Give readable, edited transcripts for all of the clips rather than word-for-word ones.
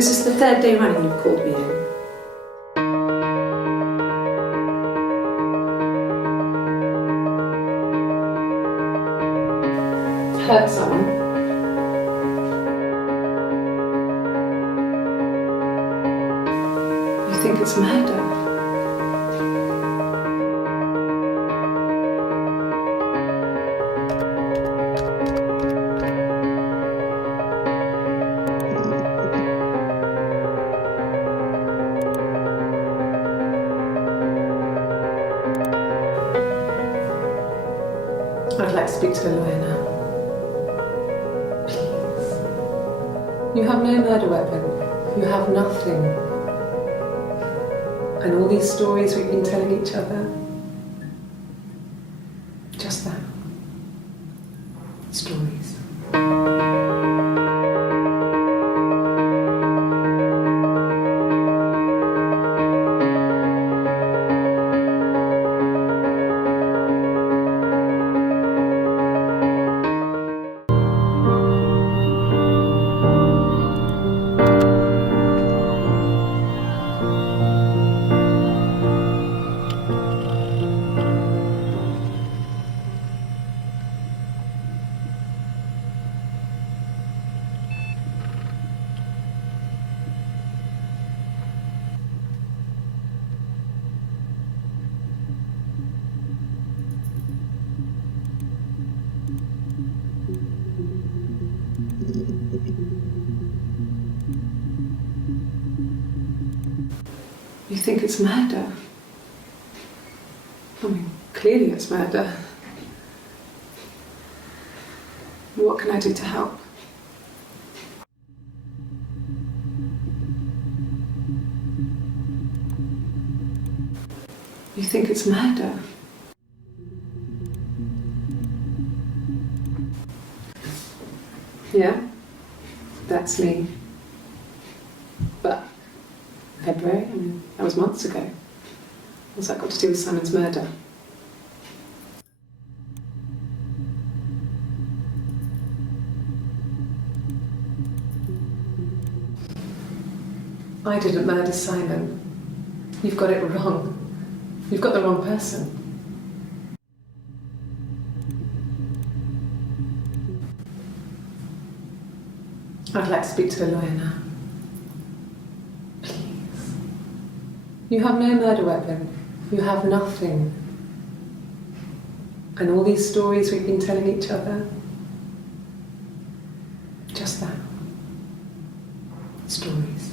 This is the third day running you've called me in. Hurt someone? You think it's murder? I'd like to speak to a lawyer now. Please. You have no murder weapon. You have nothing. And all these stories we've been telling each other, just that. Stories. You think it's murder? I mean, clearly it's murder. What can I do to help? You think it's murder? Yeah, that's me. But February, I mean, that was months ago. What's that got to do with Simon's murder? I didn't murder Simon. You've got it wrong. You've got the wrong person. I'd like to speak to a lawyer now. Please. You have no murder weapon. You have nothing. And all these stories we've been telling each other, just that. Stories.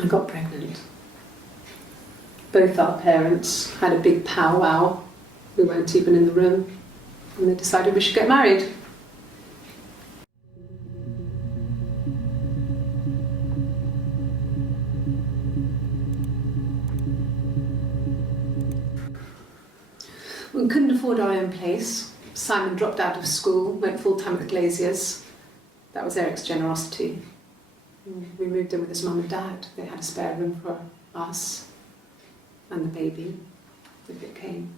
I got pregnant. Both our parents had a big powwow. We weren't even in the room. And they decided we should get married. We couldn't afford our own place. Simon dropped out of school, went full-time at the Glaziers. That was Eric's generosity. We moved in with his mum and dad. They had a spare room for us and the baby, if it came.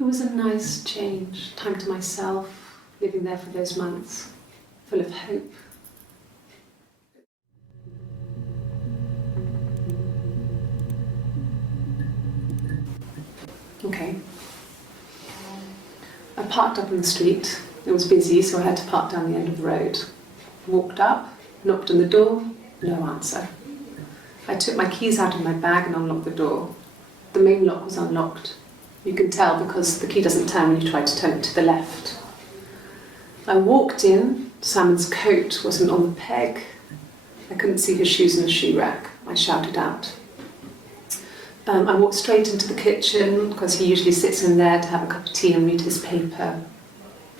It was a nice change, time to myself, living there for those months, full of hope. Okay. I parked up on the street. It was busy, so I had to park down the end of the road. Walked up, knocked on the door, no answer. I took my keys out of my bag and unlocked the door. The main lock was unlocked. You can tell because the key doesn't turn when you try to turn it to the left. I walked in, Simon's coat wasn't on the peg. I couldn't see his shoes in the shoe rack. I shouted out. I walked straight into the kitchen because he usually sits in there to have a cup of tea and read his paper,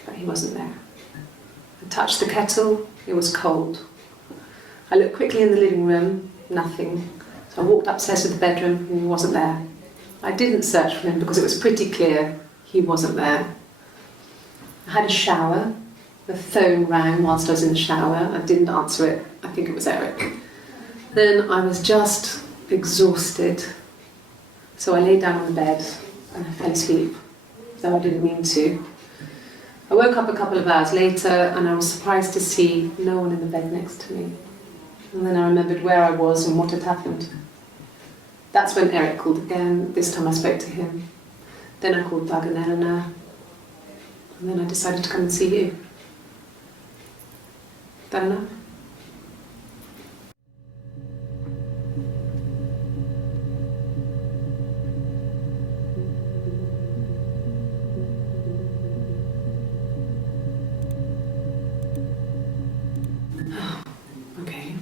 but he wasn't there. I touched the kettle, it was cold. I looked quickly in the living room, nothing. So I walked upstairs to the bedroom and he wasn't there. I didn't search for him because it was pretty clear he wasn't there. I had a shower. The phone rang whilst I was in the shower. I didn't answer it. I think it was Eric. Then I was just exhausted. So I lay down on the bed and I fell asleep, though I didn't mean to. I woke up a couple of hours later and I was surprised to see no one in the bed next to me. And then I remembered where I was and what had happened. That's when Eric called again. This time I spoke to him. Then I called Doug and Eleanor. And then I decided to come and see you. That enough? Okay.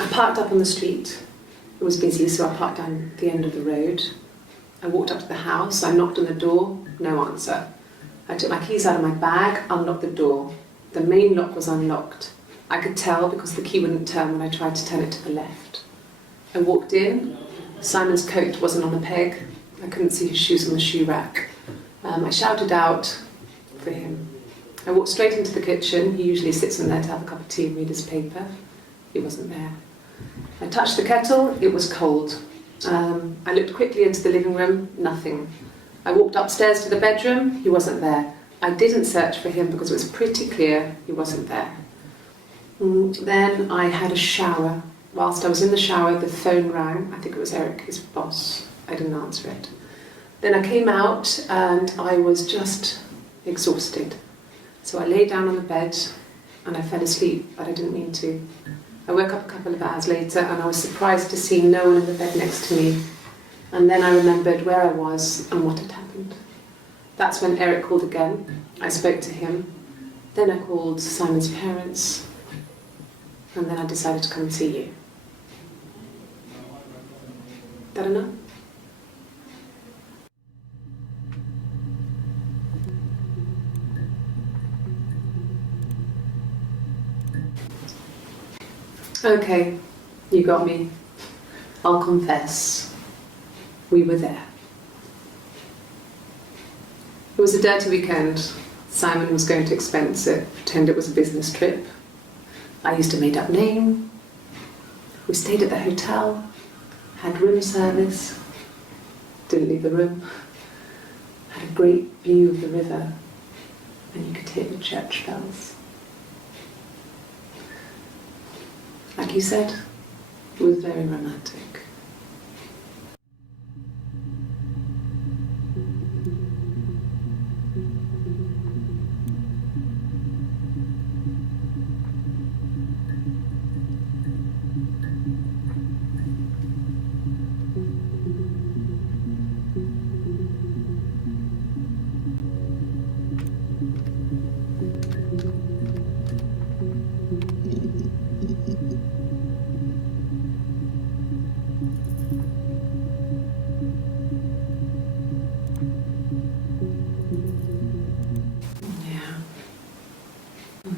I parked up on the street. It was busy, so I parked down the end of the road. I walked up to the house, I knocked on the door, no answer. I took my keys out of my bag, unlocked the door. The main lock was unlocked. I could tell because the key wouldn't turn when I tried to turn it to the left. I walked in. Simon's coat wasn't on a peg. I couldn't see his shoes on the shoe rack. I shouted out for him. I walked straight into the kitchen. He usually sits in there to have a cup of tea and read his paper. He wasn't there. I touched the kettle. It was cold. I looked quickly into the living room. Nothing. I walked upstairs to the bedroom. He wasn't there. I didn't search for him because it was pretty clear he wasn't there. Then I had a shower. Whilst I was in the shower, the phone rang. I think it was Eric, his boss. I didn't answer it. Then I came out and I was just exhausted. So I lay down on the bed and I fell asleep, but I didn't mean to. I woke up a couple of hours later and I was surprised to see no one in the bed next to me. And then I remembered where I was and what had happened. That's when Eric called again. I spoke to him. Then I called Simon's parents. And then I decided to come and see you. That enough? Okay, you got me. I'll confess. We were there. It was a dirty weekend. Simon was going to expense it, pretend it was a business trip. I used a made-up name. We stayed at the hotel, had room service, didn't leave the room, had a great view of the river, and you could hear the church bells. Like you said, it was very romantic.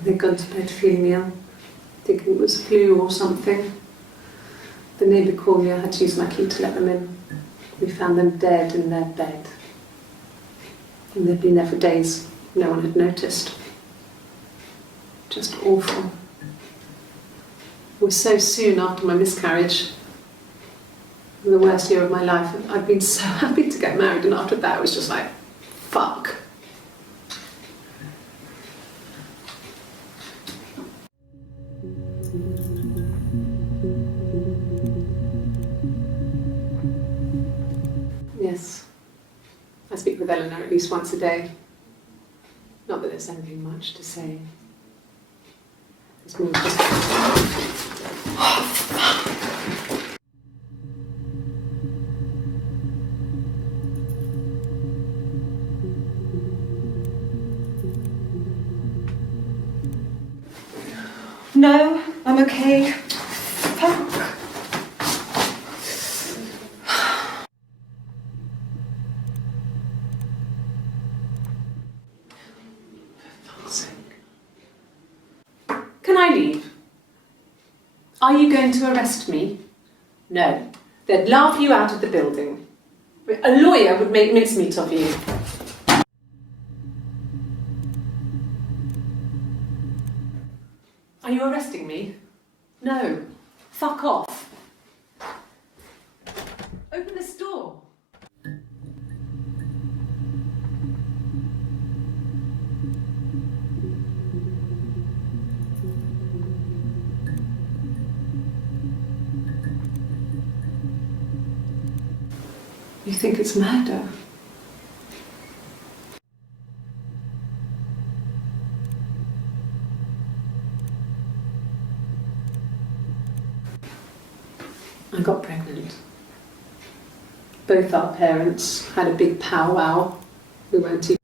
They'd gone to bed feeling ill, thinking it was flu or something. The neighbour called me, I had to use my key to let them in. We found them dead in their bed. And they'd been there for days, no one had noticed. Just awful. It was so soon after my miscarriage, the worst year of my life. I'd been so happy to get married, and after that it was just like, fuck. Yes, I speak with Eleanor at least once a day. Not that there's anything much to say. It's more just... okay? Fuck. Can I leave? Are you going to arrest me? No. They'd laugh you out of the building. A lawyer would make mincemeat of you. Are you arresting me? No. Fuck off. Open this door. You think it's murder? I got pregnant. Both our parents had a big powwow. We weren't even...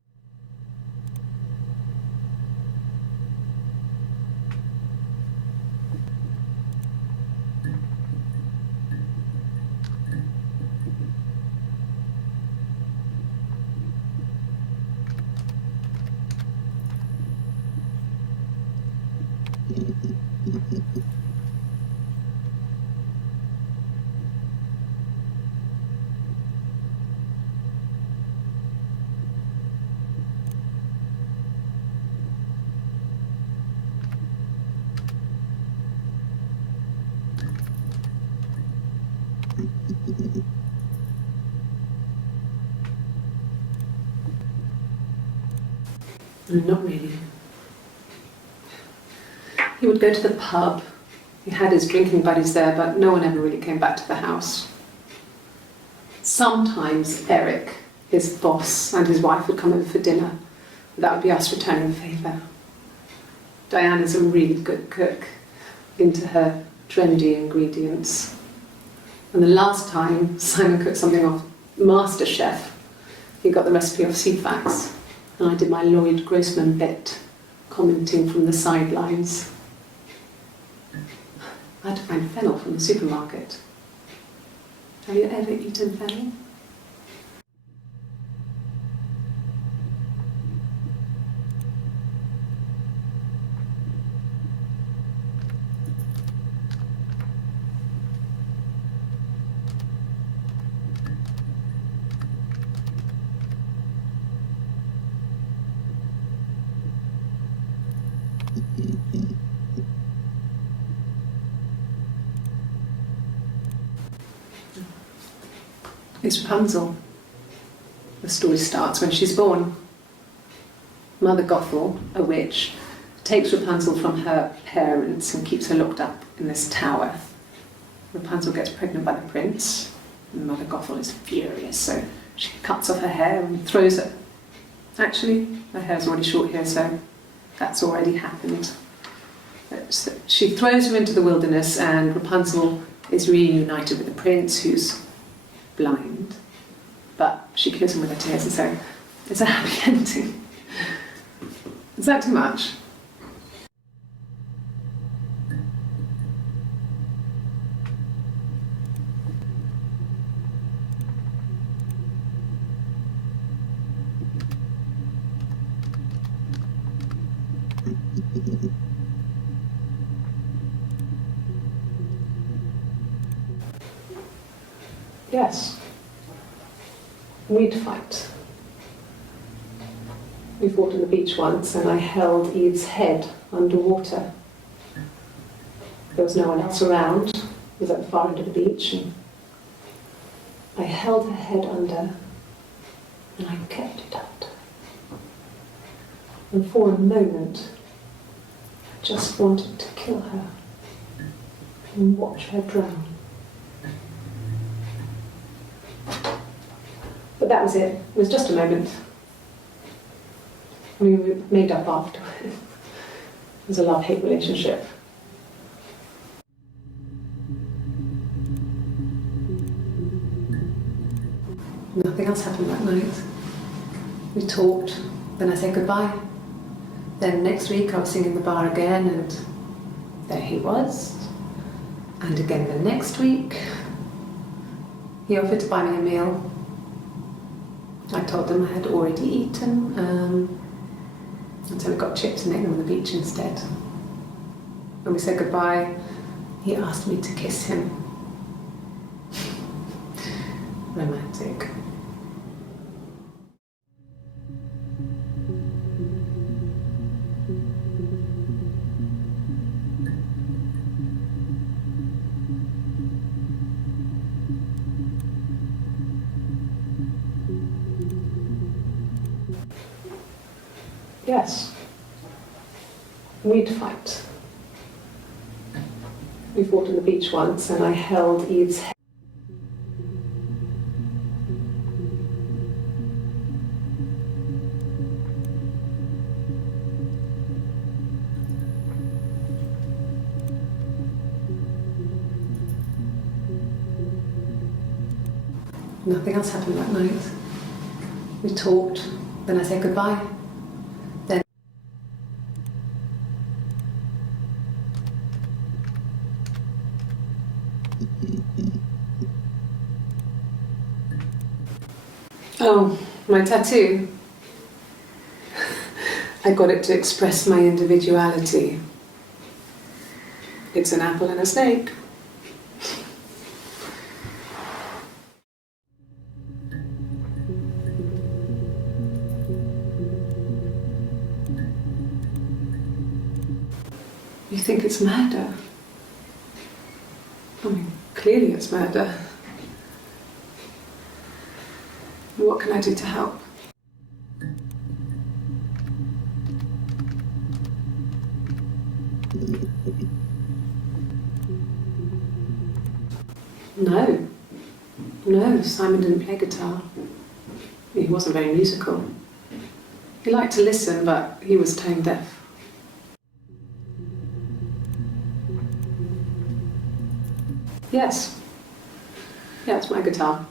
Not really. He would go to the pub. He had his drinking buddies there, but no one ever really came back to the house. Sometimes Eric, his boss, and his wife would come over for dinner. That would be us returning the favour. Diana's a really good cook, into her trendy ingredients. And the last time Simon cooked something off MasterChef, he got the recipe off CFAX. And I did my Lloyd Grossman bit, commenting from the sidelines. I had to find fennel from the supermarket. Have you ever eaten fennel? It's Rapunzel. The story starts when she's born. Mother Gothel, a witch, takes Rapunzel from her parents and keeps her locked up in this tower. Rapunzel gets pregnant by the prince, and Mother Gothel is furious, so she cuts off her hair and throws it. Actually, her hair's already short here, so that's already happened. So she throws her into the wilderness, and Rapunzel is reunited with the prince, who's blind, but she kills him with her tears, and so it's a happy ending. Is that too much? Yes. We'd fight. We fought on the beach once, and I held Eve's head underwater. There was no one else around. It was at the far end of the beach, and I held her head under, and I kept it out. And for a moment, I just wanted to kill her and watch her drown. But that was it. It was just a moment. We made up afterwards. It was a love-hate relationship. Nothing else happened that night. We talked, then I said goodbye. Then next week I was singing in the bar again, and there he was, And again the next week, he offered to buy me a meal. I told him I had already eaten, and so we got chips and ate them on the beach instead. When we said goodbye, he asked me to kiss him. Romantic. Yes. We'd fight. We fought on the beach once and I held Eve's head. Nothing else happened that night. We talked, then I said goodbye. Then oh, my tattoo. I got it to express my individuality. It's an apple and a snake. You think it's murder? I mean, clearly it's murder. What can I do to help? No, Simon didn't play guitar. He wasn't very musical. He liked to listen, but he was tone deaf. Yes. Yeah, it's my guitar.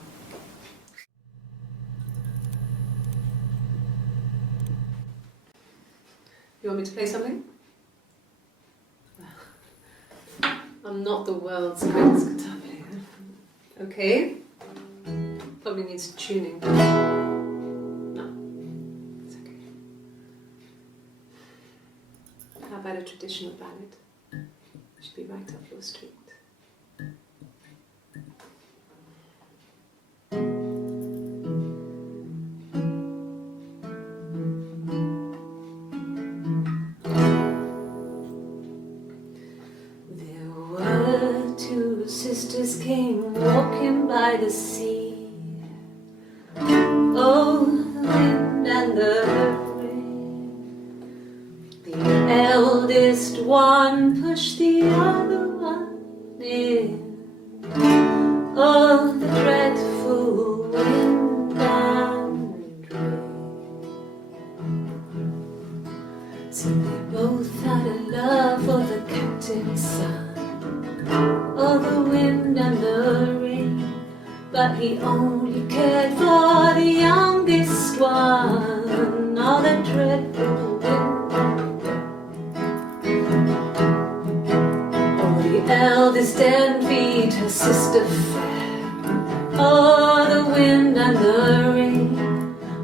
You want me to play something? I'm not the world's greatest guitar player. Okay. Probably needs tuning. No, it's okay. How about a traditional ballad? Should be right up your street. Sisters came walking by the sea. Oh, the wind and the rain. The eldest one pushed the other one in. Oh, the dreadful wind and rain. So they both had a love for the captain's son. Oh, the wind and the rain, but he only cared for the youngest one. Oh, the dreadful wind and rain. Oh, the eldest envied her sister fair. Oh, the wind and the rain,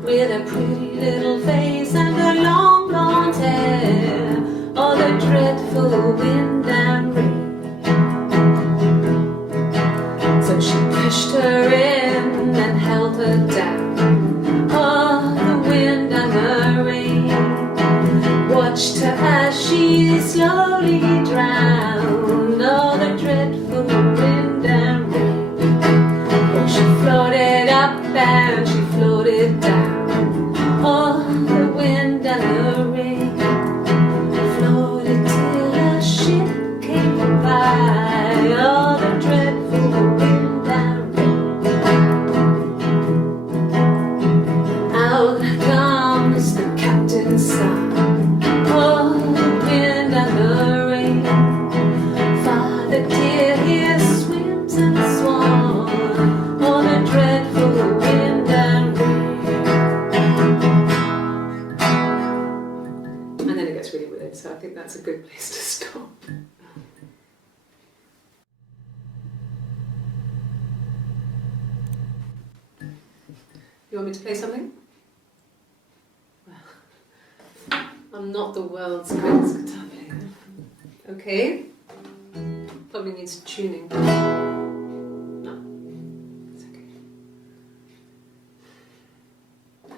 with a pretty little face and her long blonde hair. Oh, the dreadful wind and rain. She pushed her in and held her down. Oh, the wind and the rain watched her as she slowly drowned. Oh, the dreadful wind and rain. Oh, she floated up and she floated down. Oh, the wind and the rain floated till a ship came by. Oh, the dreadful wind. Son. Oh, the wind and the rain. Father dear, here swims and swan. Oh, the dreadful wind and rain. And then it gets really weird, so I think that's a good place to stop. You want me to play something? Well, I'm not the world's greatest guitar player. Okay. Probably needs tuning. No, it's okay.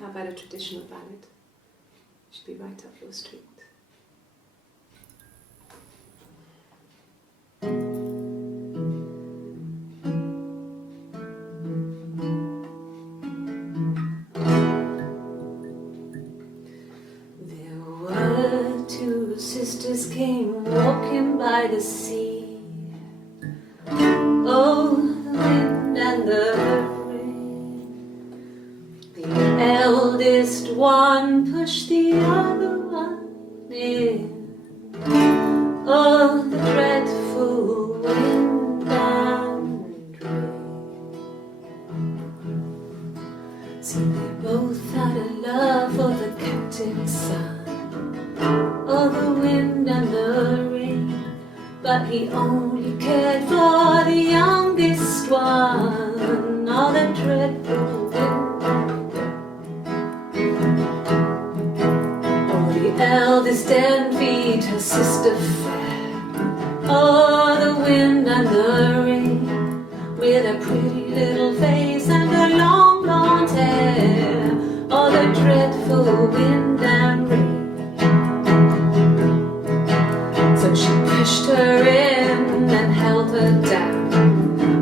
How about a traditional ballad? Should be right up your street. Two sisters came walking by the sea. Oh, the wind and the rain. The eldest one pushed the other one in. Oh, the dreadful wind and rain. See, they both had a love for the captain's son. Oh, the wind and the rain, but he only cared for the youngest one. Oh, the dreadful wind and rain. Oh, the eldest envied her sister fair. Oh, the wind and the rain, with a pretty little face and her long blonde hair. Oh, the dreadful wind and rain. So she pushed her in and held her down.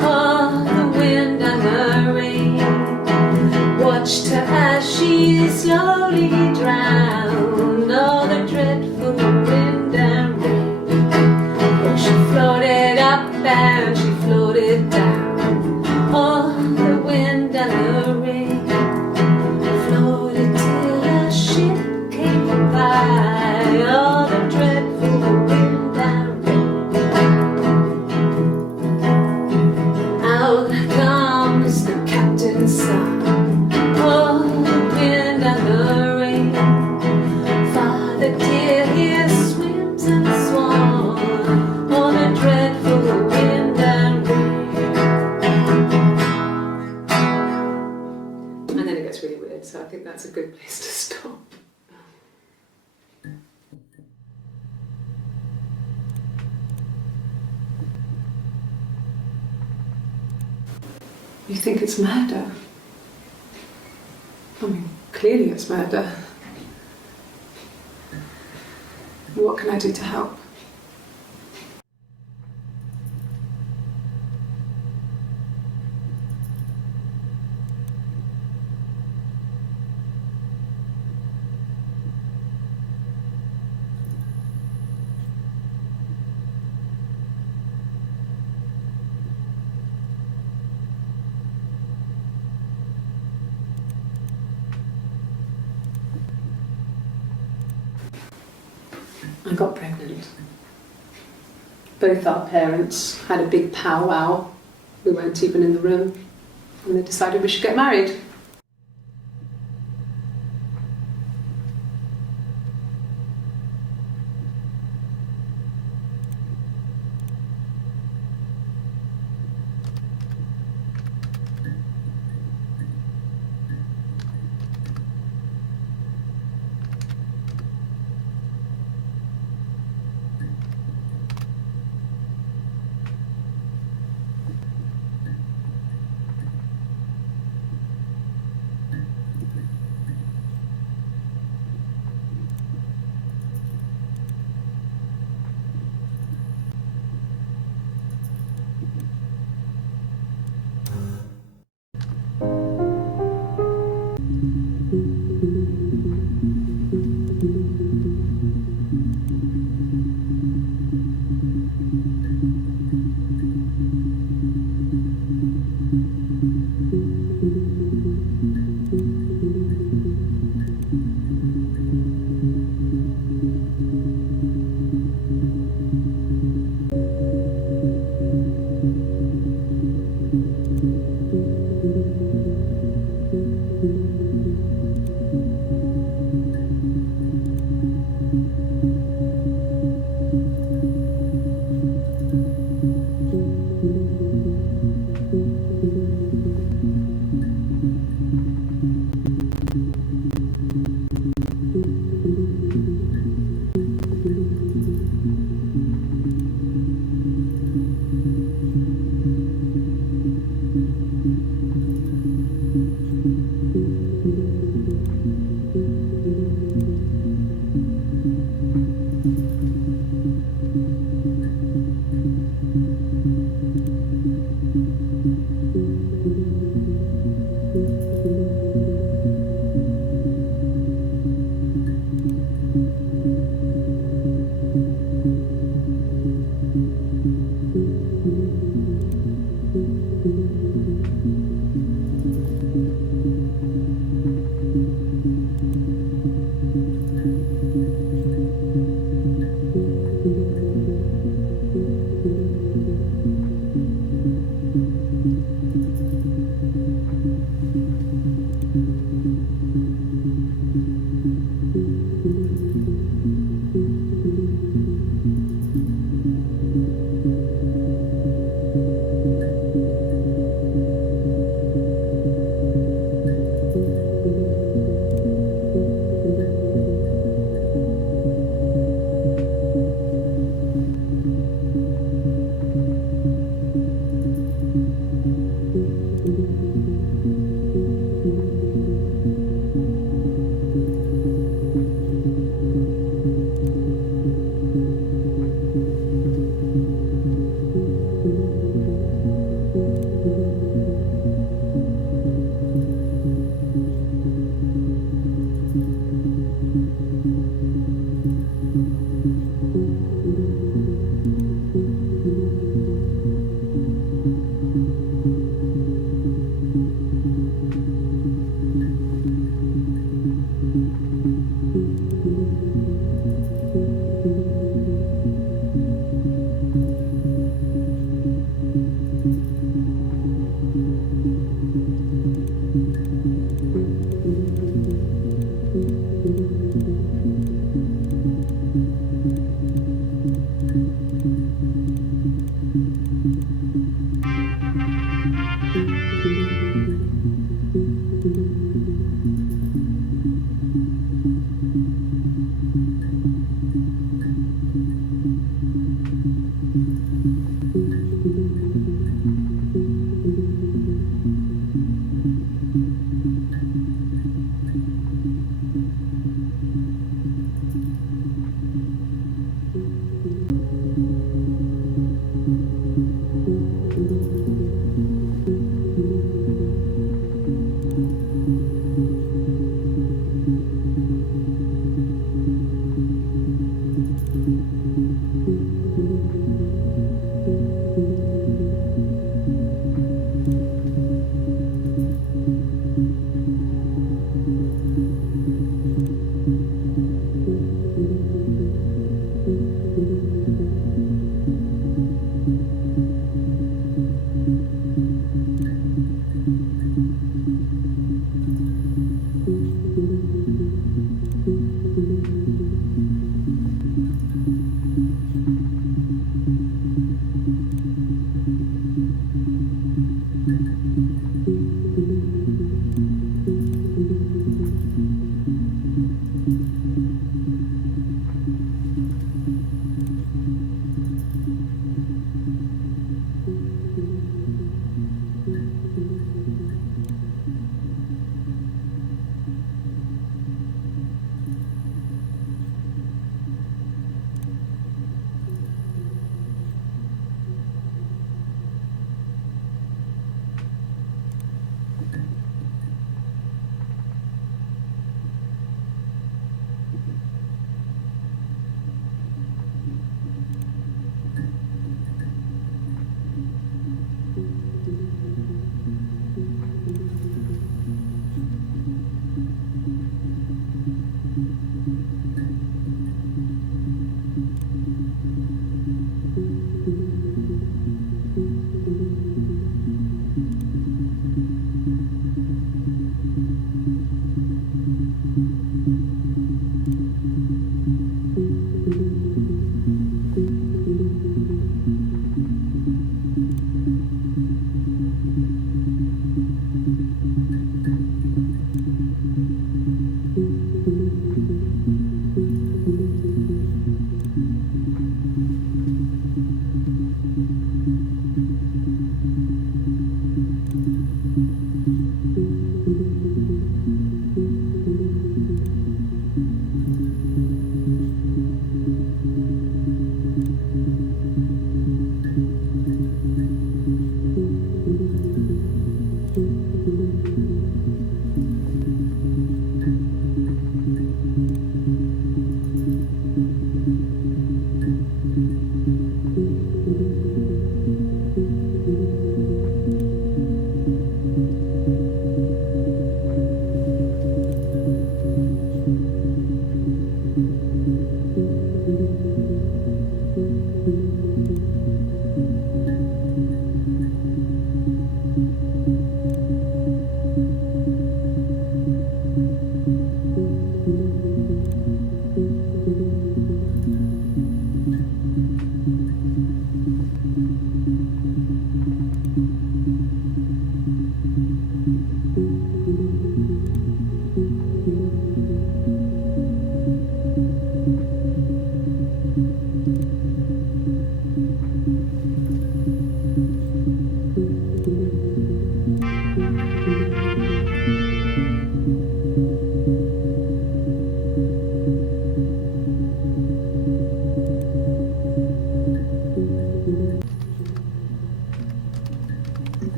Oh, the wind and the rain watched her as she slowly drowned. Oh, the dreadful wind and rain. Oh, she floated up and she floated down. Oh, the wind and the rain floated till a ship came by. Oh, the dreadful wind and rain. Out comes the captain's son. Oh, the wind and the rain. Father dear, here swims and swan. Oh, the dreadful wind and rain. And then it gets really weird, so I think that's a good place to stop. You think it's murder? I mean, clearly it's murder. What can I do to help? I got pregnant. Both our parents had a big powwow. We weren't even in the room. And they decided we should get married.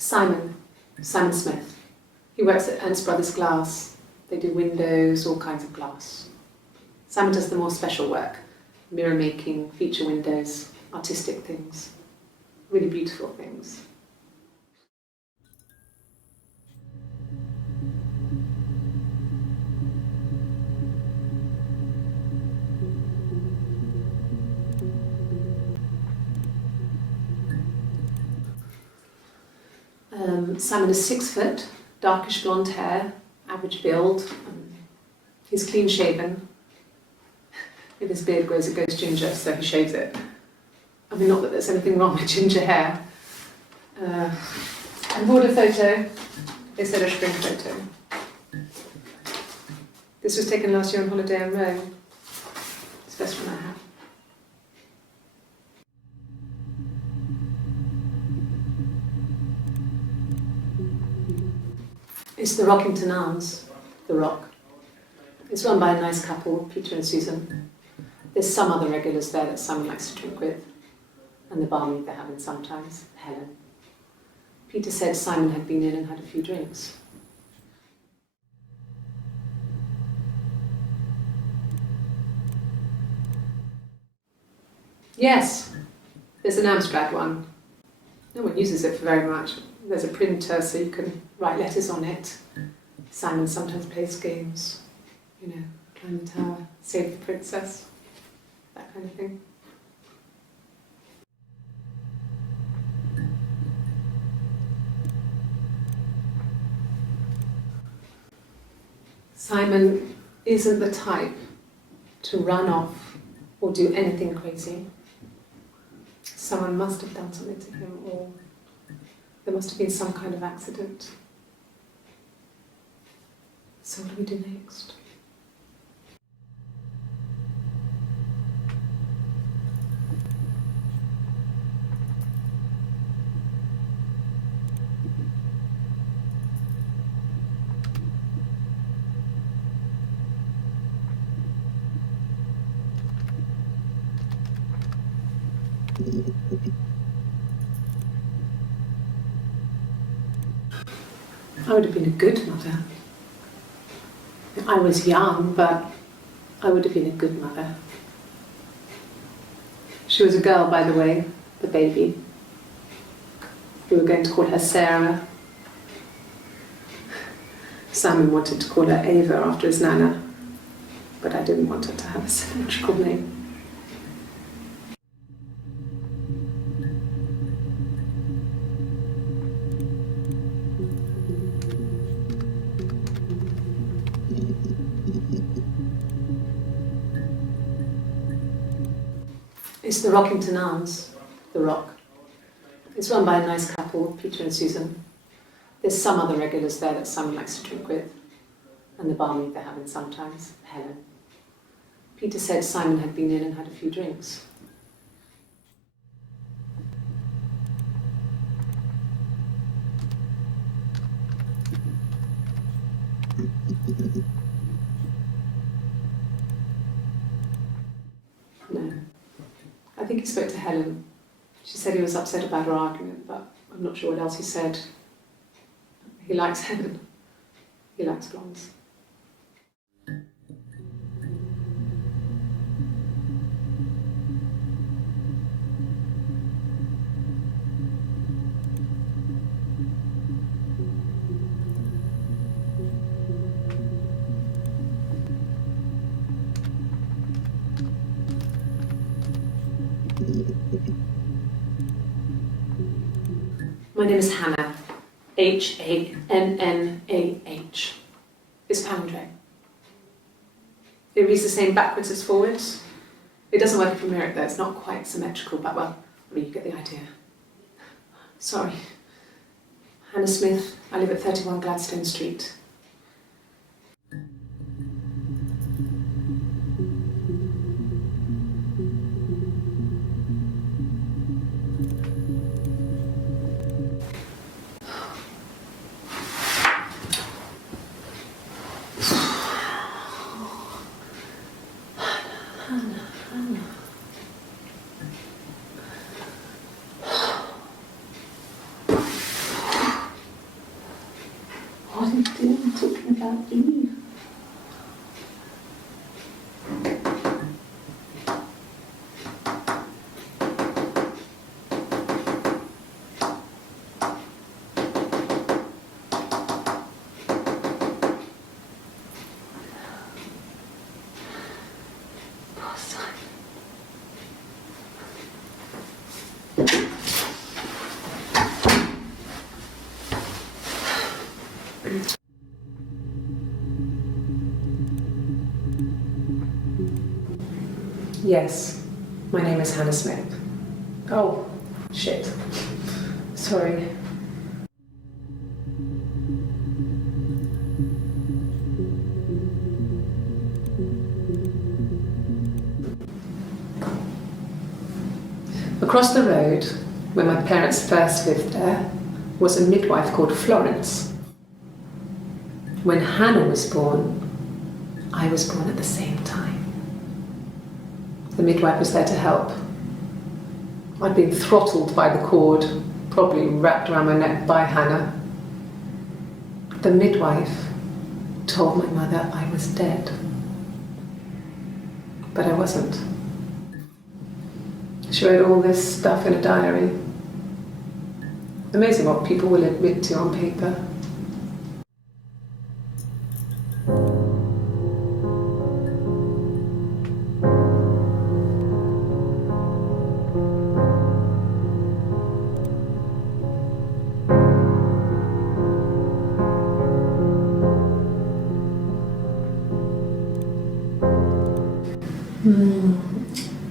Simon Smith. He works at Ernst Brothers Glass. They do windows, all kinds of glass. Simon does the more special work, mirror making, feature windows, artistic things, really beautiful things. Simon is 6 foot, darkish blonde hair, average build. He's clean shaven. If his beard grows, it goes ginger, so he shaves it. I mean, not that there's anything wrong with ginger hair. I bought a photo. They said a spring photo. This was taken last year on holiday in Rome. It's the best one I have. It's the Rockington Arms, The Rock. It's run by a nice couple, Peter and Susan. There's some other regulars there that Simon likes to drink with, and the barmaid they're having sometimes, Helen. Peter said Simon had been in and had a few drinks. Yes, there's an Amstrad one. No one uses it for very much. There's a printer so you can write letters on it. Simon sometimes plays games, you know, climb the tower, save the princess, that kind of thing. Simon isn't the type to run off or do anything crazy. Someone must have done something to him, or there must have been some kind of accident. So what do we do next? I would have been a good mother. I was young, but I would have been a good mother. She was a girl, by the way, the baby. We were going to call her Sarah. Simon wanted to call her Ava after his nana, but I didn't want her to have a symmetrical name. It's the Rockington Arms, The Rock. It's run by a nice couple, Peter and Susan. There's some other regulars there that Simon likes to drink with, and the barmaid they're having sometimes, Helen. Peter said Simon had been in and had a few drinks. No. I think he spoke to Helen. She said he was upset about her argument, but I'm not sure what else he said. He likes Helen. He likes blondes. My name is Hannah, H-A-N-N-A-H. It's palindrome. It reads the same backwards as forwards. It doesn't work if you mirror it though, it's not quite symmetrical, but well, I mean, you get the idea. Sorry. Hannah Smith, I live at 31 Gladstone Street. Yes, my name is Hannah Smith. Oh, shit. Sorry. Across the road, where my parents first lived there, was a midwife called Florence. When Hannah was born, I was born at the same time. The midwife was there to help. I'd been throttled by the cord, probably wrapped around my neck by Hannah. The midwife told my mother I was dead, but I wasn't. She wrote all this stuff in a diary. Amazing what people will admit to on paper.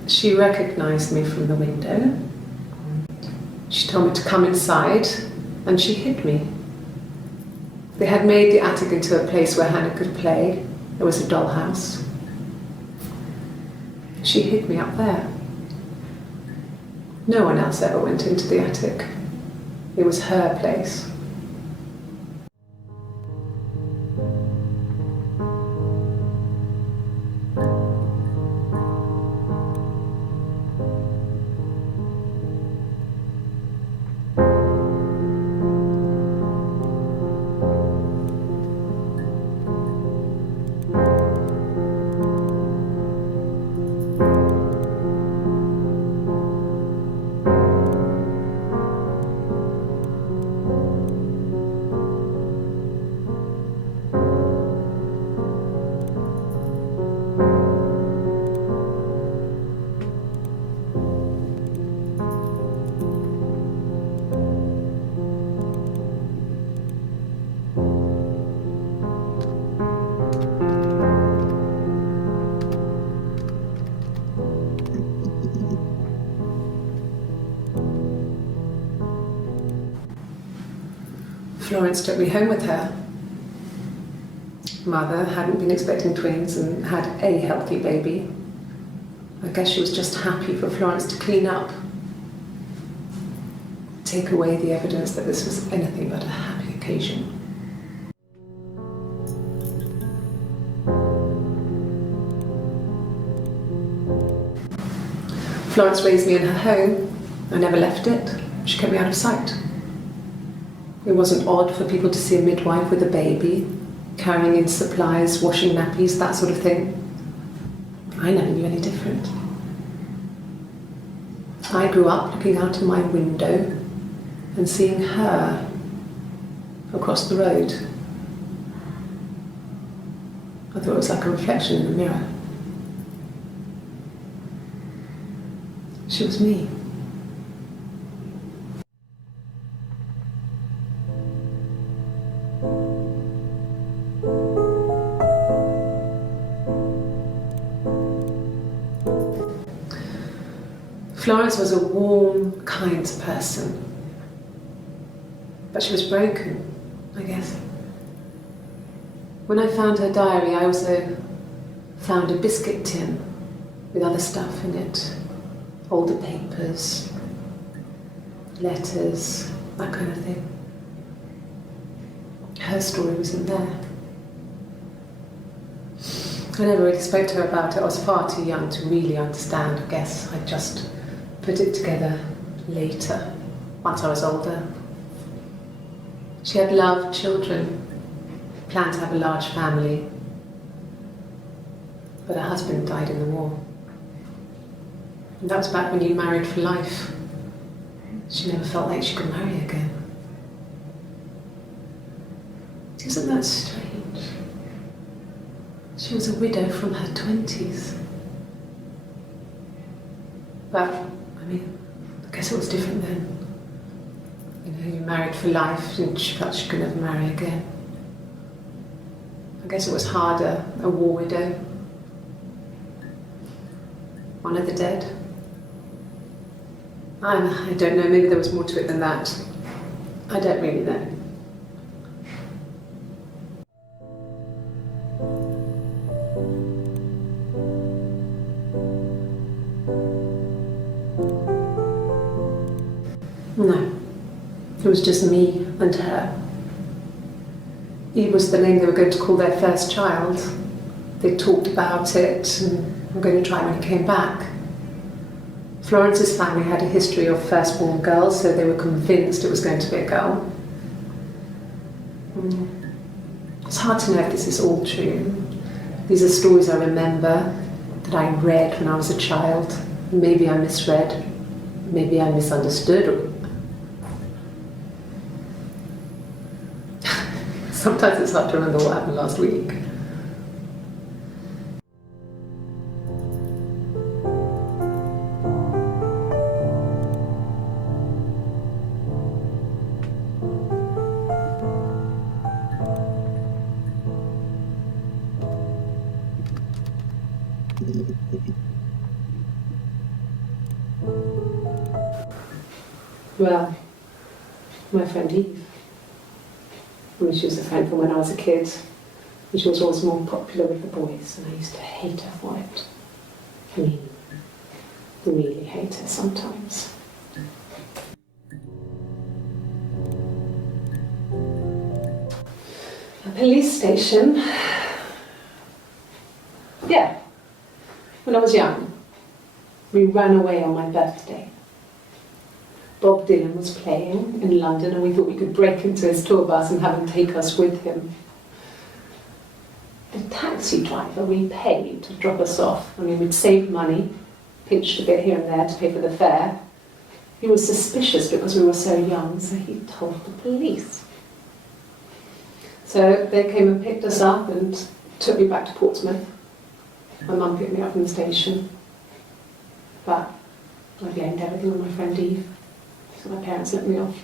She recognized me from the window. She told me to come inside, and she hid me. They had made the attic into a place where Hannah could play. There was a dollhouse. She hid me up there. No one else ever went into the attic. It was her place. Florence took me home with her. Mother hadn't been expecting twins and had a healthy baby. I guess she was just happy for Florence to clean up, take away the evidence that this was anything but a happy occasion. Florence raised me in her home. I never left it. She kept me out of sight. It wasn't odd for people to see a midwife with a baby, carrying in supplies, washing nappies, that sort of thing. I never knew any different. I grew up looking out of my window and seeing her across the road. I thought it was like a reflection in the mirror. She was me. Florence was a warm, kind person, but she was broken, I guess. When I found her diary, I also found a biscuit tin with other stuff in it, older papers, letters, that kind of thing. Her story was in there. I never really spoke to her about it. I was far too young to really understand, I guess. I just put it together later, once I was older. She had loved children. planned to have a large family, but her husband died in the war. And that was back when you married for life. She never felt like she could marry again. Isn't that strange? She was a widow from her 20s. But, I mean, I guess it was different then. You know, you married for life and she felt she could never marry again. I guess it was harder, a war widow. One of the dead. I don't know, maybe there was more to it than that. I don't really know. No, it was just me and her. Eve was the name they were going to call their first child. They talked about it and were going to try when he came back. Florence's family had a history of firstborn girls, so they were convinced it was going to be a girl. It's hard to know if this is all true. These are stories I remember, that I read when I was a child. Maybe I misread, maybe I misunderstood. Sometimes it's hard to remember what happened last week. Well, my friend Eve. I mean, she was a friend from when I was a kid, and she was always more popular with the boys, and I used to hate her for it. I mean, really hate her sometimes. A police station. Yeah, when I was young, we ran away on my birthday. Bob Dylan was playing in London and we thought we could break into his tour bus and have him take us with him. The taxi driver we paid to drop us off. I mean, we'd saved money, pinched a bit here and there to pay for the fare. He was suspicious because we were so young, so he told the police. So they came and picked us up and took me back to Portsmouth. My mum picked me up from the station. But I blamed everything on my friend Eve. So my parents let me off.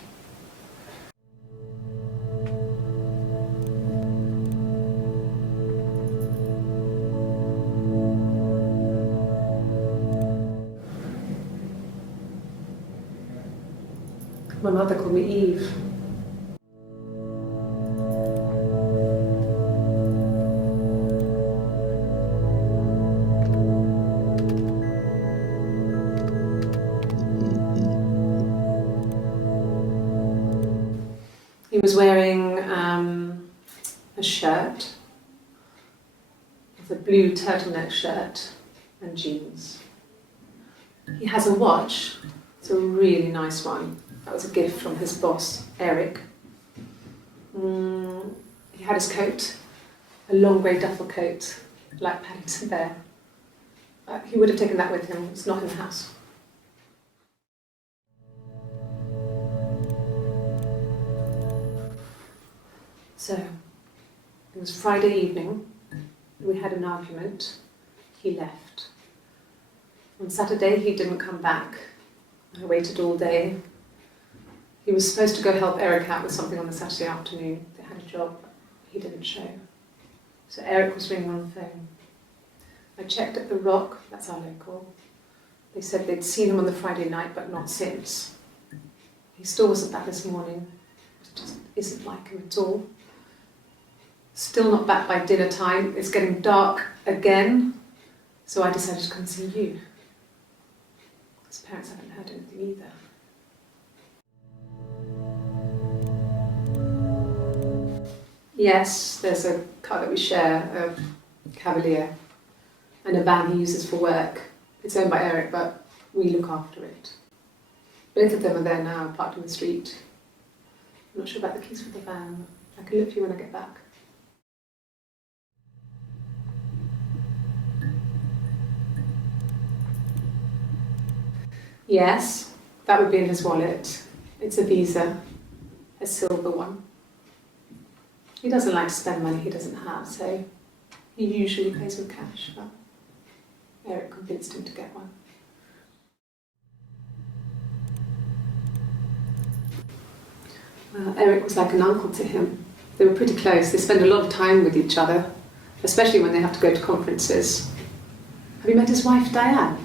My mother called me Eve. He was wearing a shirt, it's a blue turtleneck shirt and jeans. He has a watch, it's a really nice one. That was a gift from his boss, Eric. He had his coat, a long grey duffel coat, like Paddington Bear. He would have taken that with him, it's not in the house. So, it was Friday evening, we had an argument, he left. On Saturday he didn't come back, I waited all day. He was supposed to go help Eric out with something on the Saturday afternoon, they had a job, he didn't show. So Eric was ringing on the phone. I checked at the Rock, that's our local. They said they'd seen him on the Friday night but not since. He still wasn't back this morning, it just isn't like him at all. Still not back by dinner time, it's getting dark again, so I decided to come and see you. His parents haven't heard anything either. Yes, there's a car that we share, a Cavalier, and a van he uses for work. It's owned by Eric, but we look after it. Both of them are there now, parked in the street. I'm not sure about the keys for the van. I can look for you when I get back. Yes, that would be in his wallet. It's a Visa, a silver one. He doesn't like to spend money he doesn't have, so he usually pays with cash, but Eric convinced him to get one. Well, Eric was like an uncle to him. They were pretty close. They spend a lot of time with each other, especially when they have to go to conferences. Have you met his wife, Diane?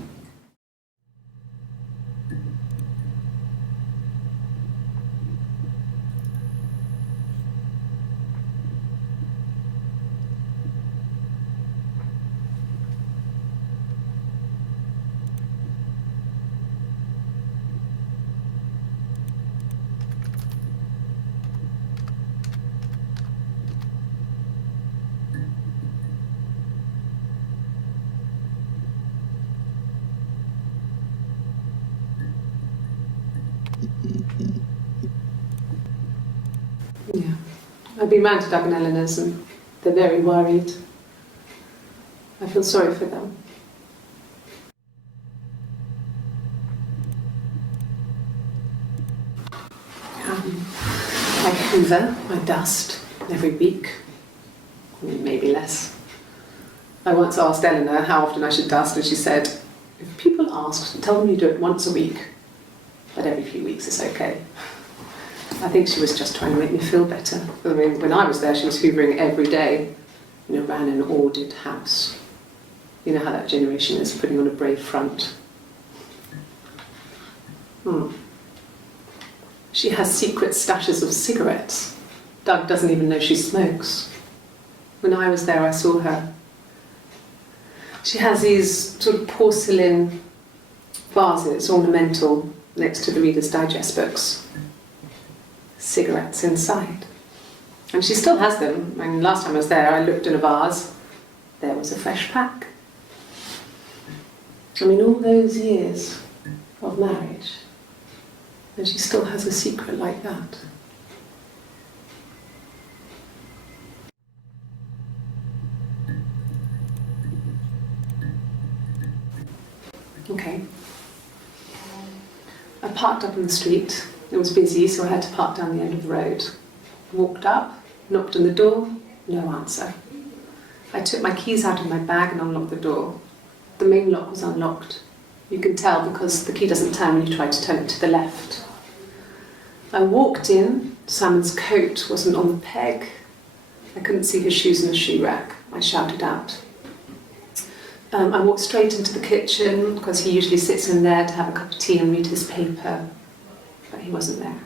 Yeah. I've been round to Doug and Eleanor's and they're very worried. I feel sorry for them. I hoover, I dust every week, maybe less. I once asked Eleanor how often I should dust and she said, if people ask, tell them you do it once a week, but every few weeks is okay. I think she was just trying to make me feel better. I mean, when I was there, she was hoovering every day. Ran an ordered house. You know how that generation is, putting on a brave front. She has secret stashes of cigarettes. Doug doesn't even know she smokes. When I was there, I saw her. She has these sort of porcelain vases, ornamental, next to the Reader's Digest books. Cigarettes inside. And she still has them. I mean, last time I was there, I looked in a vase. There was a fresh pack. I mean, all those years of marriage, and she still has a secret like that. Okay. I parked up on the street. It was busy, so I had to park down the end of the road. Walked up, knocked on the door, no answer. I took my keys out of my bag and unlocked the door. The main lock was unlocked. You can tell because the key doesn't turn when you try to turn it to the left. I walked in, Simon's coat wasn't on the peg. I couldn't see his shoes in the shoe rack. I shouted out. I walked straight into the kitchen because he usually sits in there to have a cup of tea and read his paper, but he wasn't there.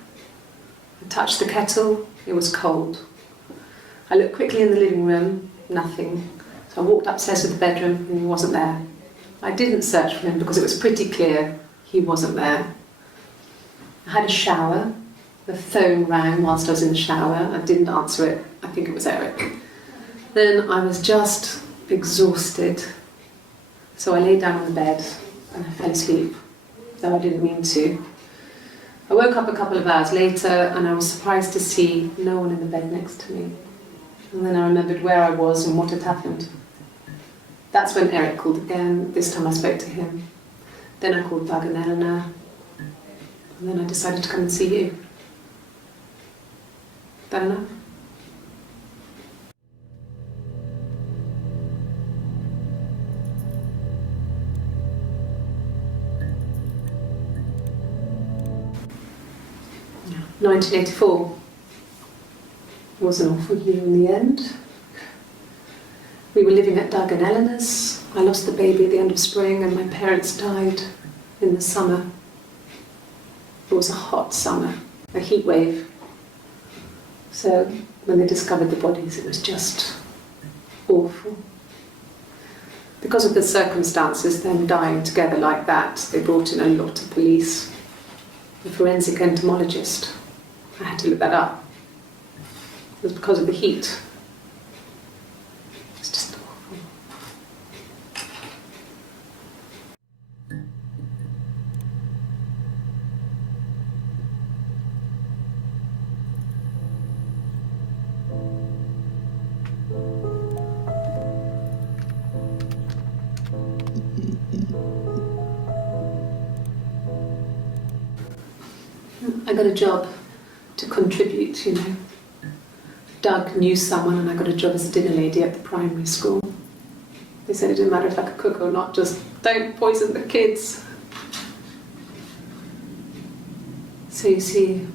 I touched the kettle, it was cold. I looked quickly in the living room, nothing. So I walked upstairs to the bedroom and he wasn't there. I didn't search for him because it was pretty clear he wasn't there. I had a shower. The phone rang whilst I was in the shower. I didn't answer it. I think it was Eric. Then I was just exhausted. So I lay down on the bed and I fell asleep, though I didn't mean to. I woke up a couple of hours later and I was surprised to see no one in the bed next to me. And then I remembered where I was and what had happened. That's when Eric called again. This time I spoke to him. Then I called Doug and Eleanor. And then I decided to come and see you. That enough? Yeah. 1984 was an awful year in the end. We were living at Doug and Eleanor's. I lost the baby at the end of spring and my parents died in the summer. It was a hot summer, a heat wave. So when they discovered the bodies, it was just awful. Because of the circumstances, them dying together like that, they brought in a lot of police. The forensic entomologist. I had to look that up. It was because of the heat. It's just awful. I got a job to contribute, you know. Doug knew someone and I got a job as a dinner lady at the primary school. They said it didn't matter if I could cook or not, just don't poison the kids. So you see,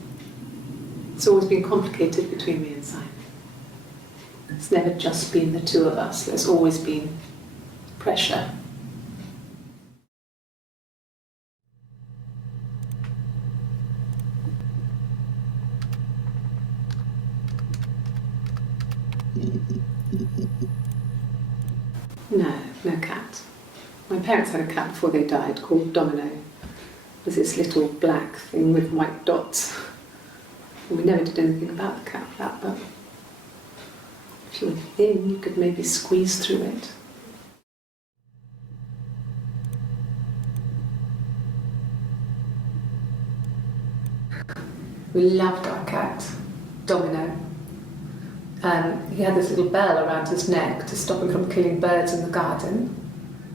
it's always been complicated between me and Simon. It's never just been the two of us, there's always been pressure. No cat. My parents had a cat before they died called Domino. It was this little black thing with white dots. And we never did anything about the cat, but if you were thin, you could maybe squeeze through it. We loved our cat, Domino. He had this little bell around his neck to stop him from killing birds in the garden.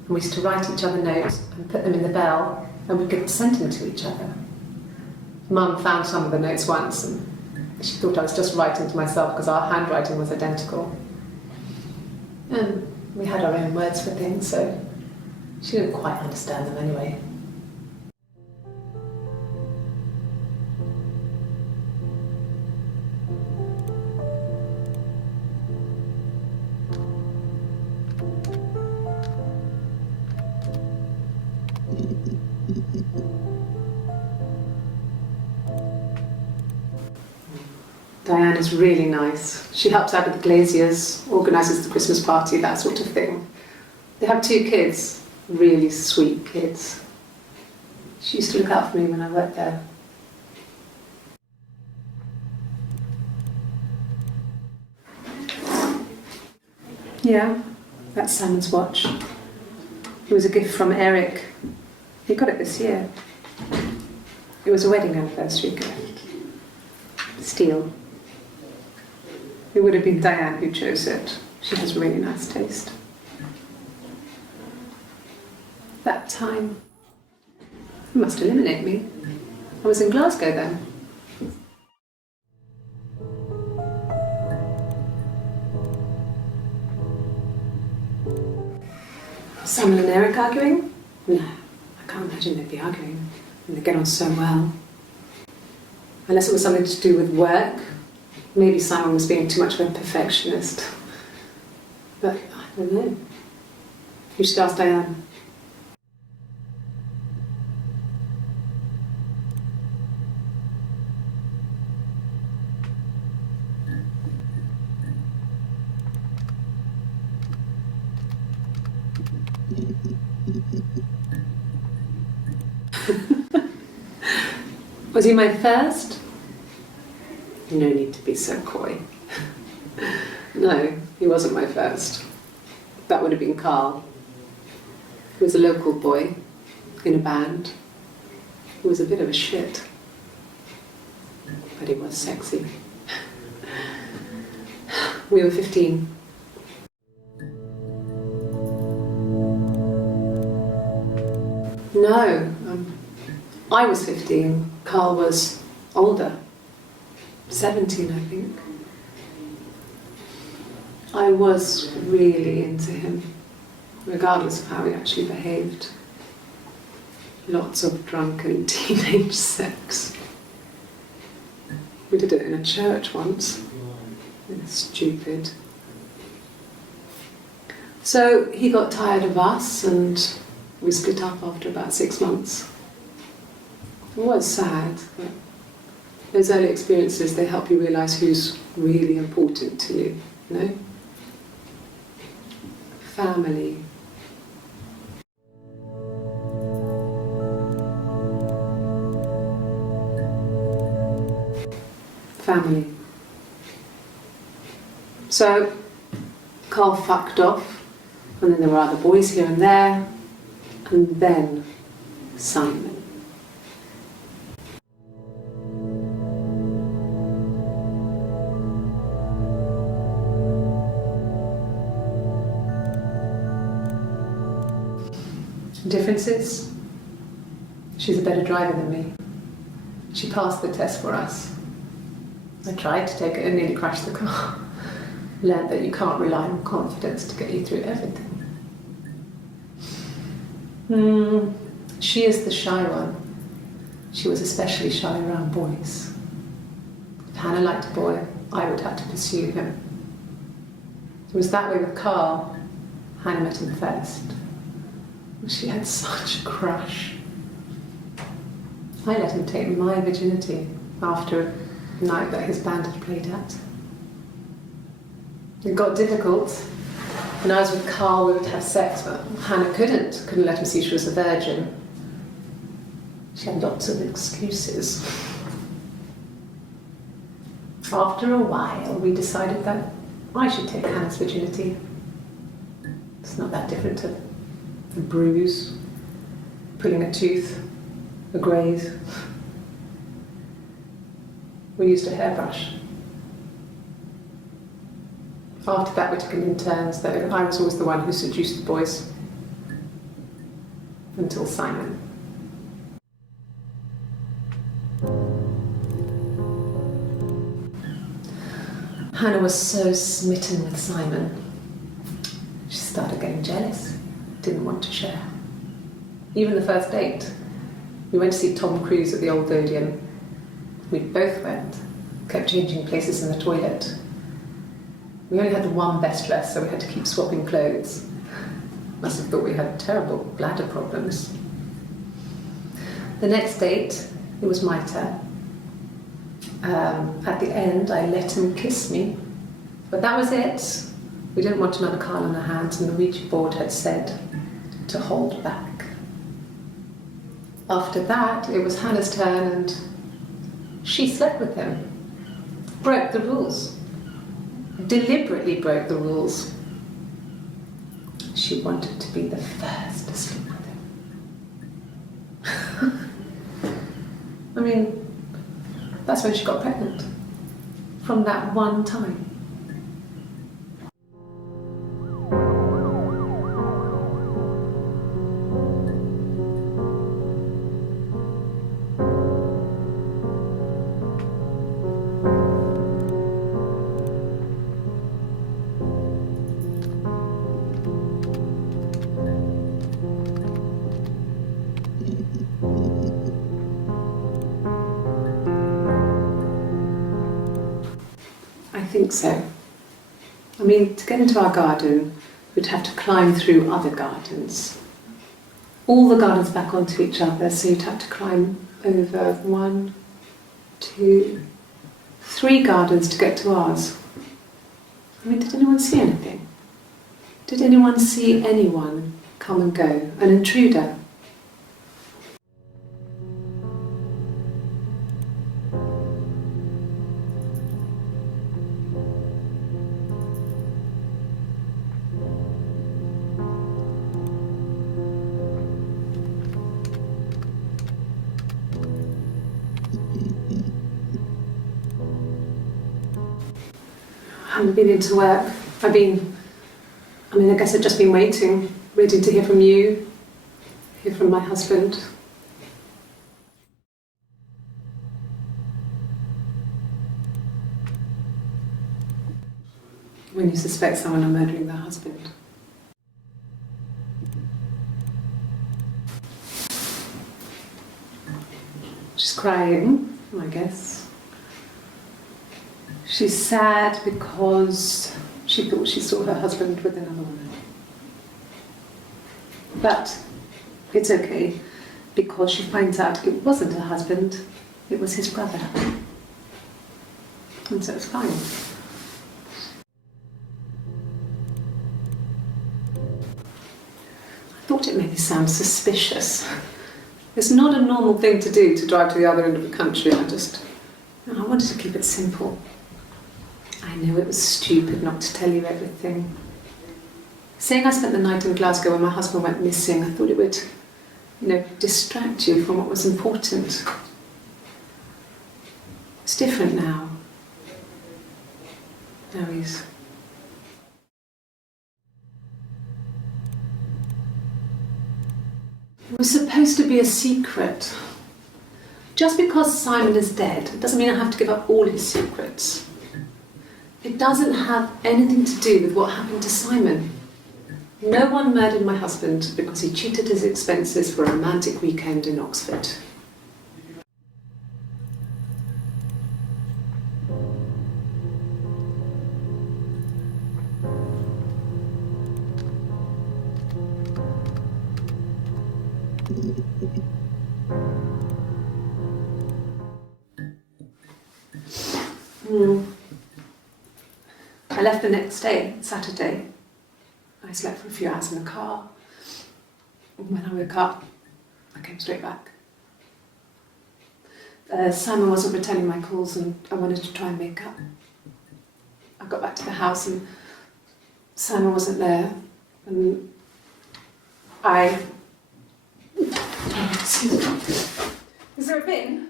And we used to write each other notes and put them in the bell, and we could send them to each other. Mum found some of the notes once, and she thought I was just writing to myself because our handwriting was identical. And we had our own words for things, so she didn't quite understand them anyway. Diane is really nice. She helps out with the glaziers, organises the Christmas party, that sort of thing. They have 2 kids, really sweet kids. She used to look out for me when I worked there. Yeah, that's Simon's watch. It was a gift from Eric. He got it this year. It was a wedding anniversary gift. Steel. It would have been Diane who chose it. She has really nice taste. That time, you must eliminate me. I was in Glasgow then. Simon and Eric arguing? No, I can't imagine they'd be arguing. And they get on so well. Unless it was something to do with work. Maybe Simon was being too much of a perfectionist. But I don't know. You should ask Diane. Was he my first? No need to be so coy. No, he wasn't my first. That would have been Carl. He was a local boy in a band. He was a bit of a shit. But he was sexy. We were 15. No, I was 15. Carl was older. 17, I think. I was really into him, regardless of how he actually behaved. Lots of drunken teenage sex. We did it in a church once. It's stupid. So he got tired of us and we split up after about 6 months. It was sad, but those early experiences, they help you realise who's really important to you, you know? Family. Family. So, Carl fucked off, and then there were other boys here and there, and then Simon. Differences? She's a better driver than me. She passed the test for us. I tried to take it and nearly crashed the car. Learned that you can't rely on confidence to get you through everything. She is the shy one. She was especially shy around boys. If Hannah liked a boy, I would have to pursue him. It was that way with Carl. Hannah met him first. She had such a crush. I let him take my virginity after a night that his band had played at. It got difficult. When I was with Carl, we would have sex, but Hannah couldn't let him see she was a virgin. She had lots of excuses. After a while, we decided that I should take Hannah's virginity. It's not that different to a bruise, pulling a tooth, a graze. We used a hairbrush. After that, we took it in turns, though. I was always the one who seduced the boys. Until Simon. Hannah was so smitten with Simon. She started getting jealous, didn't want to share. Even the first date, we went to see Tom Cruise at the Old Odeon. We both went, kept changing places in the toilet. We only had the one best dress, so we had to keep swapping clothes. Must have thought we had terrible bladder problems. The next date, it was my turn. At the end, I let him kiss me. But that was it. We didn't want another Carl on our hands, and the Ouija board had said to hold back. After that, it was Hannah's turn, and she slept with him. Broke the rules. Deliberately broke the rules. She wanted to be the first to sleep with him. I mean, that's when she got pregnant. From that one time. I think so. I mean, to get into our garden, we'd have to climb through other gardens. All the gardens back onto each other, so you'd have to climb over 1, 2, 3 gardens to get to ours. I mean, did anyone see anything? Did anyone see anyone come and go? An intruder? I haven't been into work. I guess I've just been waiting to hear from you, hear from my husband. When you suspect someone of murdering their husband. She's crying, I guess. She's sad because she thought she saw her husband with another woman. But it's okay, because she finds out it wasn't her husband, it was his brother. And so it's fine. I thought it maybe sound suspicious. It's not a normal thing to do, to drive to the other end of the country. I wanted to keep it simple. I knew it was stupid not to tell you everything. Saying I spent the night in Glasgow when my husband went missing, I thought it would, distract you from what was important. It's different now. Now he's... It was supposed to be a secret. Just because Simon is dead doesn't mean I have to give up all his secrets. It doesn't have anything to do with what happened to Simon. No one murdered my husband because he cheated his expenses for a romantic weekend in Oxford. I left the next day, Saturday. I slept for a few hours in the car. When I woke up, I came straight back. Simon wasn't returning my calls and I wanted to try and make up. I got back to the house and Simon wasn't there. And excuse me. Is there a bin?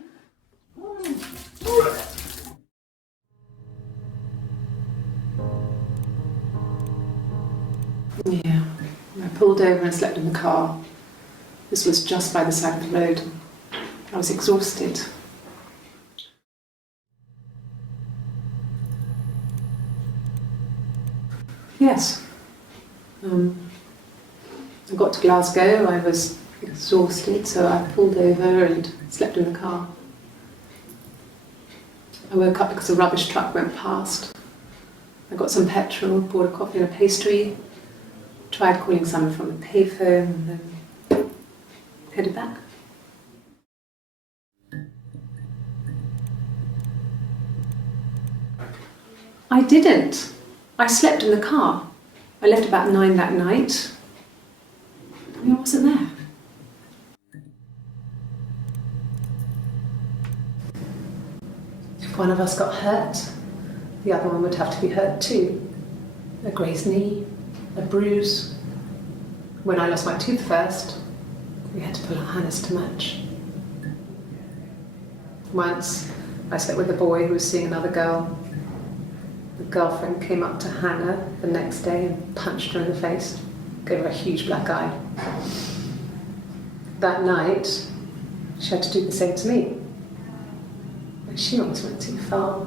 Yeah, I pulled over and slept in the car. This was just by the side of the road. I was exhausted. Yes. I got to Glasgow, I was exhausted, so I pulled over and slept in the car. I woke up because a rubbish truck went past. I got some petrol, bought a coffee and a pastry, tried calling someone from a payphone and then headed back. I didn't. I slept in the car. I left about 9 that night. I wasn't there. If one of us got hurt, the other one would have to be hurt too. A grazed knee, a bruise. When I lost my tooth first, we had to pull out Hannah's to match. Once, I slept with a boy who was seeing another girl. The girlfriend came up to Hannah the next day and punched her in the face, gave her a huge black eye. That night, she had to do the same to me. But she almost went too far.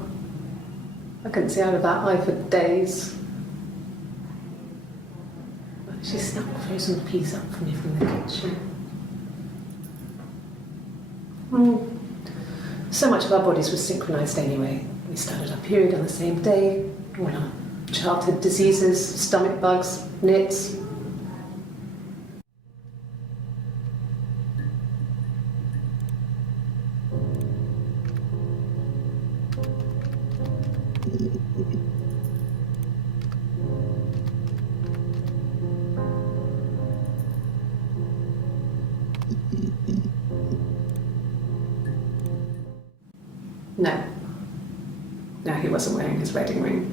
I couldn't see out of that eye for days. She snuck a frozen piece up for me from the kitchen. So much of our bodies was synchronised anyway. We started our period on the same day. All our childhood diseases, stomach bugs, nits. No. No, he wasn't wearing his wedding ring.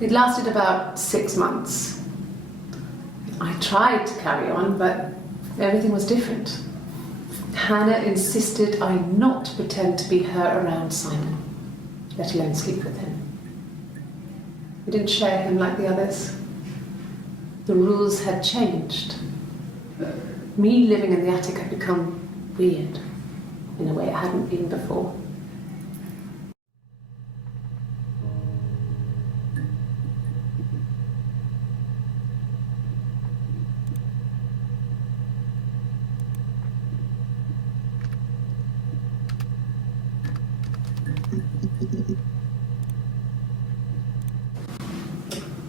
It lasted about 6 months. I tried to carry on, but everything was different. Hannah insisted I not pretend to be her around Simon, let alone sleep with him. We didn't share him like the others. The rules had changed. Me living in the attic had become weird in a way it hadn't been before.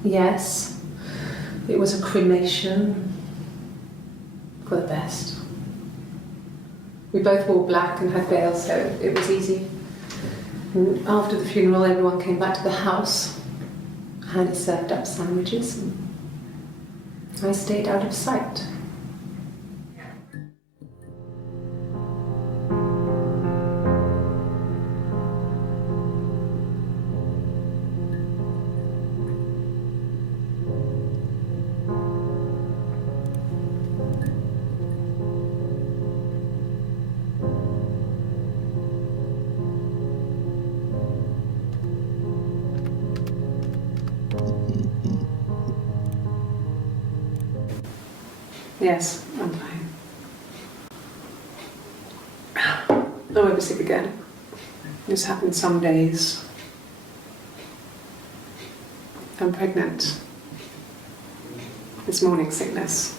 Yes, it was a cremation for the best. We both wore black and had veils, so it was easy. And after the funeral, everyone came back to the house. Hannah served up sandwiches, and I stayed out of sight. Yes, I'm fine. I won't be sick again. This happens some days. I'm pregnant. This morning sickness.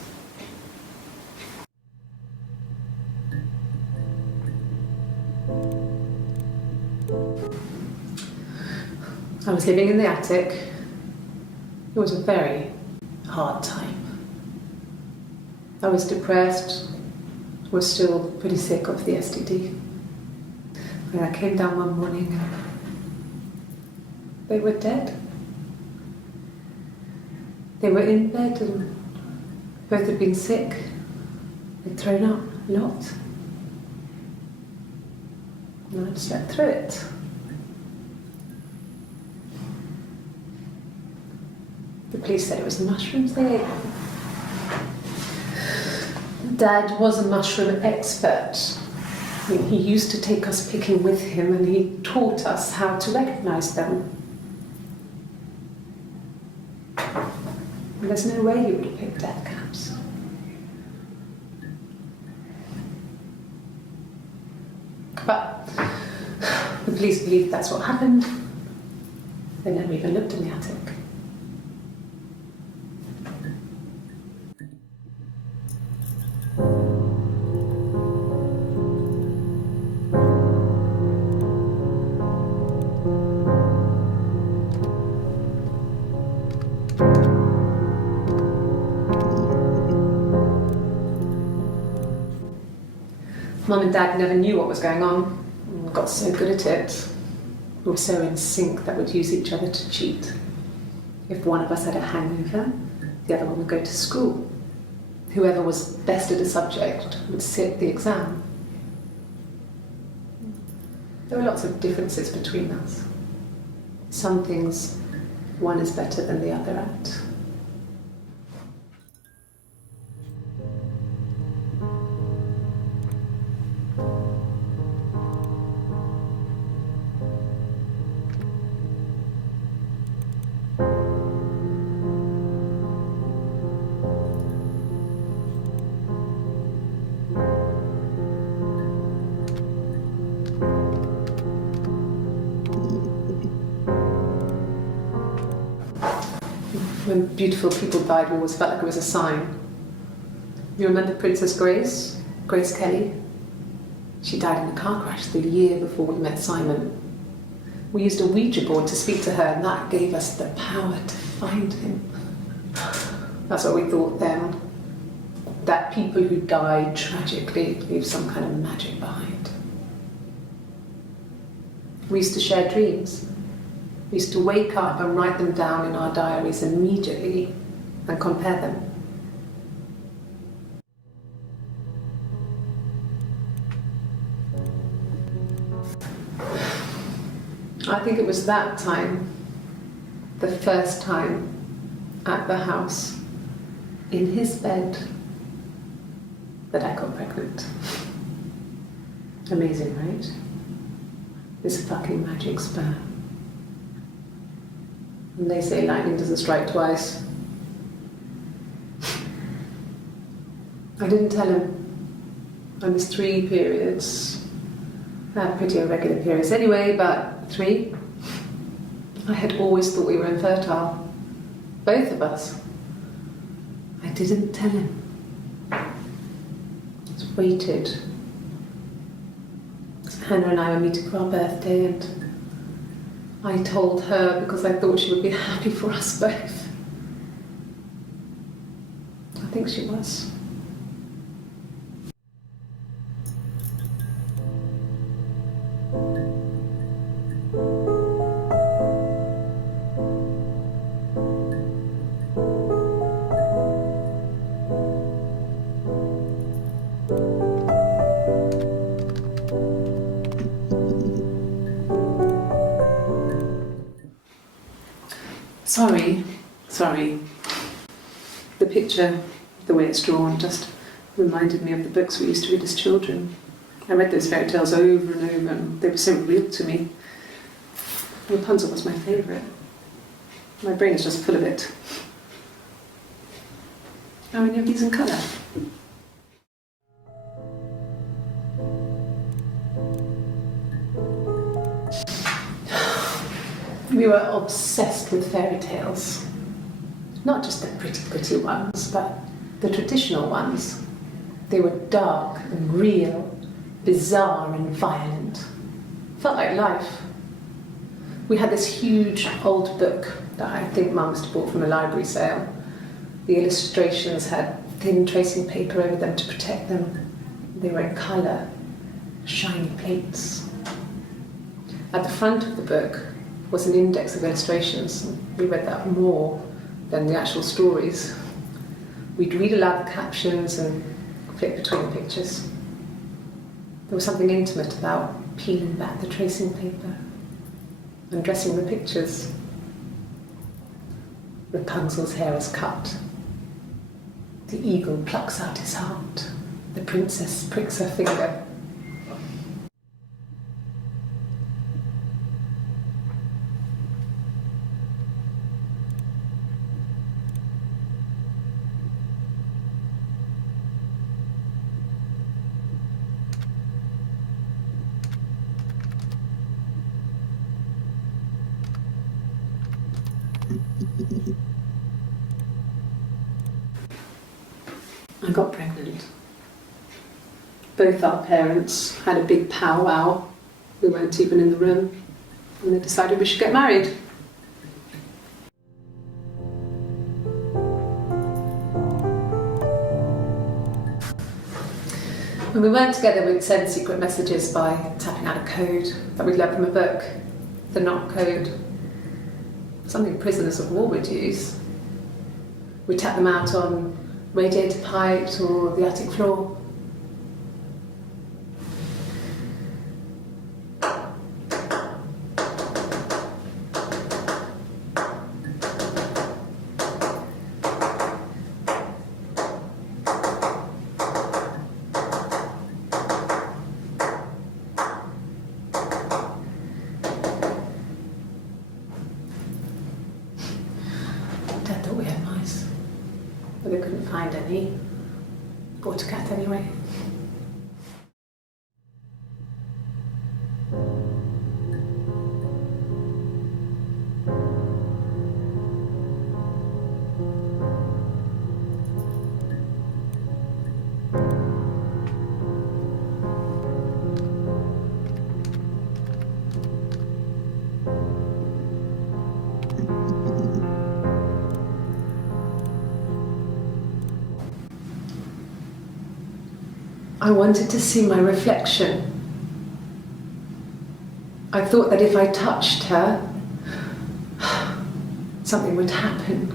I was living in the attic. It was a very hard time. I was depressed, was still pretty sick of the STD. And I came down one morning and they were dead. They were in bed and both had been sick. They'd thrown up a lot. And I'd slept through it. The police said it was the mushrooms they ate. Dad was a mushroom expert. I mean, he used to take us picking with him and he taught us how to recognise them. And there's no way he would have picked death caps. But the police believe that's what happened. They never even looked in the attic. Mum and Dad never knew what was going on. We got so good at it. We were so in sync that we'd use each other to cheat. If one of us had a hangover, the other one would go to school. Whoever was best at a subject would sit the exam. There were lots of differences between us. Some things one is better than the other at. When beautiful people died, we always felt like it was a sign. You remember Princess Grace? Grace Kelly? She died in a car crash the year before we met Simon. We used a Ouija board to speak to her, and that gave us the power to find him. That's what we thought then. That people who died tragically leave some kind of magic behind. We used to share dreams. We used to wake up and write them down in our diaries immediately and compare them. I think it was that time, the first time at the house, in his bed, that I got pregnant. Amazing, right? This fucking magic sperm. And they say lightning doesn't strike twice. I didn't tell him. I missed 3 periods. I had pretty irregular periods anyway, but 3. I had always thought we were infertile. Both of us. I didn't tell him. Just waited. Hannah and I were meeting for our birthday and I told her because I thought she would be happy for us both. I think she was. Sorry. The picture, the way it's drawn, just reminded me of the books we used to read as children. I read those fairy tales over and over, and they were so real to me. Rapunzel was my favourite. My brain is just full of it. Are any of these in colour? We were obsessed with fairy tales. Not just the pretty, pretty ones, but the traditional ones. They were dark and real, bizarre and violent. Felt like life. We had this huge old book that I think Mum must have bought from a library sale. The illustrations had thin tracing paper over them to protect them. They were in colour, shiny plates. At the front of the book was an index of illustrations. We read that more than the actual stories. We'd read aloud the captions and flick between the pictures. There was something intimate about peeling back the tracing paper, undressing the pictures. Rapunzel's hair is cut. The eagle plucks out his heart. The princess pricks her finger. I got pregnant. Both our parents had a big powwow. We weren't even in the room. And they decided we should get married. When we weren't together, we'd send secret messages by tapping out a code that we'd learned from a book. The knock code. Something prisoners of war would use. We'd tap them out on radiator pipes or the attic floor. Dad thought we had mice, but they couldn't find any. Bought a cat anyway. I wanted to see my reflection. I thought that if I touched her, something would happen.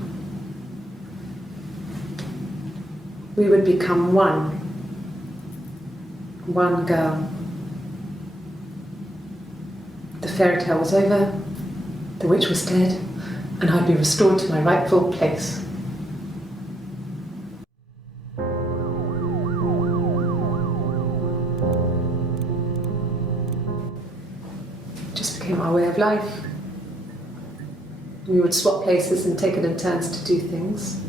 We would become one. One girl. The fairy tale was over, the witch was dead, and I'd be restored to my rightful place. Our way of life. We would swap places and take it in turns to do things,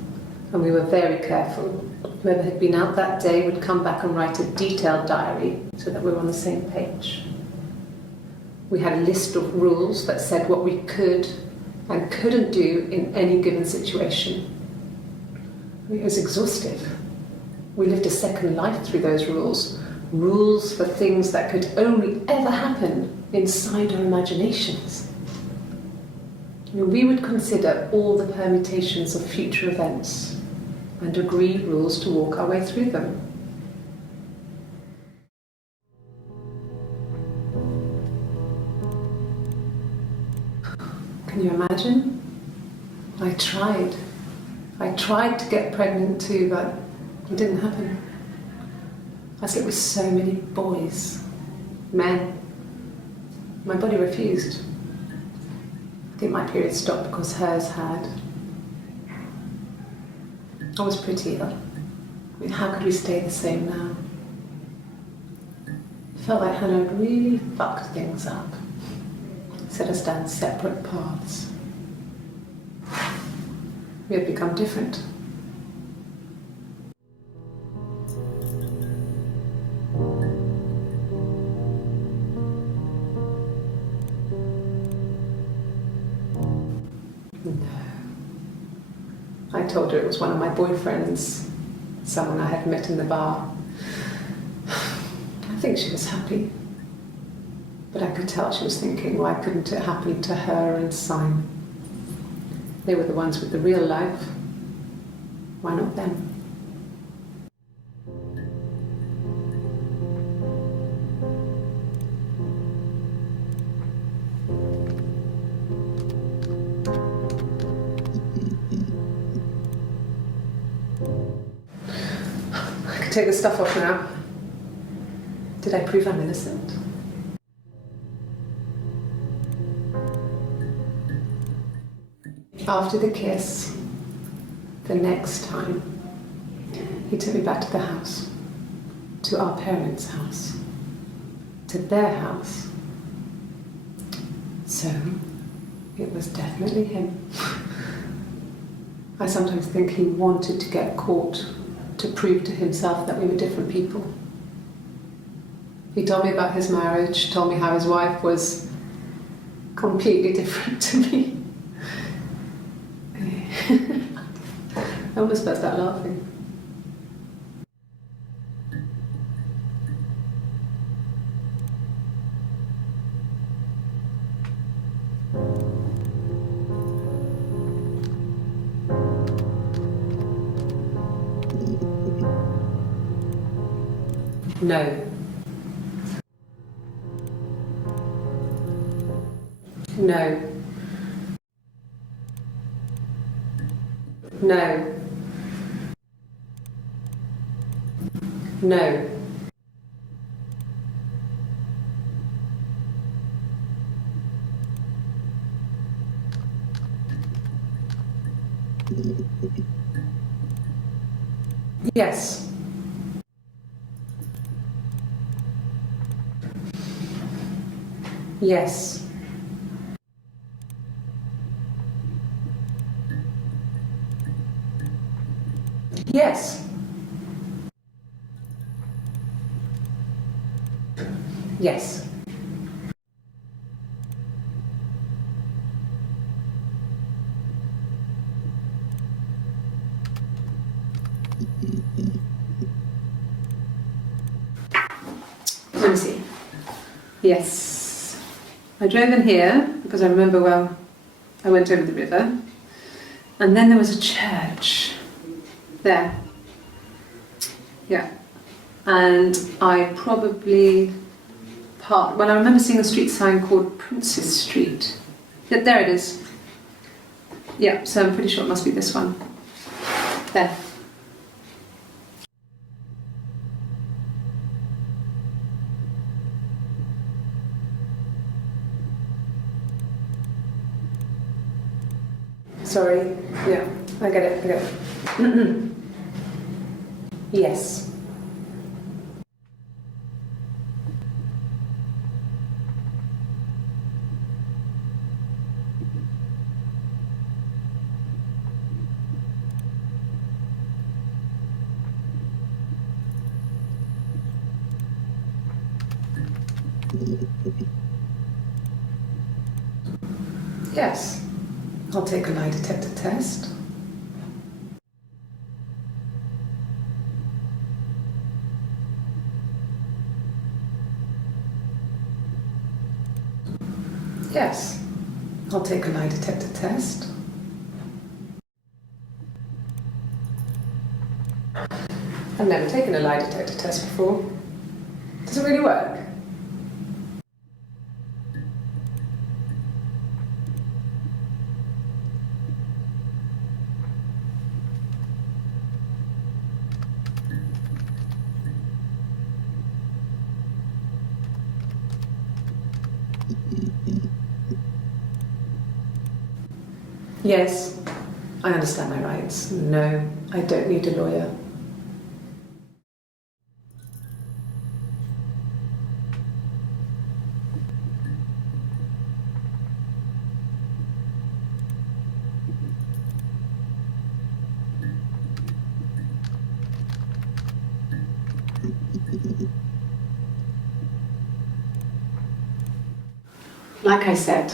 and we were very careful. Whoever had been out that day would come back and write a detailed diary so that we were on the same page. We had a list of rules that said what we could and couldn't do in any given situation. It was exhaustive. We lived a second life through those rules. Rules for things that could only ever happen inside our imaginations. We would consider all the permutations of future events and agree rules to walk our way through them. Can you imagine? I tried. I tried to get pregnant too, but it didn't happen. I slept with so many boys, men. My body refused. I think my period stopped because hers had. I was pretty though. I mean, how could we stay the same now? It felt like Hannah had really fucked things up. Set us down separate paths. We had become different. No. I told her it was one of my boyfriends, someone I had met in the bar. I think she was happy. But I could tell she was thinking, why couldn't it happen to her and Simon? They were the ones with the real life. Why not them? I could take the stuff off now. Did I prove I'm innocent? After the kiss, the next time, he took me back to the house, to our parents' house, to their house. So, it was definitely him. I sometimes think he wanted to get caught to prove to himself that we were different people. He told me about his marriage, told me how his wife was completely different to me. I almost burst out laughing. No. No. No. No. Yes. Yes. Yes. Yes. Let me see. Yes. I drove in here because I remember, well, I went over the river, and then there was a church there. Yeah. And I probably parked, well, I remember seeing a street sign called Princess Street. Yeah, there it is. Yeah, so I'm pretty sure it must be this one. There. Sorry. Yeah, I get it. I get it. Yes. Yes. I'll take a lie detector test. Yes. I'll take a lie detector test. I've never taken a lie detector test before. Does it really work? Yes, I understand my rights. No, I don't need a lawyer. Like I said,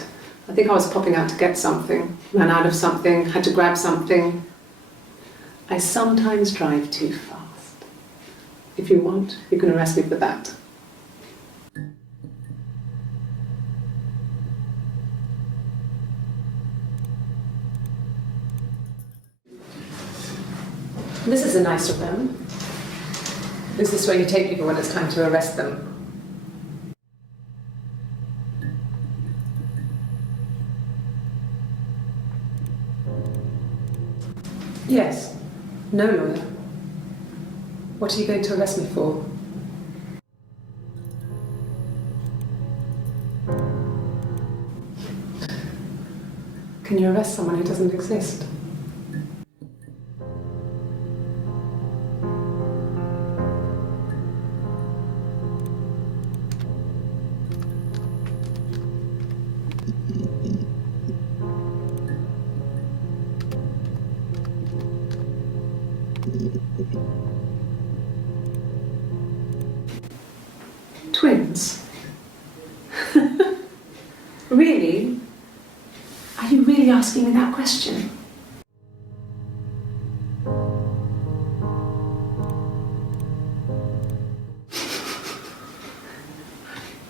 I think I was popping out to get something, ran out of something, had to grab something. I sometimes drive too fast. If you want, you can arrest me for that. This is a nice room. This is where you take people when it's time to arrest them. Yes. No lawyer. What are you going to arrest me for? Can you arrest someone who doesn't exist? Twins? Really? Are you really asking me that question?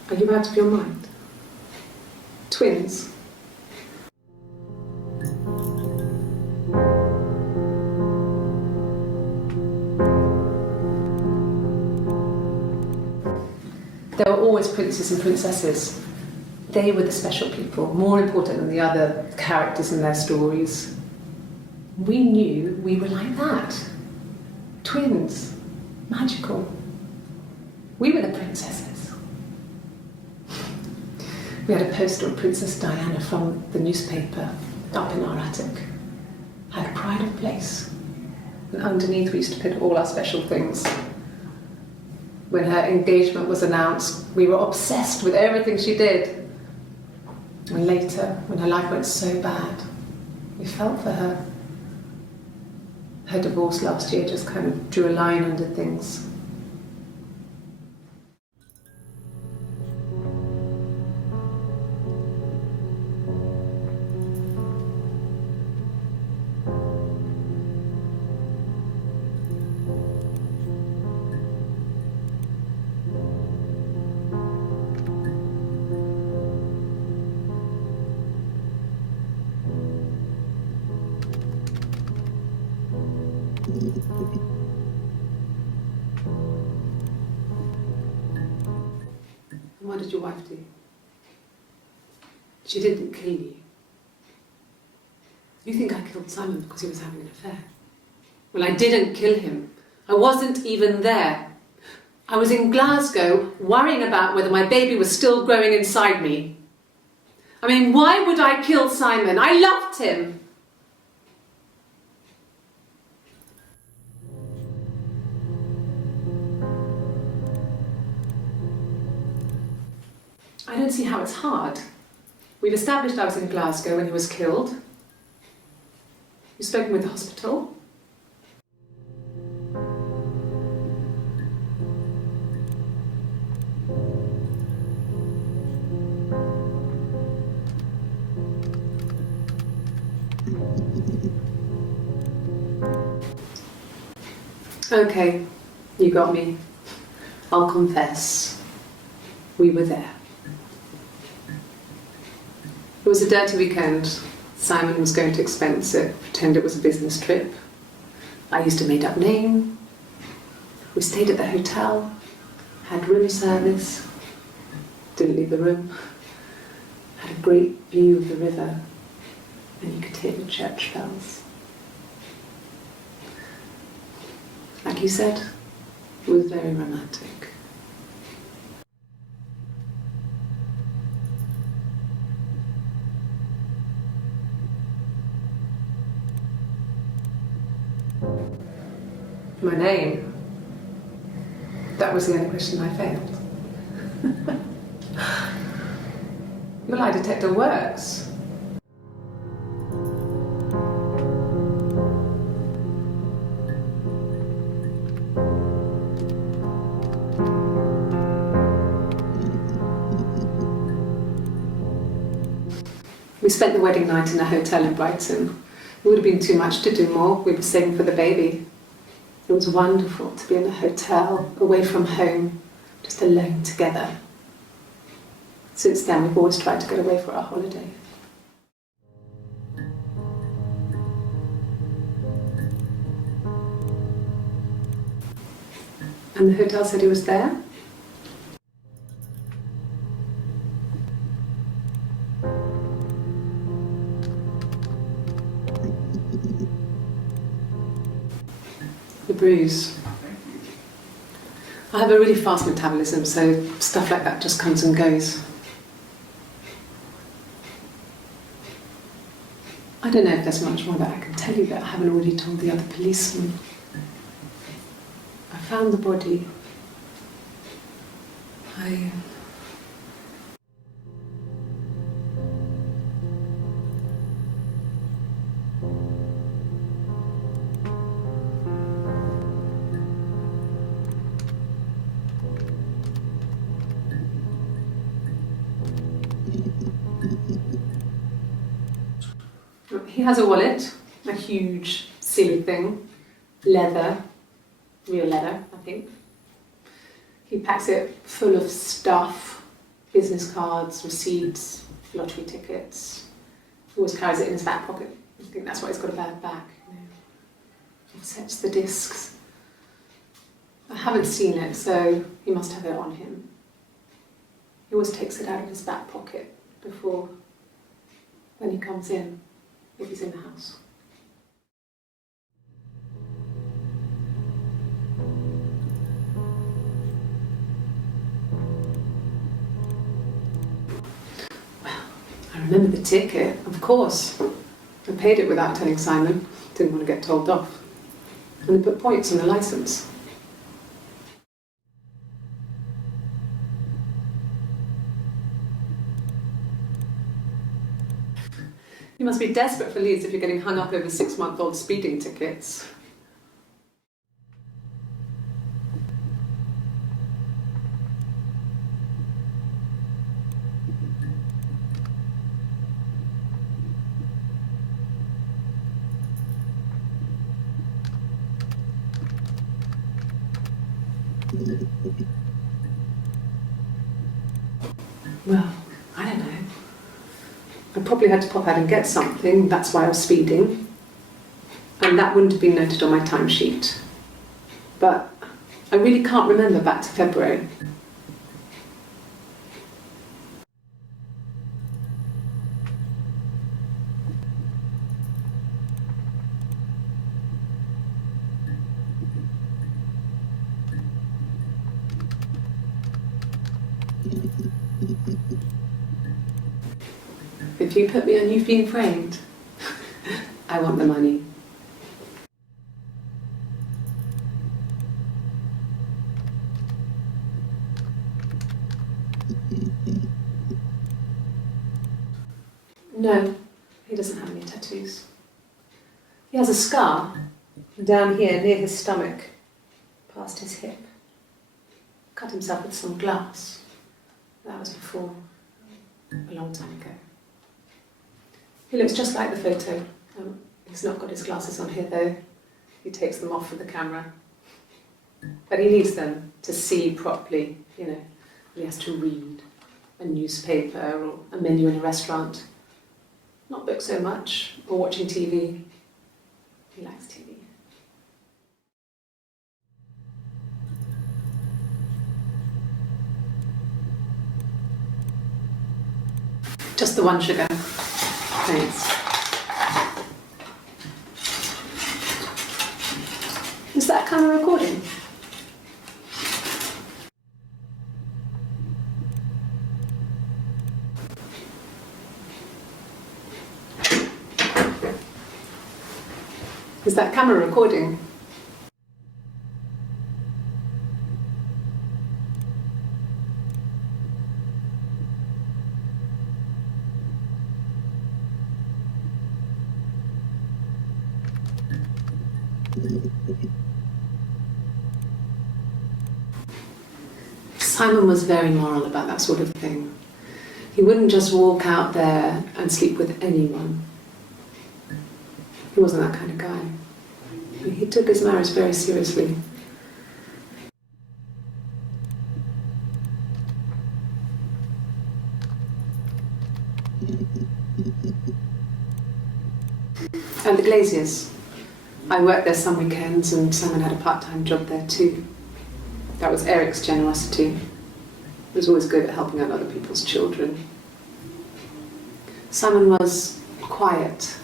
Are you out of your mind? Twins? There were always princes and princesses. They were the special people, more important than the other characters in their stories. We knew we were like that. Twins. Magical. We were the princesses. We had a poster of Princess Diana from the newspaper up in our attic. Had a pride of place. And underneath we used to put all our special things. When her engagement was announced, we were obsessed with everything she did. And later, when her life went so bad, we felt for her. Her divorce last year just kind of drew a line under things. And what did your wife do? She didn't kill you. You think I killed Simon because he was having an affair? Well, I didn't kill him. I wasn't even there. I was in Glasgow worrying about whether my baby was still growing inside me. I mean, why would I kill Simon? I loved him. I don't see how it's hard. We've established I was in Glasgow when he was killed. You've spoken with the hospital. Okay, you got me. I'll confess. We were there. It was a dirty weekend. Simon was going to expense it, pretend it was a business trip. I used a made-up name. We stayed at the hotel, had room service, didn't leave the room, had a great view of the river, and you could hear the church bells. Like you said, it was very romantic. My name? That was the only question I failed. Your lie detector works. We spent the wedding night in a hotel in Brighton. It would have been too much to do more. We were saving for the baby. It was wonderful to be in a hotel, away from home, just alone together. Since then, we've always tried to get away for our holiday. And the hotel said he was there. The bruise. I have a really fast metabolism, so stuff like that just comes and goes. I don't know if there's much more that I can tell you that I haven't already told the other policemen. I found the body. He has a wallet, a huge, silly thing, leather, real leather, I think. He packs it full of stuff, business cards, receipts, lottery tickets. He always carries it in his back pocket. I think that's why he's got a bad back. He sets the discs. I haven't seen it, so he must have it on him. He always takes it out of his back pocket before, when he comes in, if he's in the house. I remember the ticket, of course. I paid it without telling Simon. Didn't want to get told off. And they put points on the licence. You must be desperate for leads if you're getting hung up over 6-month-old speeding tickets. Well, I don't know. I probably had to pop out and get something, that's why I was speeding. And that wouldn't have been noted on my timesheet. But I really can't remember back to February. If you put me on You've Been Framed, I want the money. No, he doesn't have any tattoos. He has a scar down here near his stomach, past his hip. Cut himself with some glass. That was before, a long time ago. He looks just like the photo. He's not got his glasses on here though. He takes them off for the camera. But he needs them to see properly, you know. He has to read a newspaper or a menu in a restaurant. Not books so much, or watching TV. He likes TV. Just the one sugar. Thanks. Is that camera recording? Is that camera recording? Simon was very moral about that sort of thing. He wouldn't just walk out there and sleep with anyone. He wasn't that kind of guy. He took his marriage very seriously. And the Glaziers. I worked there some weekends and Simon had a part-time job there too. That was Eric's generosity. He was always good at helping out other people's children. Simon was quiet,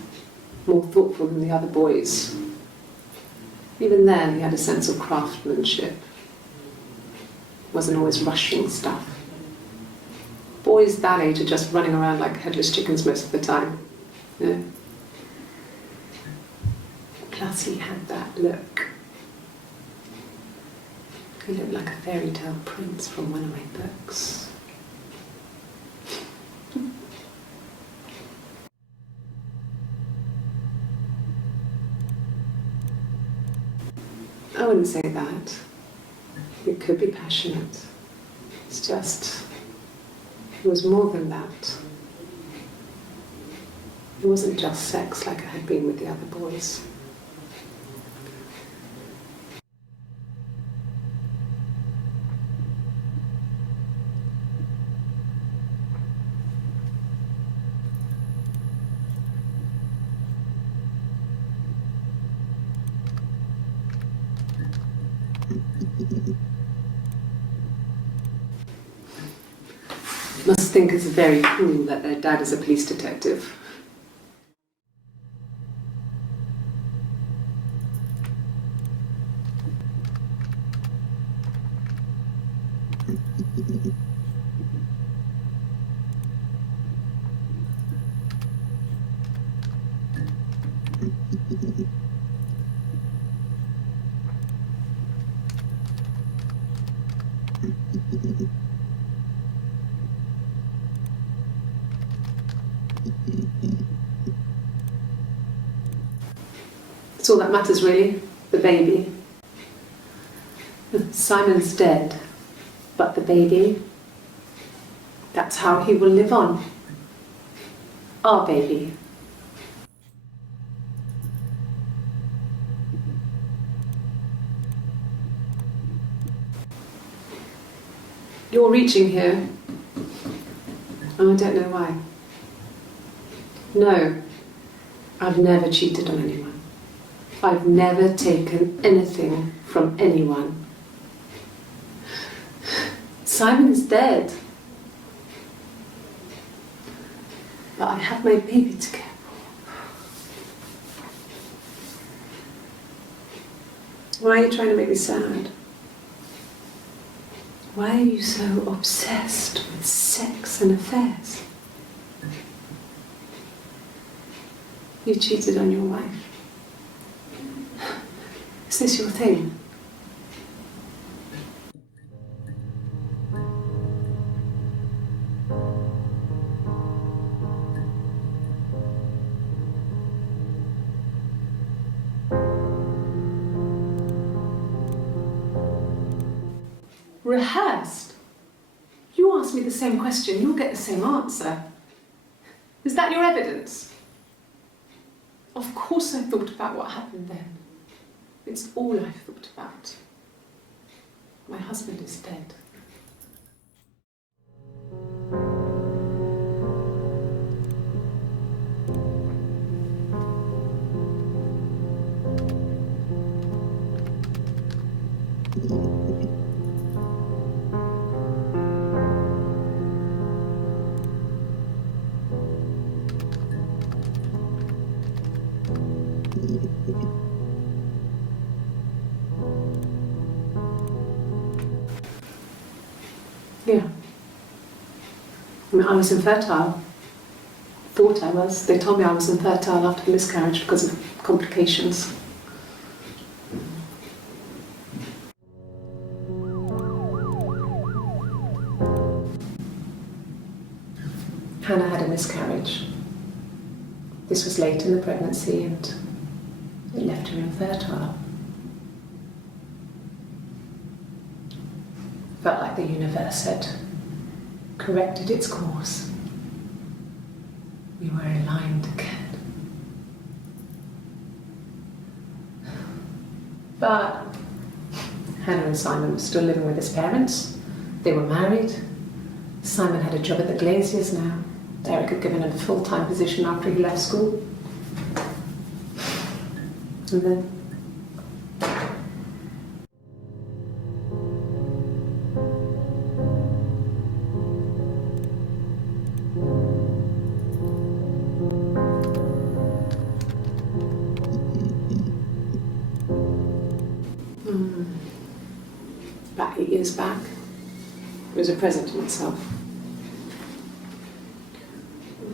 more thoughtful than the other boys. Even then, he had a sense of craftsmanship. Wasn't always rushing stuff. Boys that age are just running around like headless chickens most of the time. Yeah. Plus he had that look. He looked like a fairy tale prince from one of my books. I wouldn't say that. It could be passionate. It's just, it was more than that. It wasn't just sex like I had been with the other boys. Must think it's very cool that their dad is a police detective. It's all that matters really, the baby. Simon's dead, but the baby, that's how he will live on. Our baby. You're reaching here. Oh, I don't know why. No, I've never cheated on anyone. I've never taken anything from anyone. Simon is dead. But I have my baby to care for. Why are you trying to make me sad? Why are you so obsessed with sex and affairs? You cheated on your wife. Is this your thing? Rehearsed? You ask me the same question, you'll get the same answer. Is that your evidence? Of course I thought about what happened then. It's all I've thought about. My husband is dead. Yeah. I mean, I was infertile. Thought I was. They told me I was infertile after the miscarriage because of complications. Hannah had a miscarriage. This was late in the pregnancy and it left her infertile. Felt like the universe had corrected its course. We were aligned again. But Hannah and Simon were still living with his parents. They were married. Simon had a job at the Glaziers now. Eric had given him a full-time position after he left school. And then about 8 years back, it was a present to myself.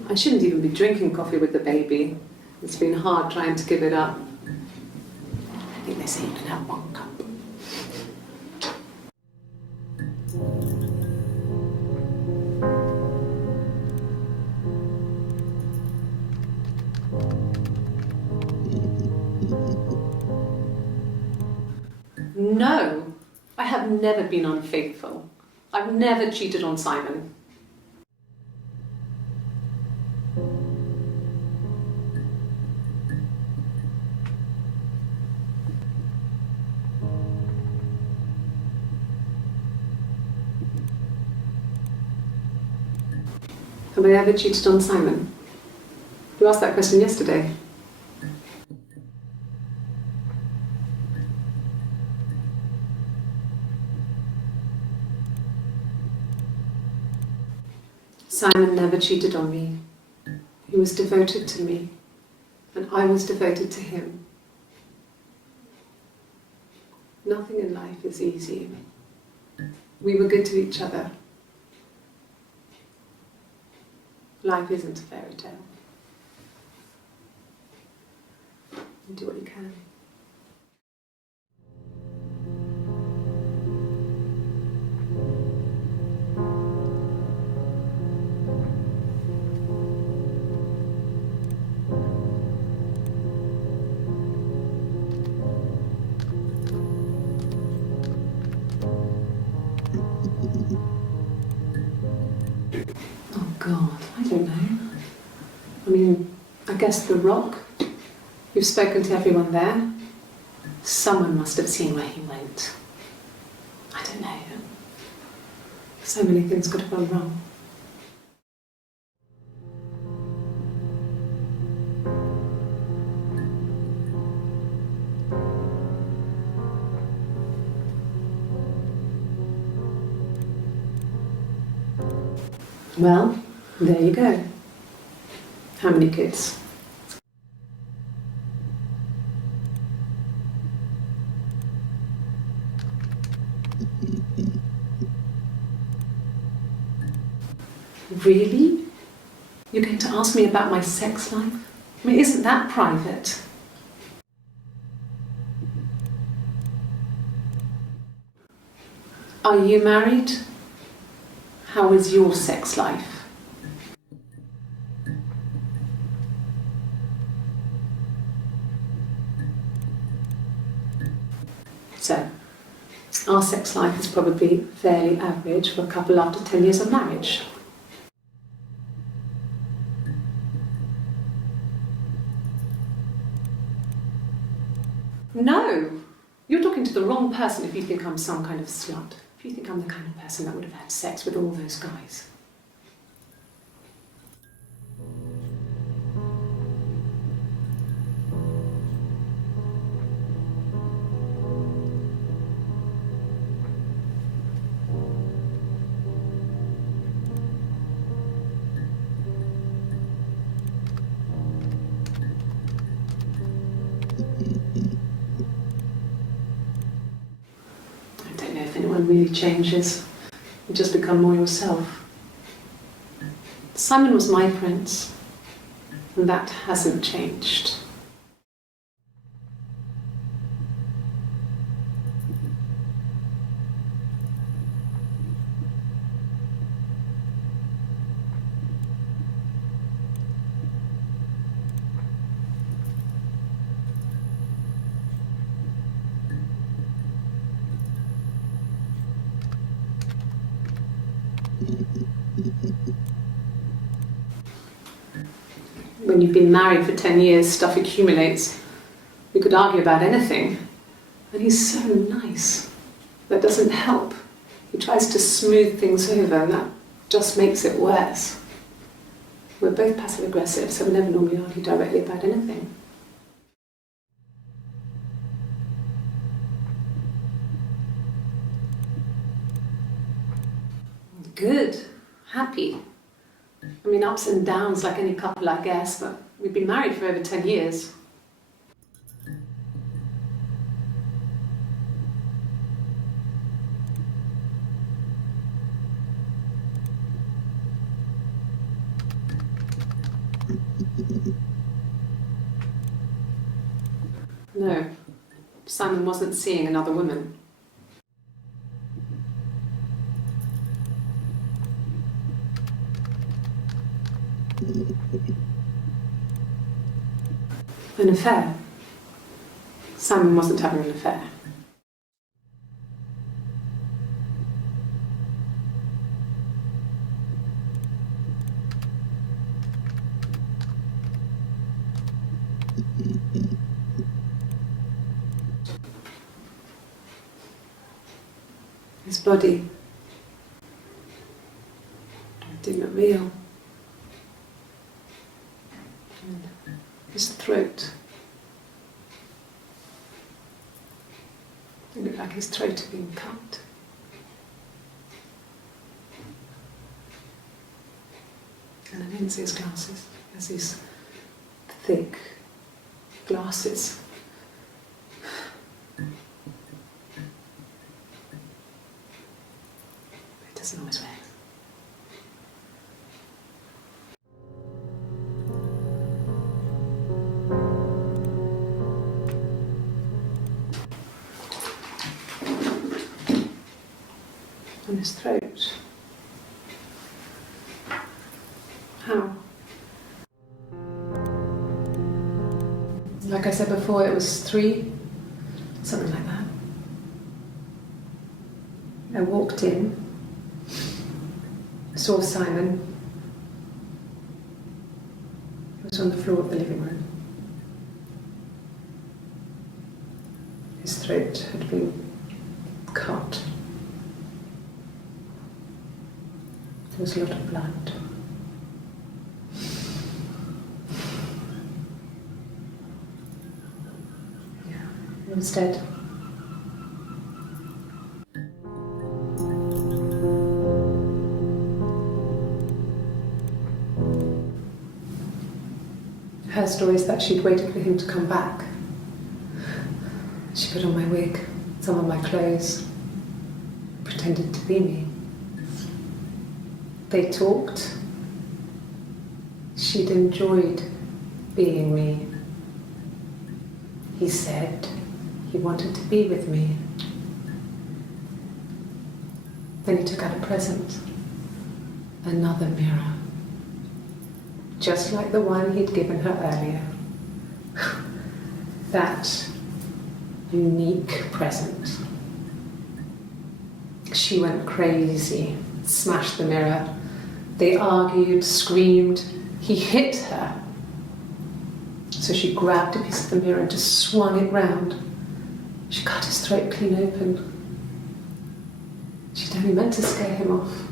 I shouldn't even be drinking coffee with the baby. It's been hard trying to give it up. I think they say you can have 1 cup. No, I have never been unfaithful. I've never cheated on Simon. Have I ever cheated on Simon? You asked that question yesterday. Simon never cheated on me. He was devoted to me, and I was devoted to him. Nothing in life is easy. We were good to each other. Life isn't a fairy tale. You do what you can. Oh God, I don't know. I mean, I guess the Rock. You've spoken to everyone there. Someone must have seen where he went. I don't know. So many things could have gone wrong. Well, there you go. How many kids? Really? You're going to ask me about my sex life? I mean, isn't that private? Are you married? How is your sex life? So, our sex life is probably fairly average for a couple after 10 years of marriage. No! You're talking to the wrong person if you think I'm some kind of slut. If you think I'm the kind of person that would have had sex with all those guys. I don't know if anyone really changes. You just become more yourself. Simon was my prince, and that hasn't changed. When you've been married for 10 years, stuff accumulates. We could argue about anything. And he's so nice. That doesn't help. He tries to smooth things over, and that just makes it worse. We're both passive-aggressive, so we never normally argue directly about anything. Good. Happy. I mean, ups and downs like any couple, I guess, but we've been married for over 10 years. No, Simon wasn't seeing another woman. An affair. Simon wasn't having an affair. His body did not real. His throat. It looked like his throat had been cut. And I didn't see his glasses. He has these thick glasses. But he doesn't always wear. On his throat. How? Like I said before, it was 3, something like that. I walked in, saw Simon. He was on the floor of the living room. His throat had been cut. There was a lot of blood. Yeah, he was dead. Her story is that she'd waited for him to come back. She put on my wig, some of my clothes, pretended to be me. They talked. She'd enjoyed being me. He said he wanted to be with me. Then he took out a present. Another mirror. Just like the one he'd given her earlier. That unique present. She went crazy, smashed the mirror. They argued, screamed. He hit her. So she grabbed a piece of the mirror and just swung it round. She cut his throat clean open. She'd only meant to scare him off.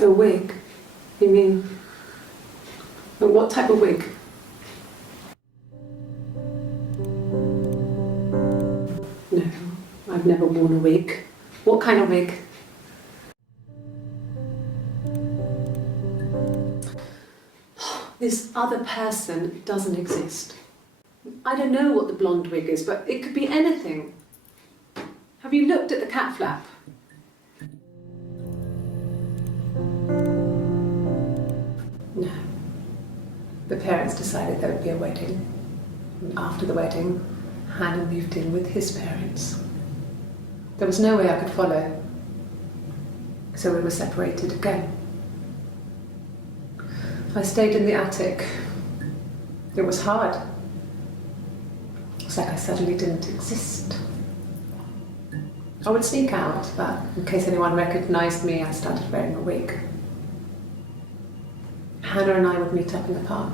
A wig? You mean? But what type of wig? No, I've never worn a wig. What kind of wig? This other person doesn't exist. I don't know what the blonde wig is, but it could be anything. Have you looked at the cat flap? No. The parents decided there would be a wedding. And after the wedding, Hannah moved in with his parents. There was no way I could follow. So we were separated again. I stayed in the attic. It was hard. It's like I suddenly didn't exist. I would sneak out, but in case anyone recognised me, I started wearing a wig. Hannah and I would meet up in the park.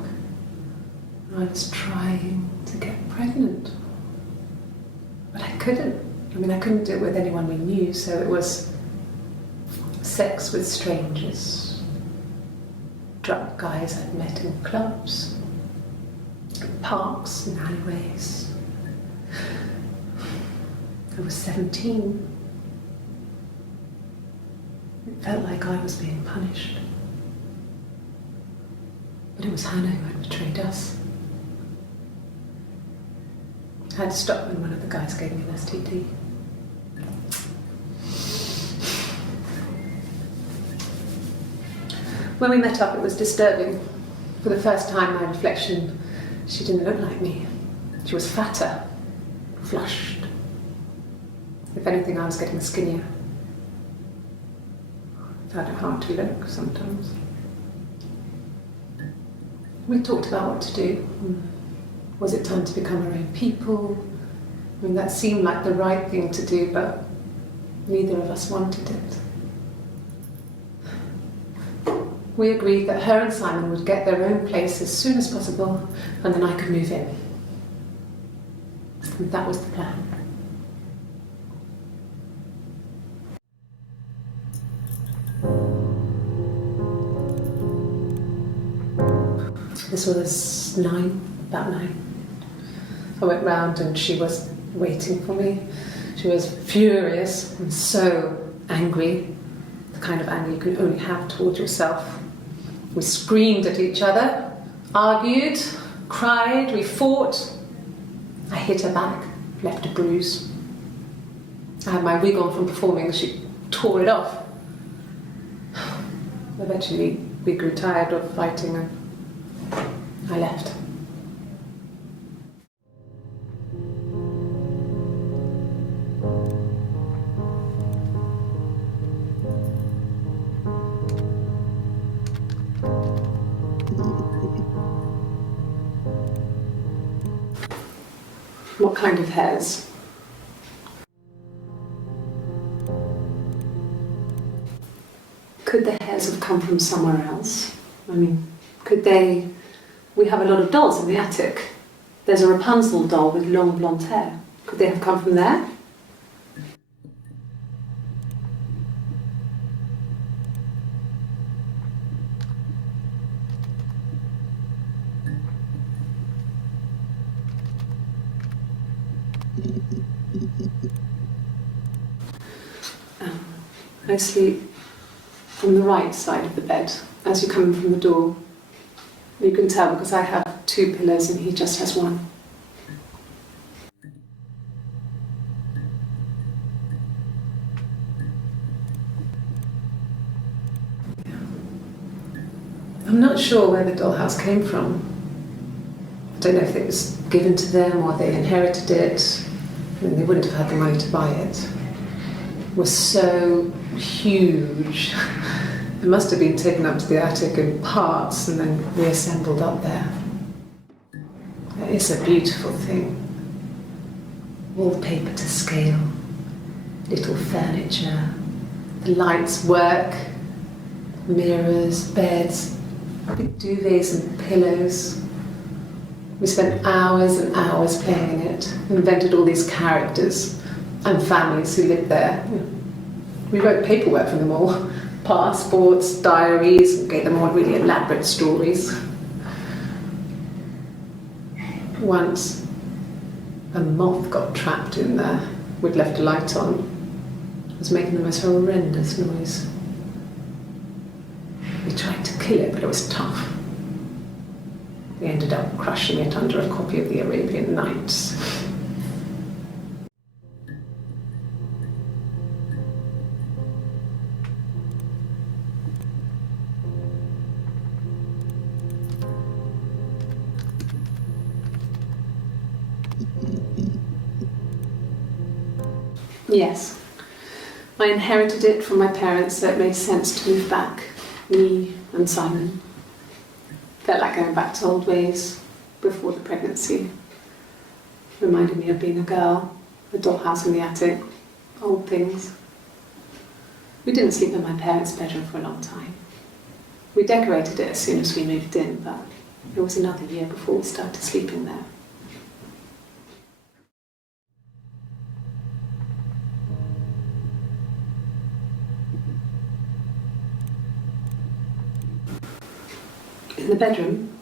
I was trying to get pregnant, but I couldn't. I mean, I couldn't do it with anyone we knew, so it was sex with strangers, drunk guys I'd met in clubs, parks and alleyways. I was 17. It felt like I was being punished. But it was Hannah who had betrayed us. I had to stop when one of the guys gave me an STD. When we met up, it was disturbing. For the first time, my reflection, she didn't look like me. She was fatter, flushed. If anything, I was getting skinnier. I found it hard to look sometimes. We talked about what to do. Was it time to become our own people? I mean, that seemed like the right thing to do, but neither of us wanted it. We agreed that her and Simon would get their own place as soon as possible, and then I could move in. And that was the plan. This was about 9. I went round and she was waiting for me. She was furious and so angry, the kind of anger you can only have towards yourself. We screamed at each other, argued, cried, we fought. I hit her back, left a bruise. I had my wig on from performing and she tore it off. Eventually we grew tired of fighting and I left. What kind of hairs? Could the hairs have come from somewhere else? I mean, could they... We have a lot of dolls in the attic. There's a Rapunzel doll with long blonde hair. Could they have come from there? I sleep on the right side of the bed as you come in from the door. You can tell because I have 2 pillows and he just has 1. I'm not sure where the dollhouse came from. I don't know if it was given to them or they inherited it. I mean, they wouldn't have had the money to buy it. It was so huge. It must have been taken up to the attic in parts and then reassembled up there. It's a beautiful thing. Wallpaper to scale, little furniture, the lights work, mirrors, beds, big duvets and pillows. We spent hours and hours playing in it, invented all these characters and families who lived there. We wrote paperwork for them all, passports, diaries, and gave them all really elaborate stories. Once, a moth got trapped in there. We'd left a light on. It was making the most horrendous noise. We tried to kill it, but it was tough. We ended up crushing it under a copy of the Arabian Nights. Yes. I inherited it from my parents, so it made sense to move back, me and Simon. Felt like going back to old ways before the pregnancy. Reminded me of being a girl, a dollhouse in the attic, old things. We didn't sleep in my parents' bedroom for a long time. We decorated it as soon as we moved in, but it was another year before we started sleeping there. In the bedroom,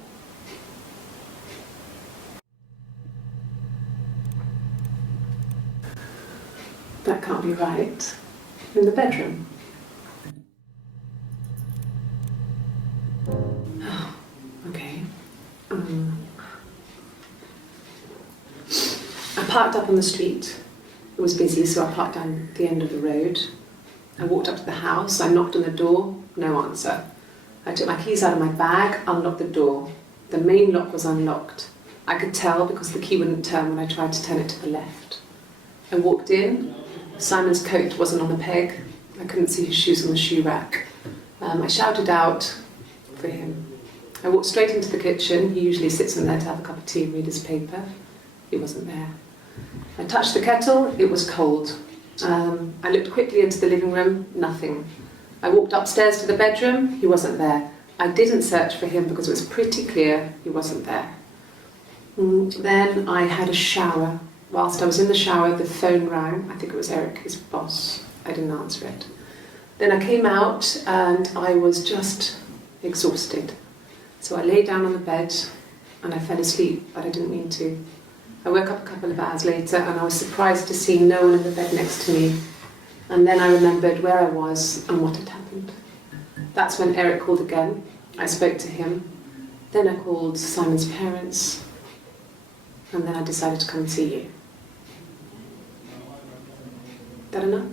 that can't be right. In the bedroom. Oh, okay. I parked up on the street. It was busy, so I parked down the end of the road. I walked up to the house, I knocked on the door, no answer. I took my keys out of my bag, unlocked the door. The main lock was unlocked. I could tell because the key wouldn't turn when I tried to turn it to the left. I walked in. Simon's coat wasn't on the peg. I couldn't see his shoes on the shoe rack. I shouted out for him. I walked straight into the kitchen. He usually sits in there to have a cup of tea and read his paper. He wasn't there. I touched the kettle. It was cold. I looked quickly into the living room. Nothing. I walked upstairs to the bedroom. He wasn't there. I didn't search for him because it was pretty clear he wasn't there. Then I had a shower. Whilst I was in the shower, the phone rang. I think it was Eric, his boss. I didn't answer it. Then I came out and I was just exhausted. So I lay down on the bed and I fell asleep, but I didn't mean to. I woke up a couple of hours later and I was surprised to see no one in the bed next to me. And then I remembered where I was and what had happened. That's when Eric called again. I spoke to him. Then I called Simon's parents. And then I decided to come and see you. That enough?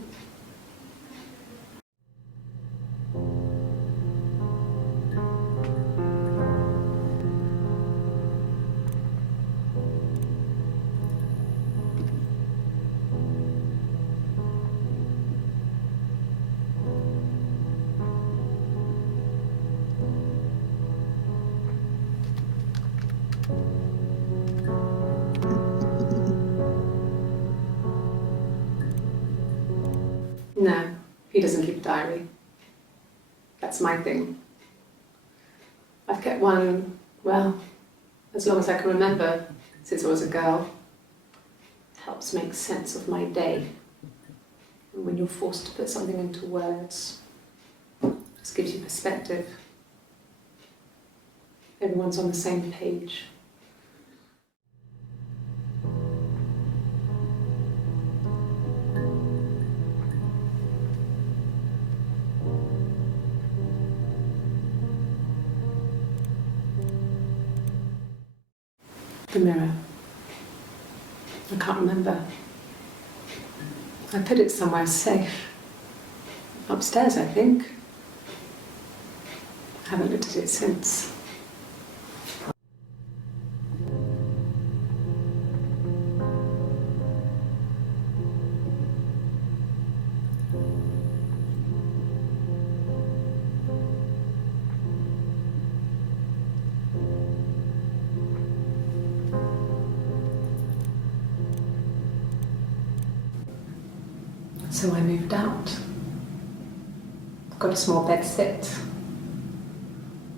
No, he doesn't keep a diary. That's my thing. I've kept one, well, as long as I can remember, since I was a girl. It helps make sense of my day. And when you're forced to put something into words, it just gives you perspective. Everyone's on the same page. The mirror. I can't remember. I put it somewhere safe. Upstairs, I think. I haven't looked at it since. So I moved out. Got a small bed sit.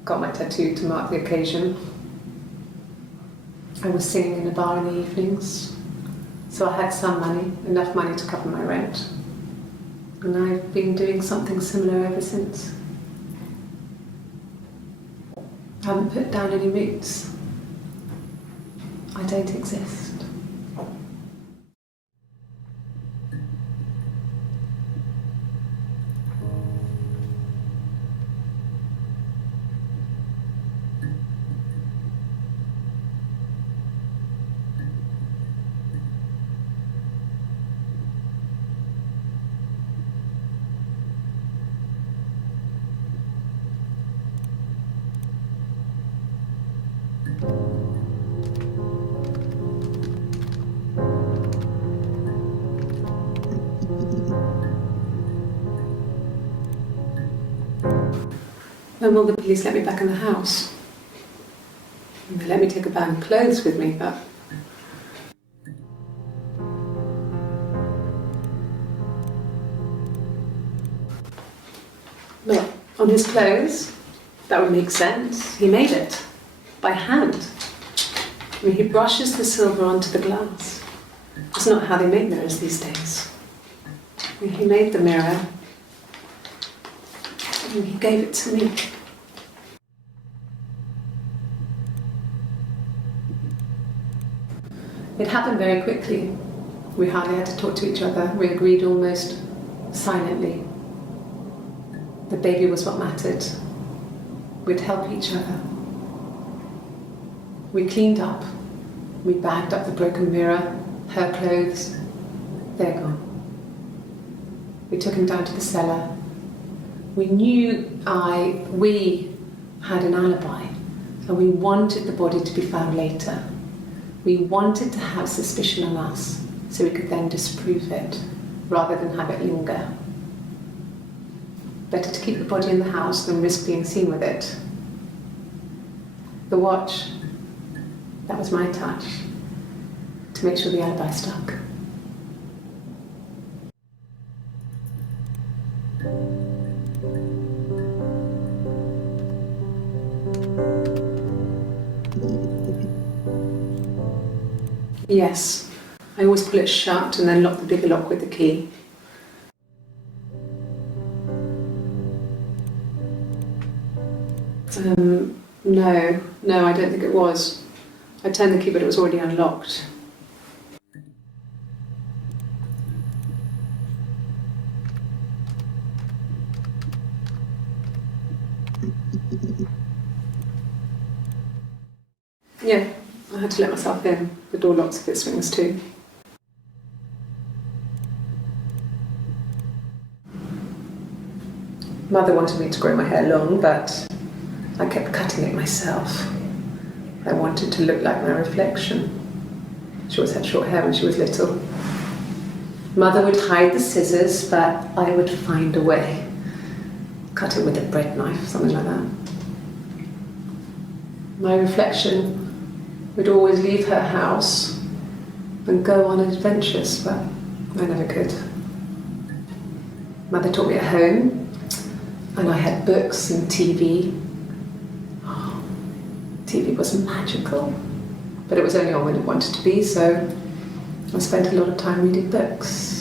Got my tattoo to mark the occasion. I was singing in a bar in the evenings, so I had some money, enough money to cover my rent. And I've been doing something similar ever since. I haven't put down any roots. I don't exist. When will the police let me back in the house? And they let me take a bag of clothes with me, but... Look, on his clothes, that would make sense. He made it. By hand. I mean, he brushes the silver onto the glass. It's not how they make mirrors these days. I mean, he made the mirror, and he gave it to me. It happened very quickly. We hardly had to talk to each other. We agreed almost silently. The baby was what mattered. We'd help each other. We cleaned up. We bagged up the broken mirror, her clothes. They're gone. We took him down to the cellar. We had an alibi, and we wanted the body to be found later. We wanted to have suspicion on us, so we could then disprove it, rather than have it linger. Better to keep the body in the house than risk being seen with it. The watch, that was my touch, to make sure the alibi stuck. Yes, I always pull it shut and then lock the bigger lock with the key. No, I don't think it was. I turned the key, but it was already unlocked. Yeah, I had to let myself in. The door locks if it swings too. Mother wanted me to grow my hair long, but I kept cutting it myself. I wanted to look like my reflection. She always had short hair when she was little. Mother would hide the scissors, but I would find a way. Cut it with a bread knife, something like that. My reflection would always leave her house and go on adventures, but I never could. Mother taught me at home, and I had books and TV. Oh, TV was magical, but it was only on when it wanted to be, so I spent a lot of time reading books.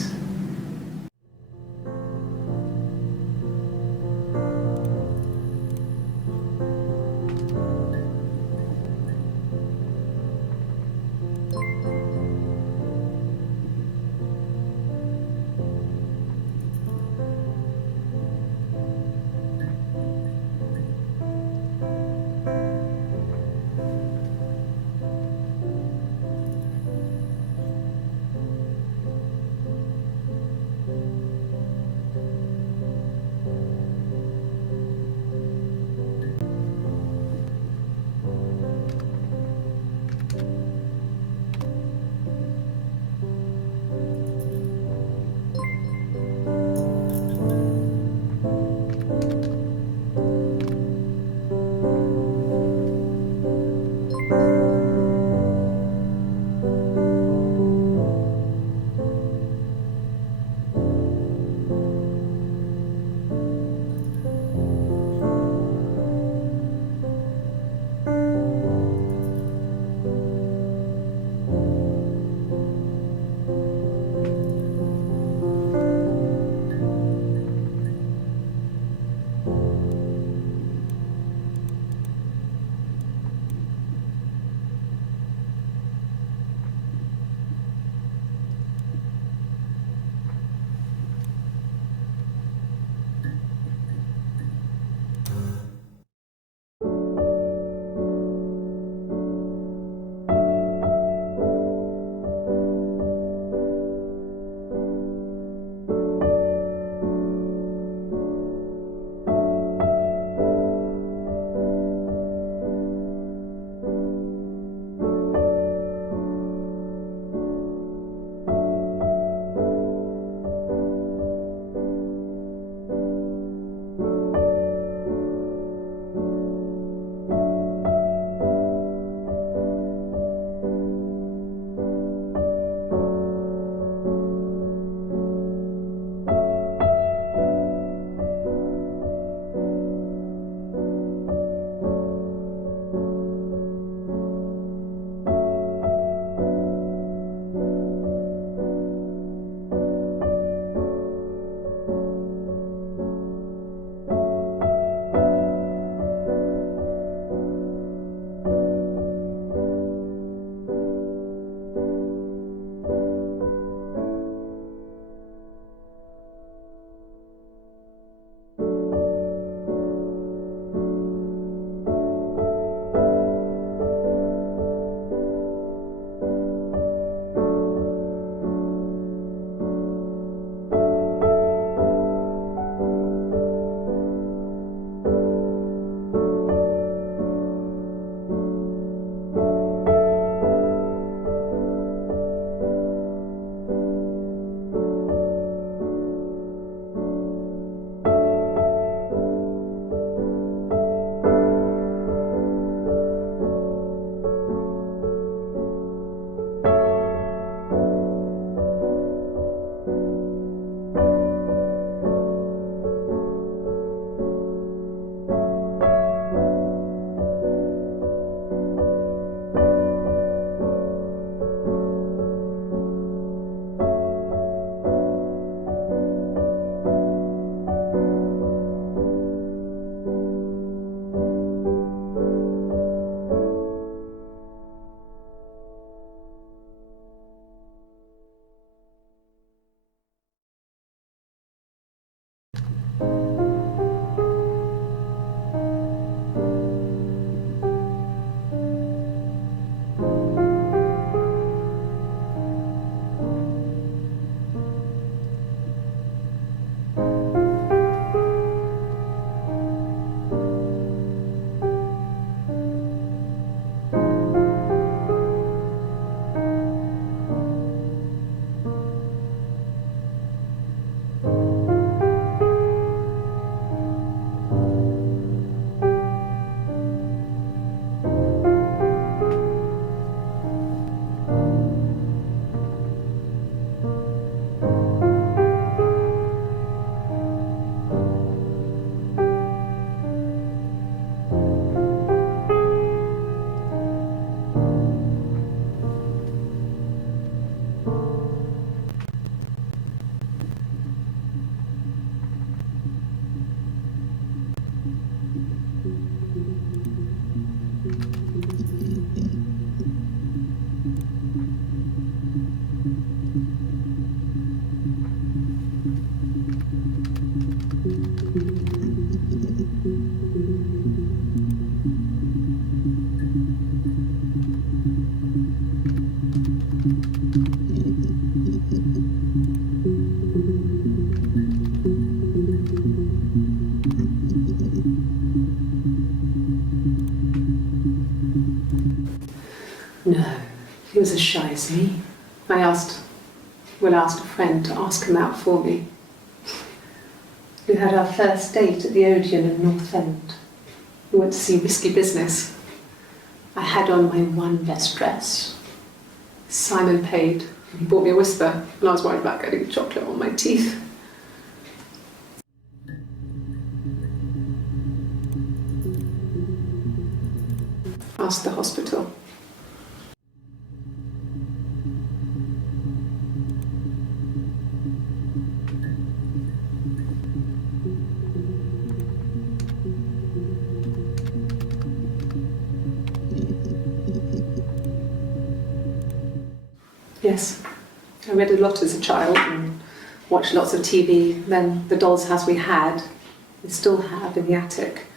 No, he was as shy as me. I asked a friend to ask him out for me. We had our first date at the Odeon in North End. We went to see Risky Business. I had on my one best dress. Simon paid, and he bought me a Whisper, and I was worried about getting chocolate on my teeth. Asked the hospital. Yes, I read a lot as a child and watched lots of TV. Then the doll's house we had, we still have in the attic.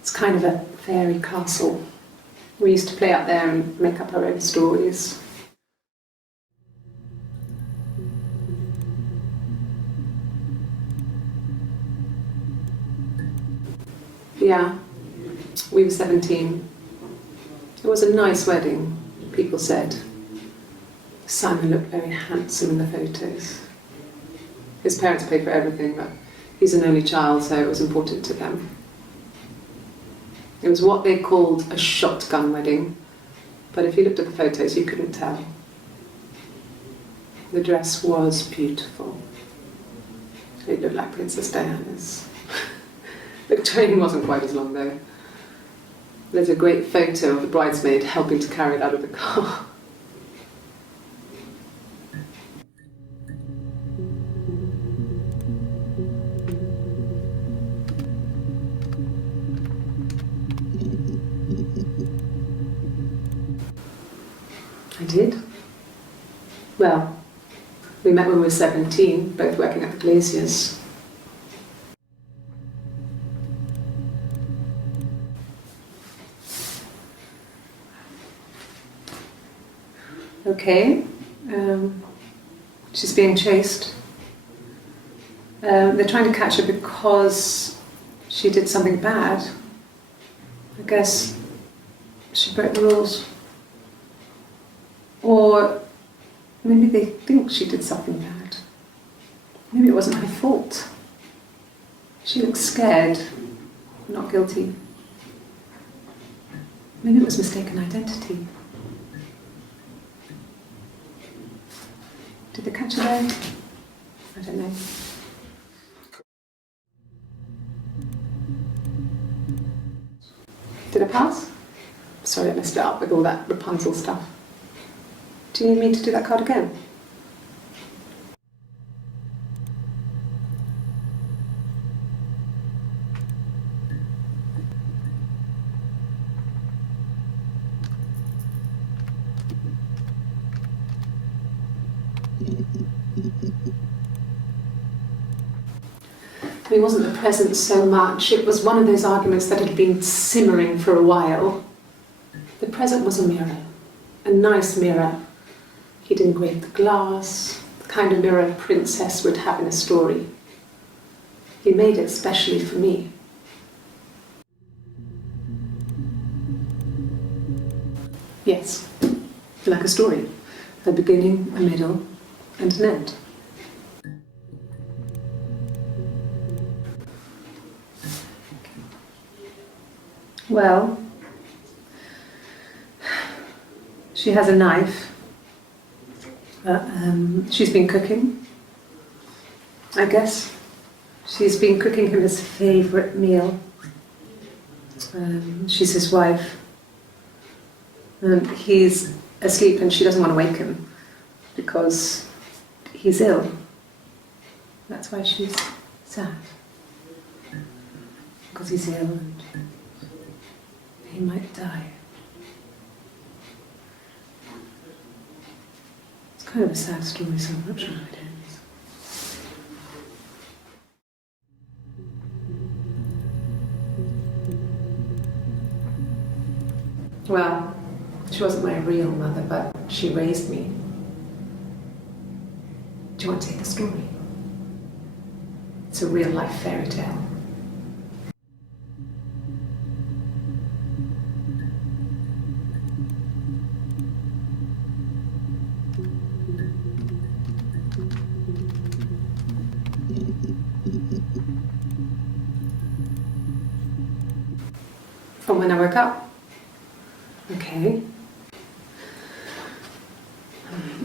It's kind of a fairy castle. We used to play out there and make up our own stories. Yeah, we were 17. It was a nice wedding, people said. Simon looked very handsome in the photos. His parents paid for everything, but he's an only child, so it was important to them. It was what they called a shotgun wedding, but if you looked at the photos, you couldn't tell. The dress was beautiful. It looked like Princess Diana's. The train wasn't quite as long, though. There's a great photo of the bridesmaid helping to carry it out of the car. I did. Well, we met when we were 17, both working at the Glaziers. Okay, she's being chased. They're trying to catch her because she did something bad. I guess she broke the rules. Or maybe they think she did something bad. Maybe it wasn't her fault. She looks scared, not guilty. Maybe it was mistaken identity. Did they catch her there? I don't know. Did I pass? Sorry, I messed it up with all that Rapunzel stuff. Do you need me to do that card again? It wasn't the present so much, it was one of those arguments that had been simmering for a while. The present was a mirror, a nice mirror. He'd engraved the glass, the kind of mirror a princess would have in a story. He made it specially for me. Yes, like a story. A beginning, a middle, and an end. Well, she has a knife. She's been cooking, I guess. She's been cooking him his favourite meal. She's his wife. He's asleep and she doesn't want to wake him because he's ill. That's why she's sad. Because he's ill and he might die. It's kind of a sad story, so I'm not sure how it ends. Well, she wasn't my real mother, but she raised me. Do you want to take the story? It's a real-life fairy tale. From when I woke up. Okay.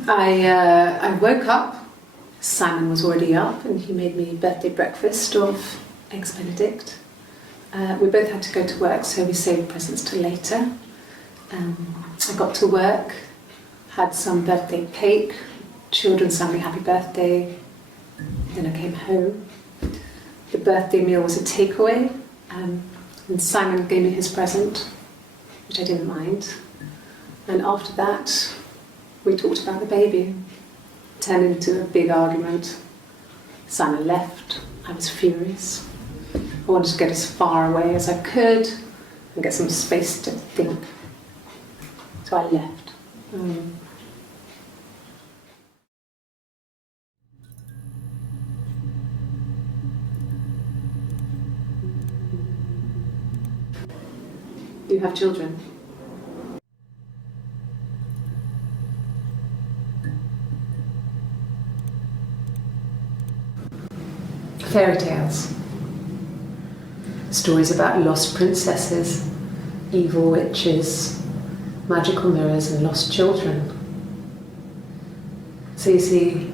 I woke up. Simon was already up, and he made me birthday breakfast of eggs Benedict. We both had to go to work, so we saved presents till later. I got to work, had some birthday cake, children sang me happy birthday. Then I came home. The birthday meal was a takeaway, and Simon gave me his present, which I didn't mind. And after that, we talked about the baby. It turned into a big argument. Simon left. I was furious. I wanted to get as far away as I could and get some space to think. So I left. You have children? Fairy tales. Stories about lost princesses, evil witches, magical mirrors and lost children. So you see,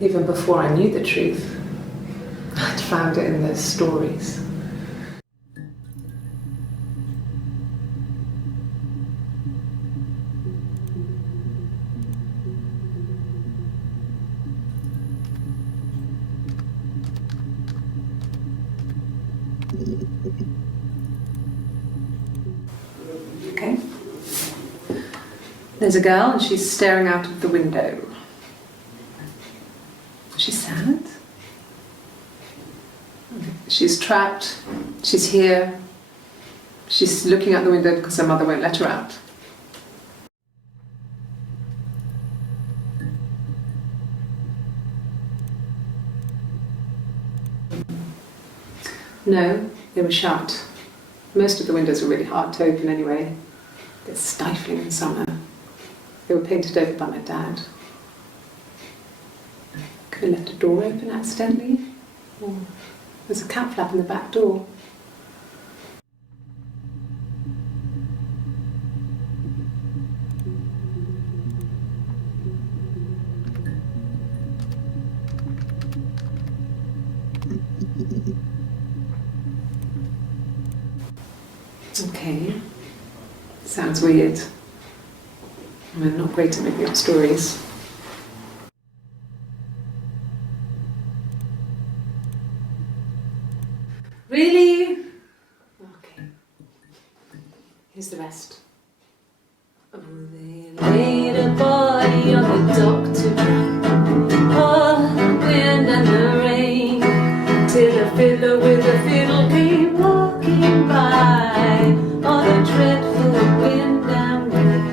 even before I knew the truth, I'd found it in those stories. Okay. There's a girl and she's staring out of the window. She's sad. She's trapped. She's here. She's looking out the window because her mother won't let her out. No, they were shut. Most of the windows were really hard to open anyway. They're stifling in summer. They were painted over by my dad. Could have left a door open accidentally. Or there's a cat flap in the back door. Okay. Sounds weird. I'm not great at making up stories. Really? Okay. Here's the rest. Oh, they laid a body on the dock to dry. Oh, the wind and the rain, till a fiddler with a fiddle came walking by. Oh, the dreadful wind and rain.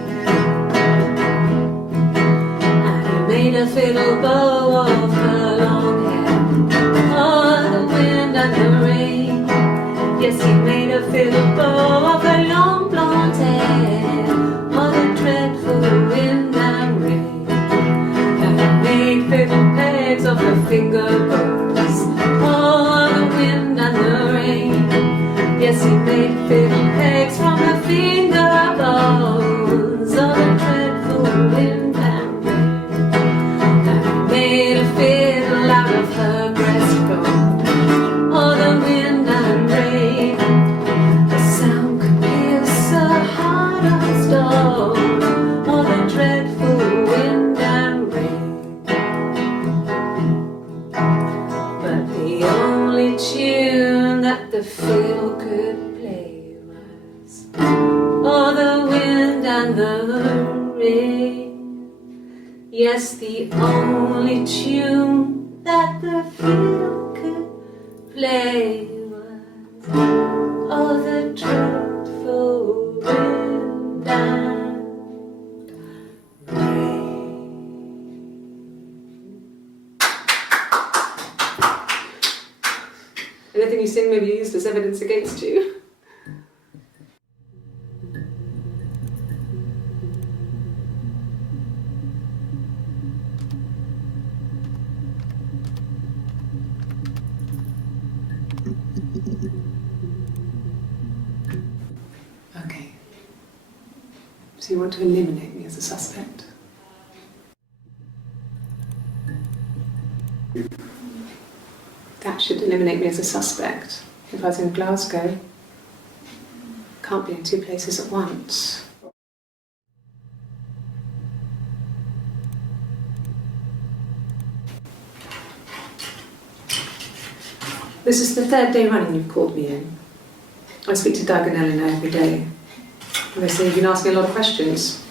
And he made a fiddle bow of her long hair. Oh, the wind and the rain. Yes, he made a fiddle bow of her long blonde hair. Oh, the dreadful wind and rain. And he made fiddle pegs of her finger bows. Oh, the wind and the rain. Yes, he made fiddle pegs from her finger bows. Oh, the dreadful wind and rain. And he made a fiddle out of her breast bone. Oh, the wind and rain. The sound could pierce a heart of stone. Oh, the dreadful wind and rain. But the only tune that the fiddle could play was oh, the wind and the rain. Yes, the only tune that the fiddle could play was oh, the dreadful wind and rain. Anything you sing may be used as evidence against you. So you want to eliminate me as a suspect? That should eliminate me as a suspect. If I was in Glasgow, can't be in two places at once. This is the third day running you've called me in. I speak to Doug and Eleanor every day. And they say you've been asking a lot of questions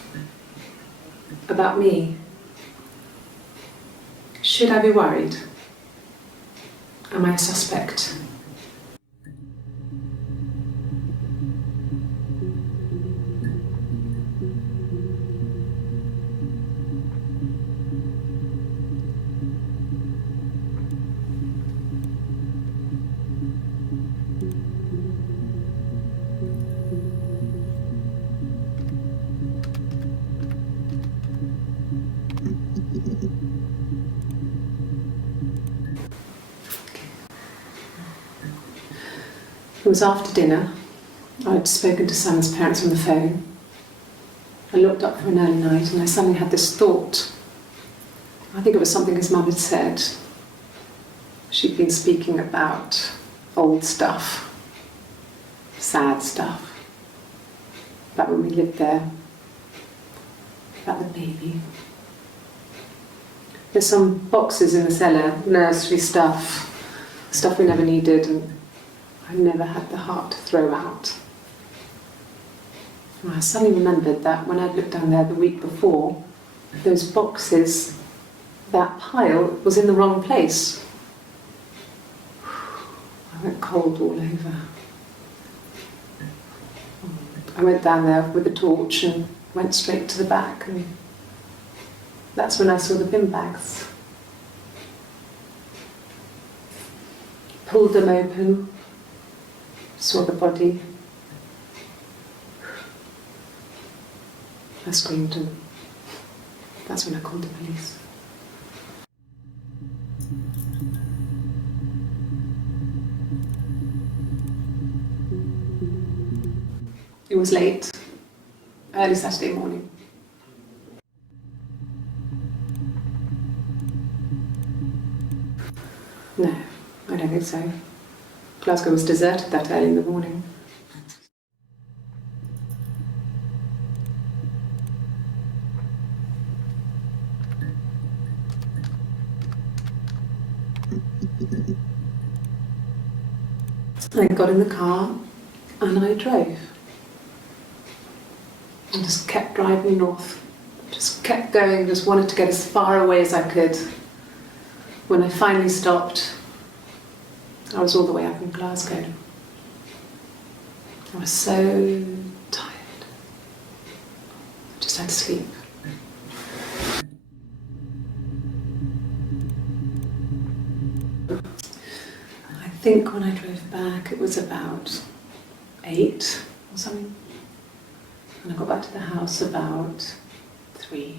about me. Should I be worried? Am I a suspect? It was after dinner. I'd spoken to Simon's parents on the phone. I looked up for an early night and I suddenly had this thought. I think it was something his mum had said. She'd been speaking about old stuff, sad stuff, about when we lived there, about the baby. There's some boxes in the cellar, nursery stuff we never needed, and I never had the heart to throw out. And I suddenly remembered that when I'd looked down there the week before, those boxes, that pile was in the wrong place. I went cold all over. I went down there with a torch and went straight to the back, and that's when I saw the bin bags. Pulled them open, saw the body. I screamed, and that's when I called the police. It was late, early Saturday morning. No, I don't think so. Glasgow was deserted that early in the morning. I got in the car and I drove. I just kept driving north. Just kept going, just wanted to get as far away as I could. When I finally stopped, I was all the way up in Glasgow. I was so tired. I just had to sleep. I think when I drove back it was about 8 or something. And I got back to the house about 3.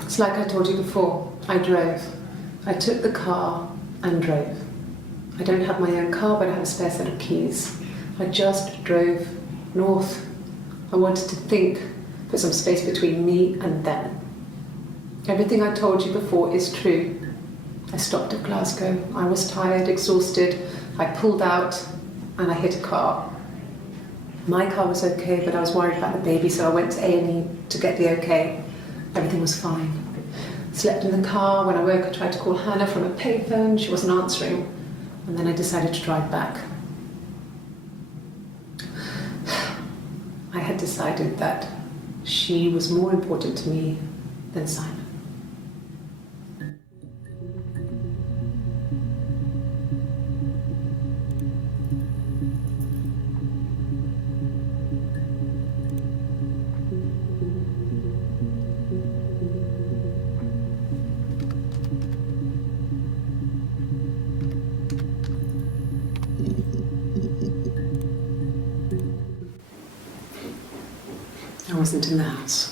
It's like I told you before, I drove. I took the car and drove. I don't have my own car, but I have a spare set of keys. I just drove north. I wanted to think, put some space between me and them. Everything I told you before is true. I stopped at Glasgow. I was tired, exhausted. I pulled out and I hit a car. My car was okay, but I was worried about the baby, so I went to A&E to get the okay. Everything was fine. Slept in the car. When I woke, I tried to call Hannah from a payphone. She wasn't answering. And then I decided to drive back. I had decided that she was more important to me than Simon. I wasn't in the house.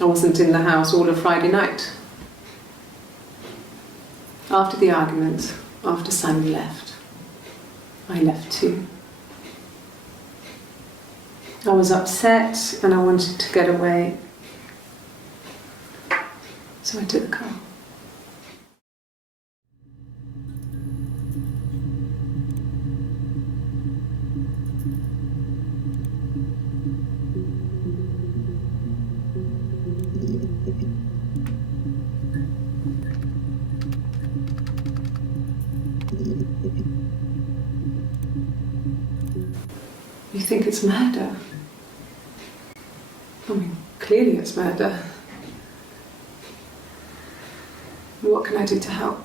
I wasn't in the house all of Friday night. After the argument, after Simon left, I left too. I was upset and I wanted to get away. So I took the car. You think it's murder? I mean, clearly it's murder. What can I do to help?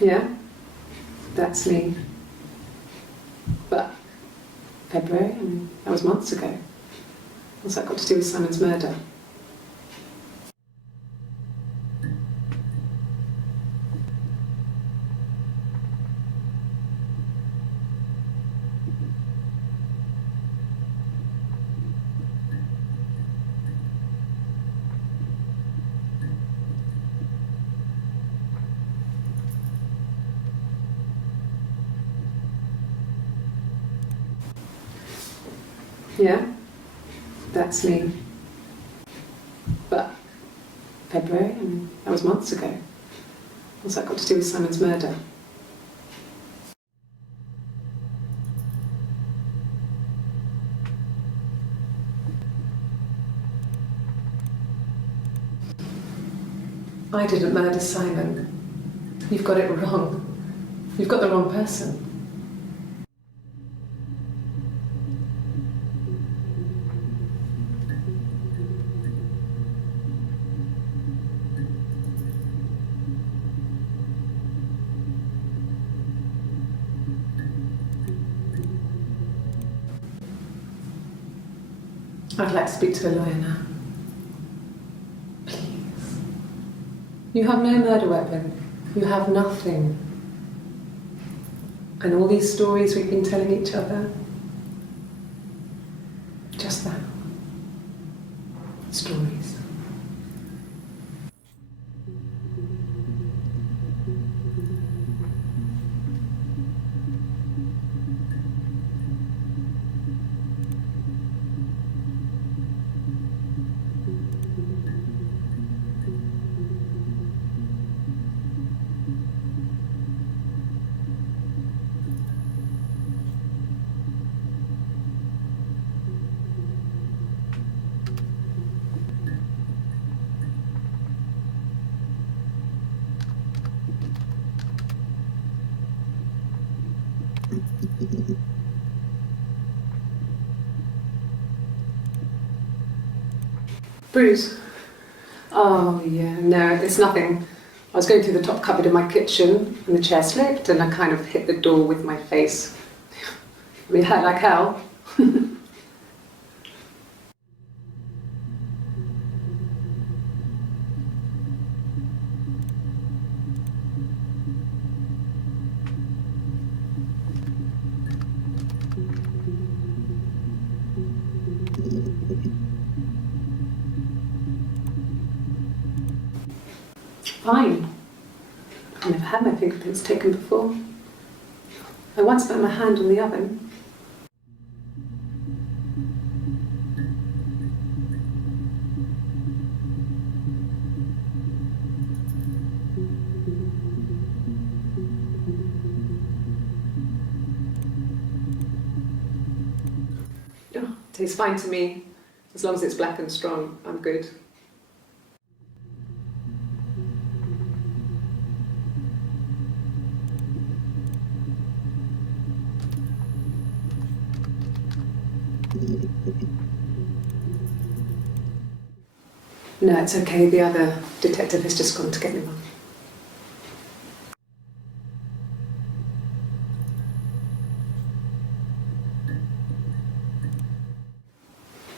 Yeah, that's me. But February, I mean, that was months ago. What's that got to do with Simon's murder? Yeah, that's me. But February, I mean, that was months ago. What's that got to do with Simon's murder? I didn't murder Simon. You've got it wrong. You've got the wrong person. I'd like to speak to a lawyer now. Please. You have no murder weapon. You have nothing. And all these stories we've been telling each other, just that. Stories. Bruce? Oh, yeah, no, it's nothing. I was going through the top cupboard in my kitchen and the chair slipped and I kind of hit the door with my face. I mean, it hurt like hell. Fine. I've never had my fingerprints taken before. I once put my hand on the oven. Oh, tastes fine to me. As long as it's black and strong, I'm good. No, it's okay. The other detective has just gone to get me one.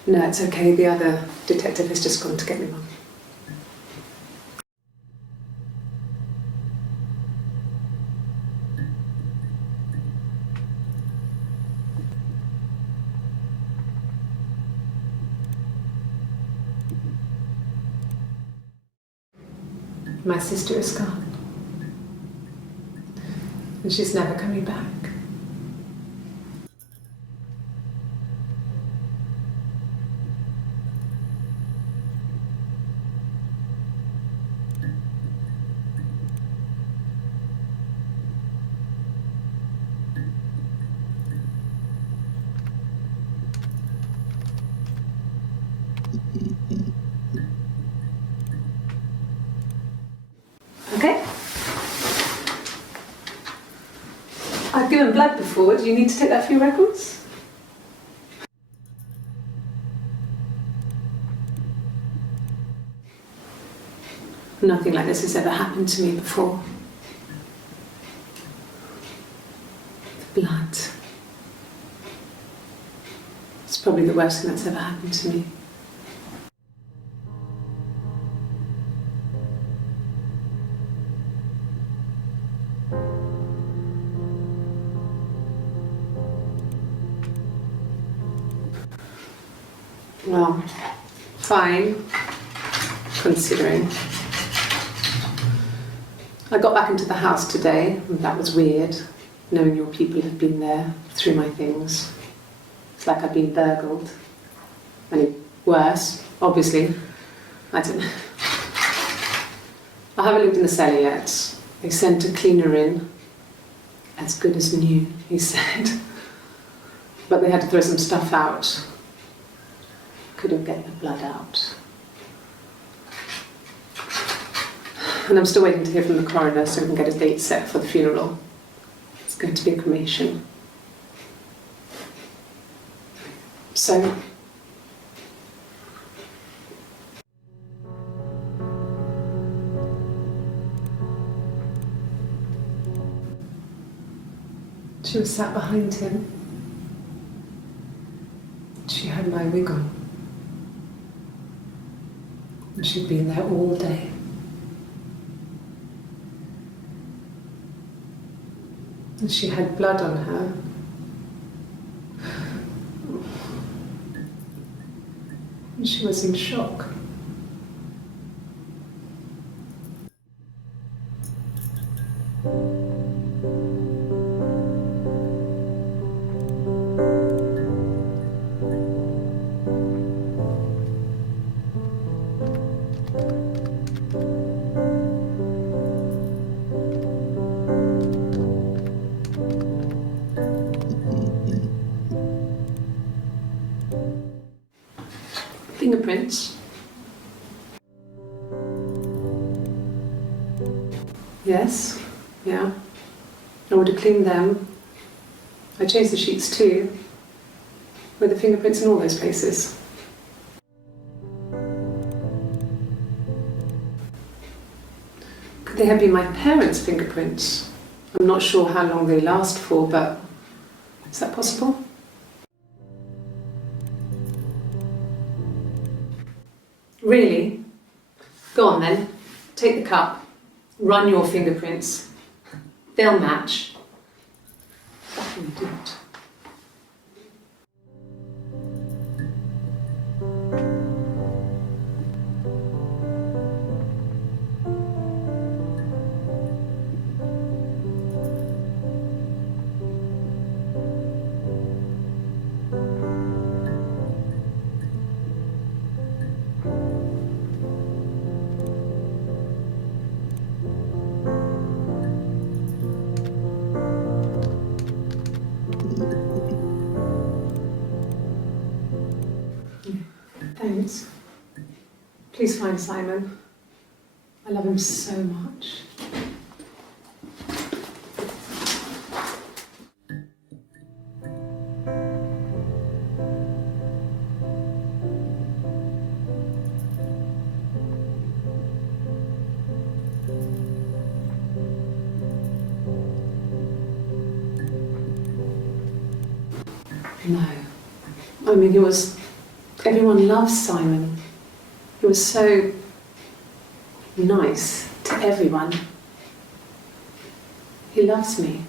No, it's okay. The other detective has just gone to get me one. My sister is gone. And she's never coming back. Okay. I've given blood before. Do you need to take that for your records? Nothing like this has ever happened to me before. The blood. It's probably the worst thing that's ever happened to me. Well, fine, considering. I got back into the house today, and that was weird, knowing your people had been there through my things. It's like I'd been burgled. Only worse, obviously. I don't know. I haven't looked in the cellar yet. They sent a cleaner in. As good as new, he said. But they had to throw some stuff out. Couldn't get the blood out. And I'm still waiting to hear from the coroner so we can get a date set for the funeral. It's going to be a cremation. So, she was sat behind him. She had my wig on. And she'd been there all day. And she had blood on her. And she was in shock. Fingerprints. Yes, yeah. I would have cleaned them. I changed the sheets too. With the fingerprints in all those places. Could they have been my parents' fingerprints? I'm not sure how long they last for, but is that possible? Really? Go on then, take the cup, run your fingerprints. They'll match. Fucking idiot. Thanks. Please find Simon. I love him so much. No. I mean, everyone loves Simon. He was so nice to everyone. He loves me.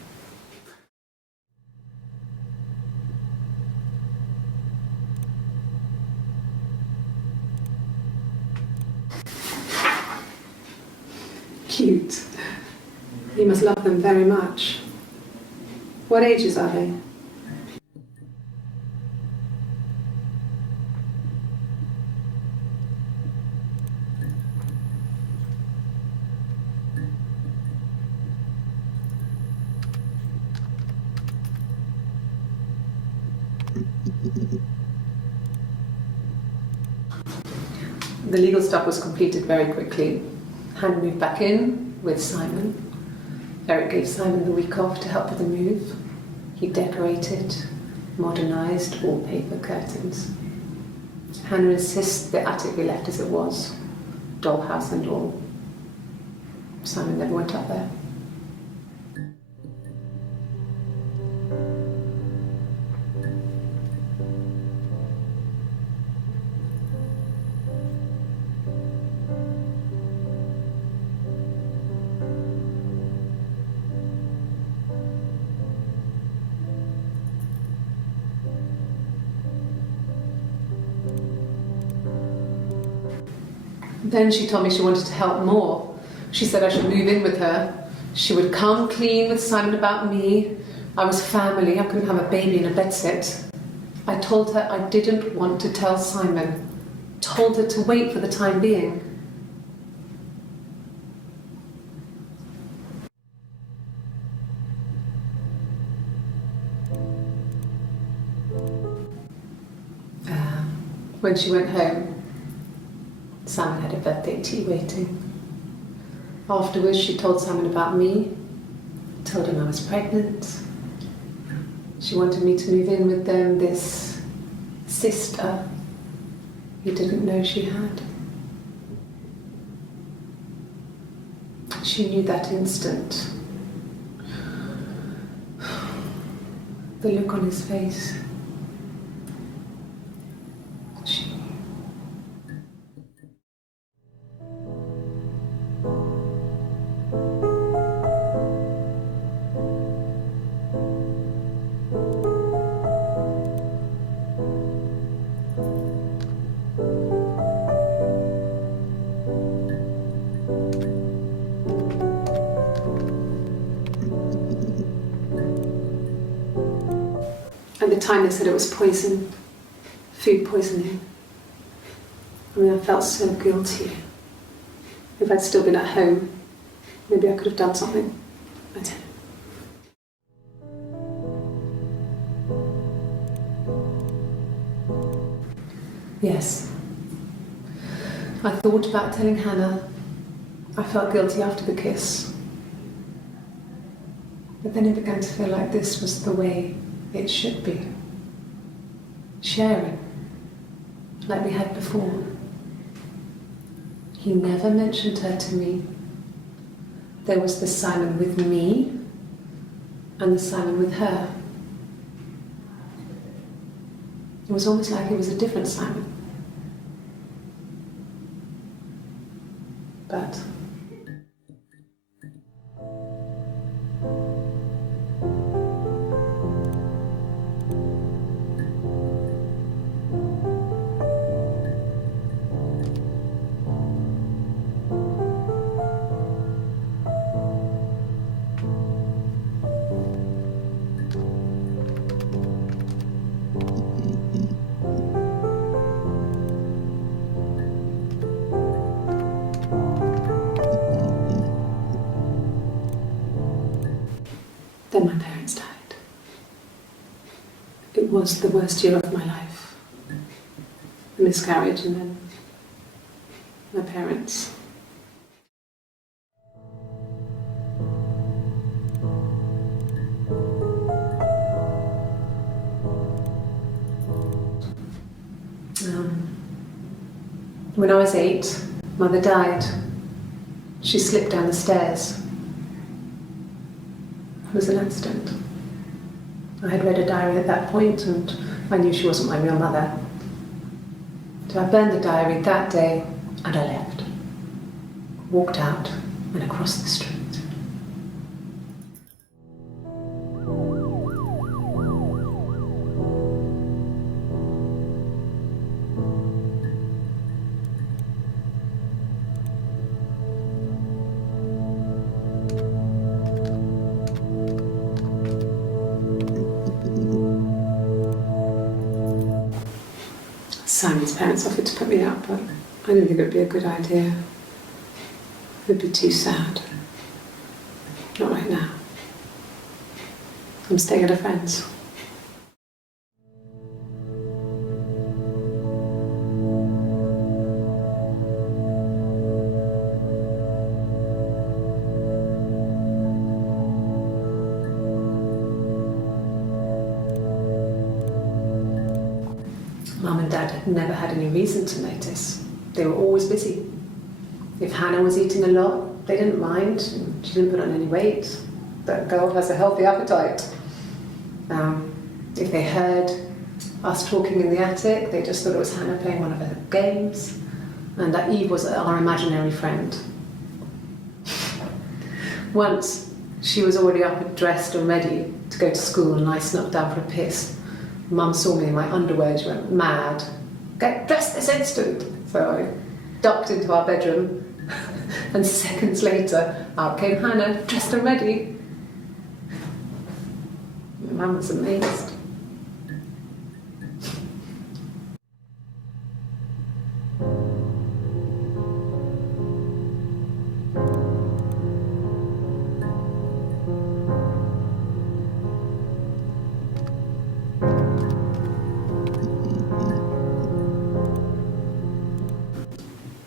cute. You must love them very much. What ages are they? The legal stuff was completed very quickly. Hannah moved back in with Simon. Eric gave Simon the week off to help with the move. He decorated, modernised wallpaper curtains. Hannah insists the attic be left as it was, dollhouse and all. Simon never went up there. Then she told me she wanted to help more. She said I should move in with her. She would come clean with Simon about me. I was family, I couldn't have a baby in a bedsit. I told her I didn't want to tell Simon. Told her to wait for the time being. When she went home, Simon had a birthday tea waiting. Afterwards, she told Simon about me, told him I was pregnant. She wanted me to move in with them, this sister he didn't know she had. She knew that instant. The look on his face. At the time they said it was poison, food poisoning. I mean, I felt so guilty. If I'd still been at home, maybe I could have done something. I don't know. Yes. I thought about telling Hannah. I felt guilty after the kiss. But then it began to feel like this was the way it should be. Sharing, like we had before. He never mentioned her to me. There was the Simon with me and the Simon with her. It was almost like it was a different Simon. But then my parents died. It was the worst year of my life. The miscarriage and then my parents. When I was 8, Mother died. She slipped down the stairs. It was an accident. I had read a diary at that point and I knew she wasn't my real mother. So I burned the diary that day and I left. Walked out and across the street. Simon's parents offered to put me up, but I didn't think it would be a good idea. It would be too sad. Not right now. I'm staying at a friend's. Mum and Dad had never had any reason to notice. They were always busy. If Hannah was eating a lot, they didn't mind. She didn't put on any weight. That girl has a healthy appetite. If they heard us talking in the attic, they just thought it was Hannah playing one of her games, and that Eve was our imaginary friend. Once, she was already up and dressed and ready to go to school, and I snuck down for a piss. Mum saw me in my underwear, she went mad. Get dressed this instant! So I ducked into our bedroom, and seconds later, out came Hannah, dressed and ready. Mum was amazed.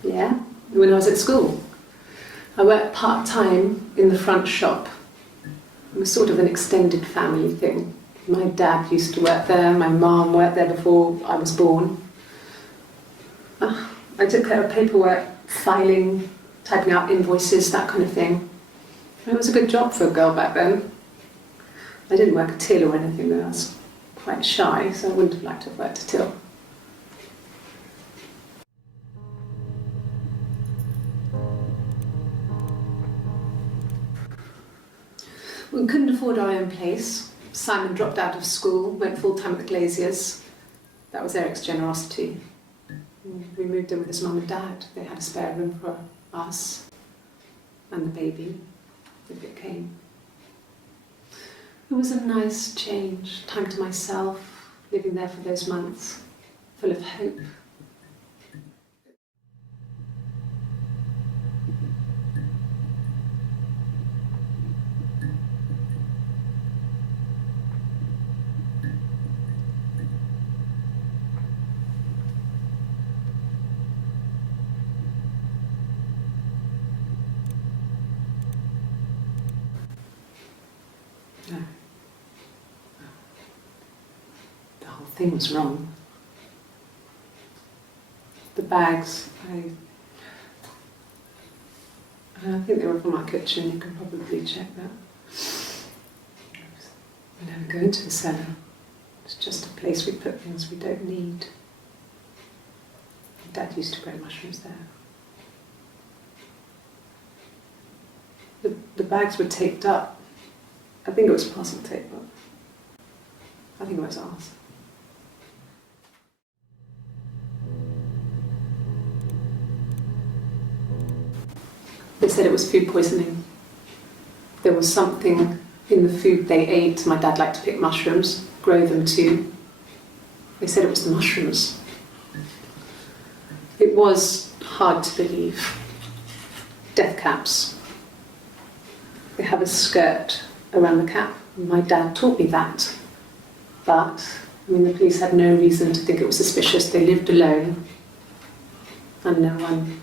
Yeah, when I was at school. I worked part-time in the front shop. It was sort of an extended family thing. My dad used to work there, my mum worked there before I was born. I took care of paperwork, filing, typing out invoices, that kind of thing. It was a good job for a girl back then. I didn't work a till or anything though. I was quite shy, so I wouldn't have liked to have worked a till. We couldn't afford our own place. Simon dropped out of school, went full-time at the Glaziers. That was Eric's generosity. We moved in with his mum and dad. They had a spare room for us and the baby, if it came. It was a nice change, time to myself, living there for those months, full of hope. No. The whole thing was wrong. The bags, I think they were from our kitchen, you can probably check that. We never go into the cellar. It's just a place we put things we don't need. Dad used to grow mushrooms there. The bags were taped up. I think it was parcel tape, but I think it was ours. They said it was food poisoning. There was something in the food they ate. My dad liked to pick mushrooms, grow them too. They said it was the mushrooms. It was hard to believe. Death caps. They have a skirt around the cap. My dad taught me that. But, the police had no reason to think it was suspicious. They lived alone and no one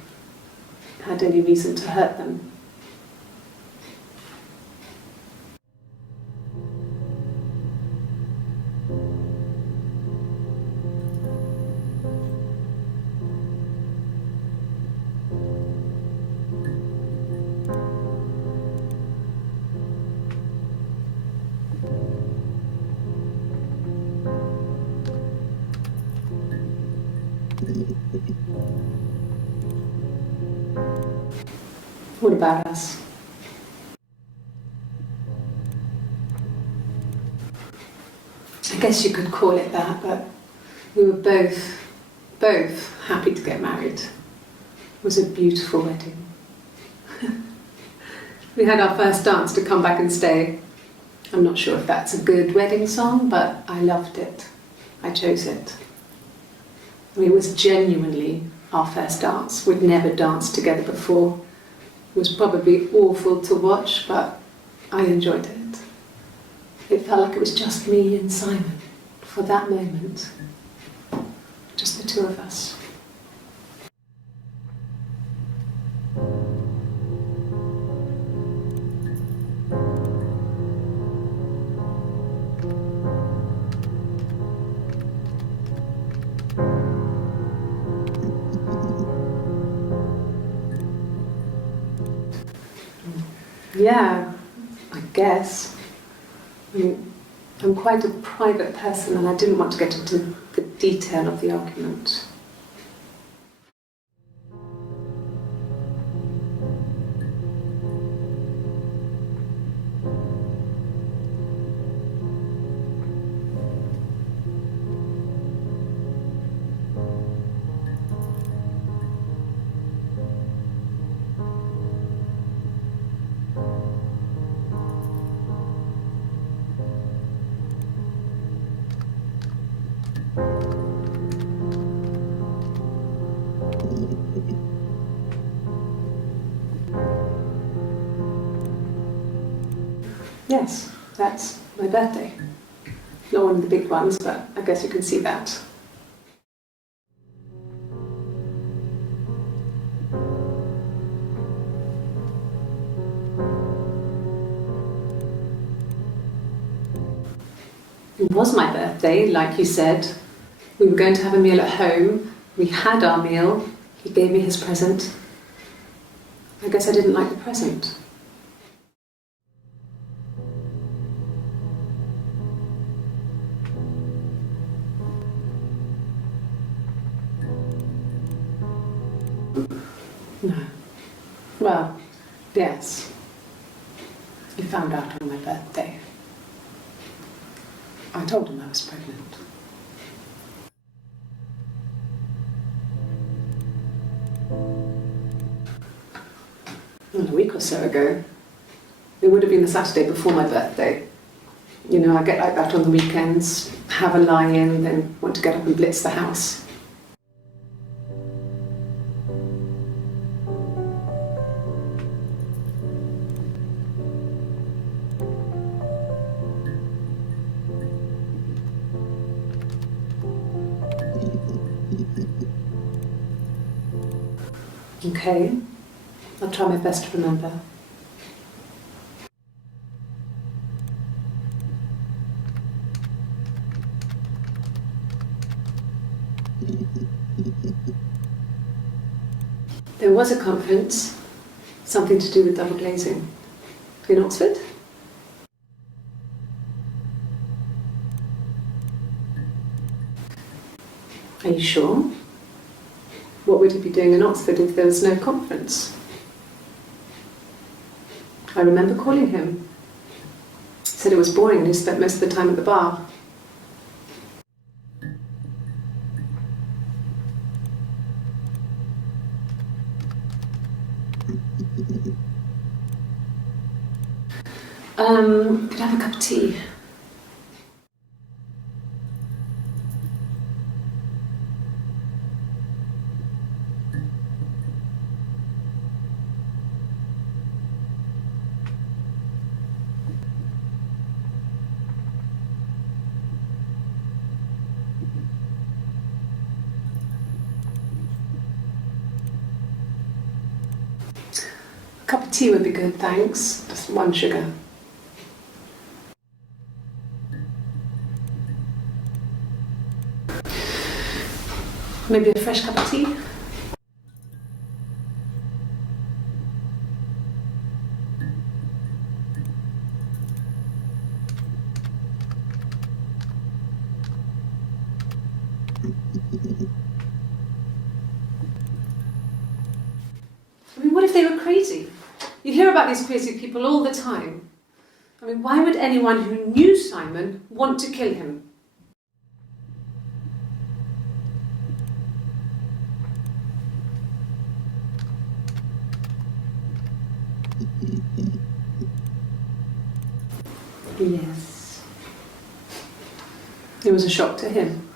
had any reason to hurt them. What about us? I guess you could call it that, but we were both happy to get married. It was a beautiful wedding. We had our first dance to Come Back and Stay. I'm not sure if that's a good wedding song, but I loved it. I chose it. I mean, it was genuinely our first dance. We'd never danced together before. It was probably awful to watch, but I enjoyed it. It felt like it was just me and Simon for that moment. Just the two of us. Yeah, I guess. I mean, I'm quite a private person and I didn't want to get into the detail of the argument. Yes, that's my birthday. Not one of the big ones, but I guess you can see that. It was my birthday, like you said. We were going to have a meal at home. We had our meal. He gave me his present. I guess I didn't like the present. No. Well, yes. He found out on my birthday. I told him I was pregnant. Well, a week or so ago. It would have been the Saturday before my birthday. You know, I get like that on the weekends, have a lie-in, then want to get up and blitz the house. Okay, I'll try my best to remember. There was a conference, something to do with double glazing, in Oxford. Are you sure? What would he be doing in Oxford if there was no conference? I remember calling him. He said it was boring and he spent most of the time at the bar. Could I have a cup of tea? A cup of tea would be good, thanks. Just one sugar. Maybe a fresh cup of tea? I mean, what if they were crazy? You hear about these crazy people all the time. I mean, why would anyone who knew Simon want to kill him? Yes. It was a shock to him.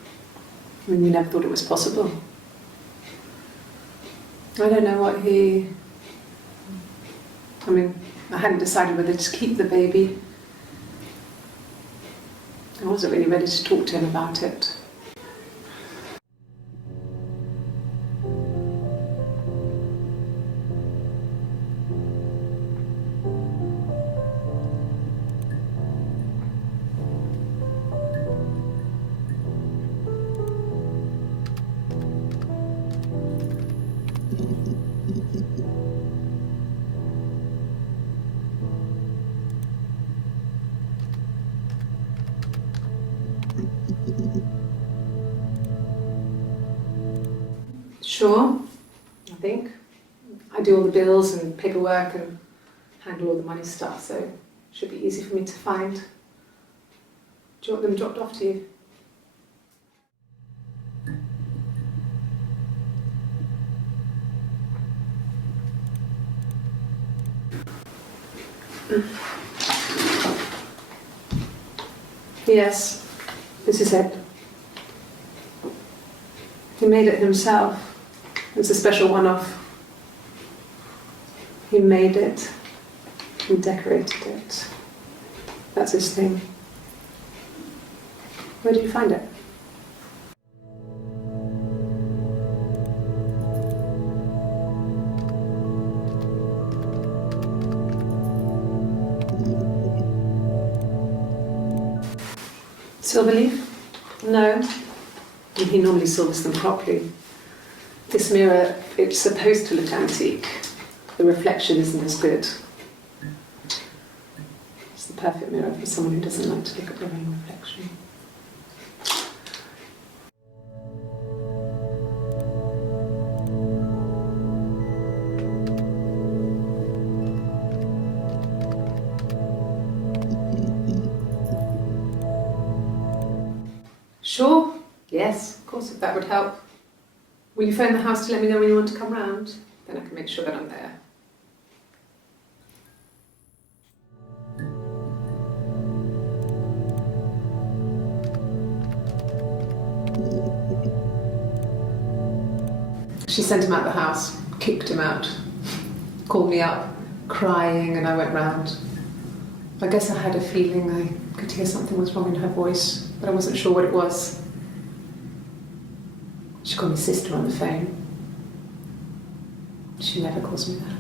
I mean, you never thought it was possible. I don't know what he... I mean, I hadn't decided whether to keep the baby. I wasn't really ready to talk to him about it. Sure, I think. I do all the bills and paperwork and handle all the money stuff, so it should be easy for me to find. Do you want them dropped off to you? Yes, this is it. He made it himself. It's a special one-off. He made it. He decorated it. That's his thing. Where did you find it? Silver leaf? No. He normally silvers them properly. This mirror, it's supposed to look antique. The reflection isn't as good. It's the perfect mirror for someone who doesn't like to look at their own reflection. Sure. Yes, of course, if that would help. Will you phone the house to let me know when you want to come round? Then I can make sure that I'm there. She sent him out the house, kicked him out, called me up, crying, and I went round. I guess I had a feeling I could hear something was wrong in her voice, but I wasn't sure what it was. She called me sister on the phone. She never calls me that.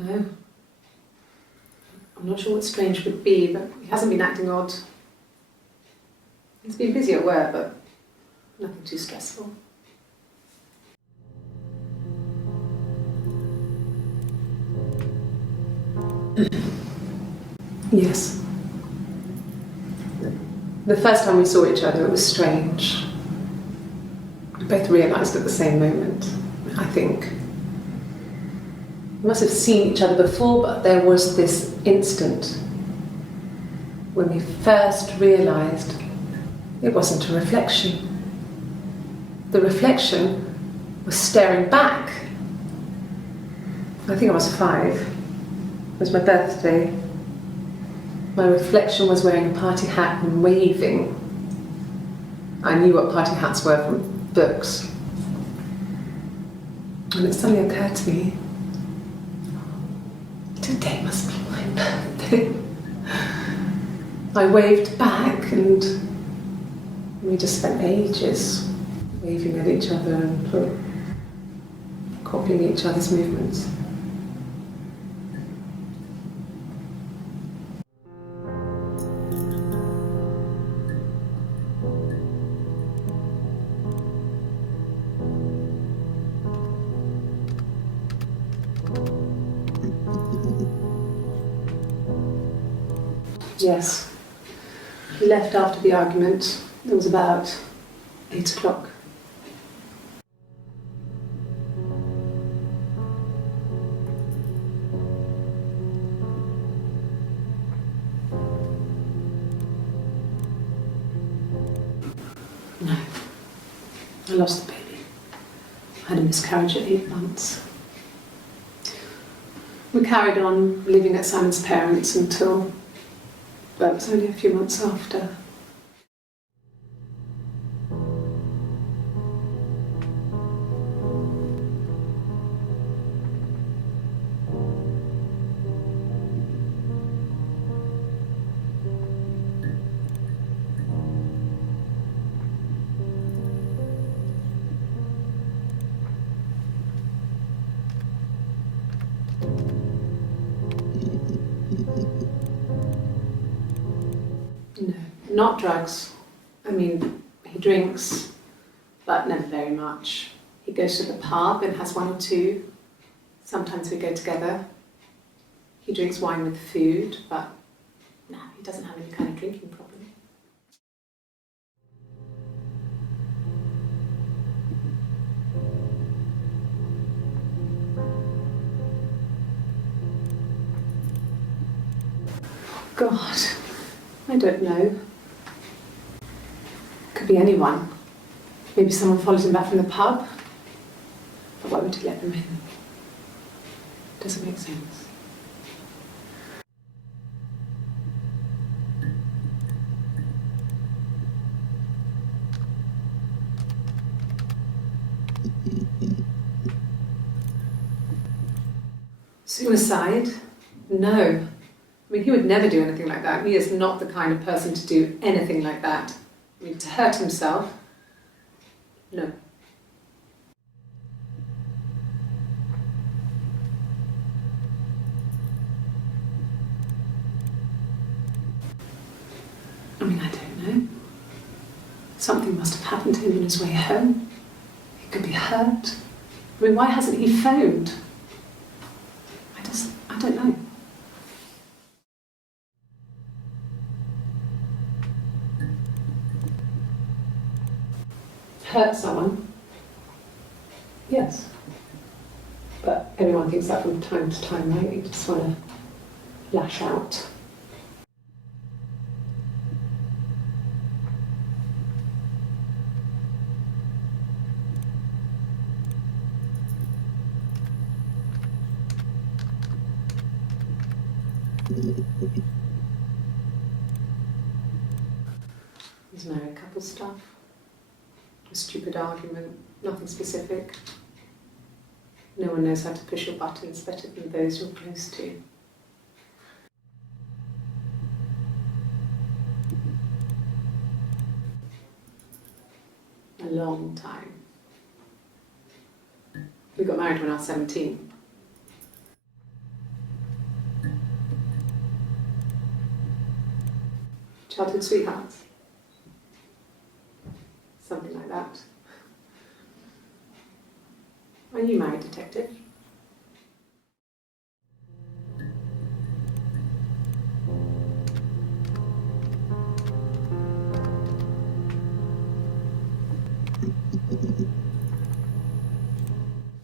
No. I'm not sure what strange would be, but he hasn't been acting odd. He's been busy at work, but nothing too stressful. Yes. The first time we saw each other, it was strange. We both realised at the same moment, I think. We must have seen each other before, but there was this instant when we first realised it wasn't a reflection. The reflection was staring back. I think I was 5. It was my birthday. My reflection was wearing a party hat and waving. I knew what party hats were from books. And it suddenly occurred to me, today must be my birthday. I waved back and we just spent ages waving at each other and copying each other's movements. Yes. He left after the argument. It was about 8 o'clock. No. I lost the baby. I had a miscarriage at 8 months. We carried on living at Simon's parents until, well, it was only a few months after. No, not drugs. I mean, he drinks, but never very much. He goes to the pub and has one or two. Sometimes we go together. He drinks wine with food, but no, he doesn't have any kind of drinking problem. God, I don't know. Could be anyone. Maybe someone follows him back from the pub. But why would he let them in? Doesn't make sense. Suicide? No. I mean, he would never do anything like that. He is not the kind of person to do anything like that. I mean, to hurt himself? No. I mean, I don't know. Something must have happened to him on his way home. He could be hurt. I mean, why hasn't he phoned? I don't know. Hurt someone? Yes. But everyone thinks that from time to time, right? You just want to lash out. There's married couple stuff. A stupid argument, nothing specific. No one knows how to push your buttons better than those you're close to. A long time. We got married when I was 17. Childhood sweethearts. Something like that. Are you married, detective?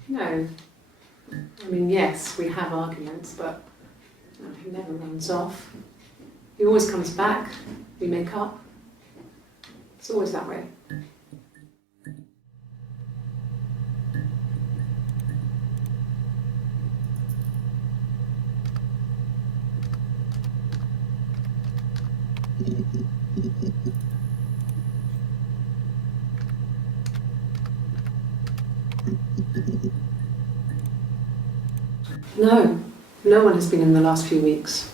No. I mean, yes, we have arguments, but no, he never runs off. He always comes back. We make up. It's always that way. No, no one has been in the last few weeks.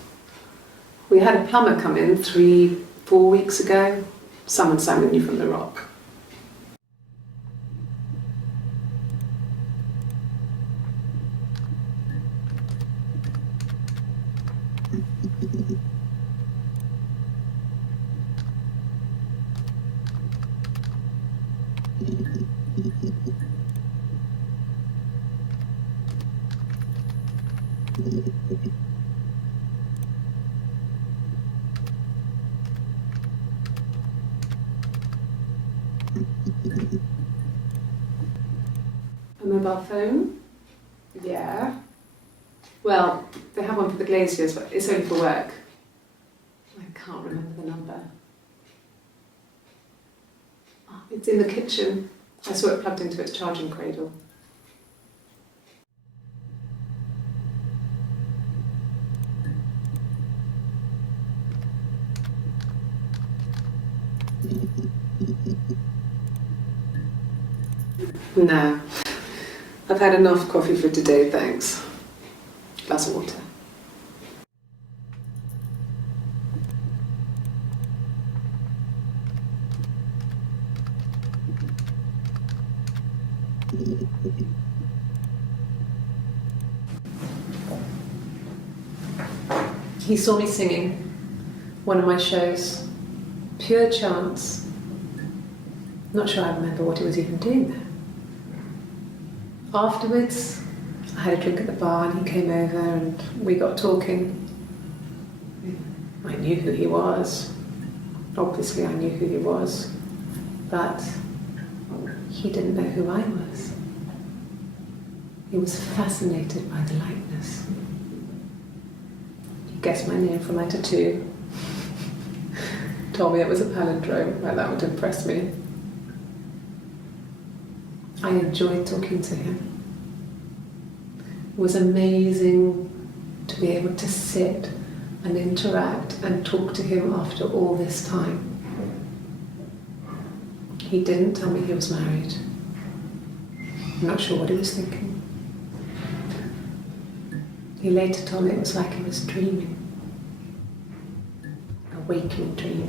We had a plumber come in 3-4 weeks ago. Someone summoned you from the rock. A mobile phone? Yeah. Well, they have one for the glaziers, but it's only for work. I can't remember the number. Oh, it's in the kitchen. I saw it plugged into its charging cradle. No, I've had enough coffee for today, thanks. Glass of water. He saw me singing one of my shows, pure chance. Not sure I remember what he was even doing there. Afterwards, I had a drink at the bar and he came over and we got talking. I knew who he was. Obviously I knew who he was, but he didn't know who I was. He was fascinated by the likeness. He guessed my name from my tattoo. Told me it was a palindrome, like that would impress me. I enjoyed talking to him. It was amazing to be able to sit and interact and talk to him after all this time. He didn't tell me he was married. I'm not sure what he was thinking. He later told me it was like he was dreaming. A waking dream.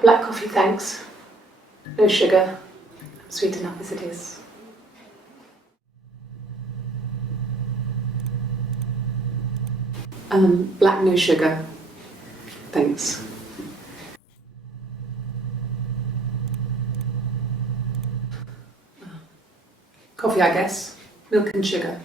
Black coffee, thanks. No sugar. Sweet enough as it is. Black, no sugar. Thanks. Coffee, I guess. Milk and sugar.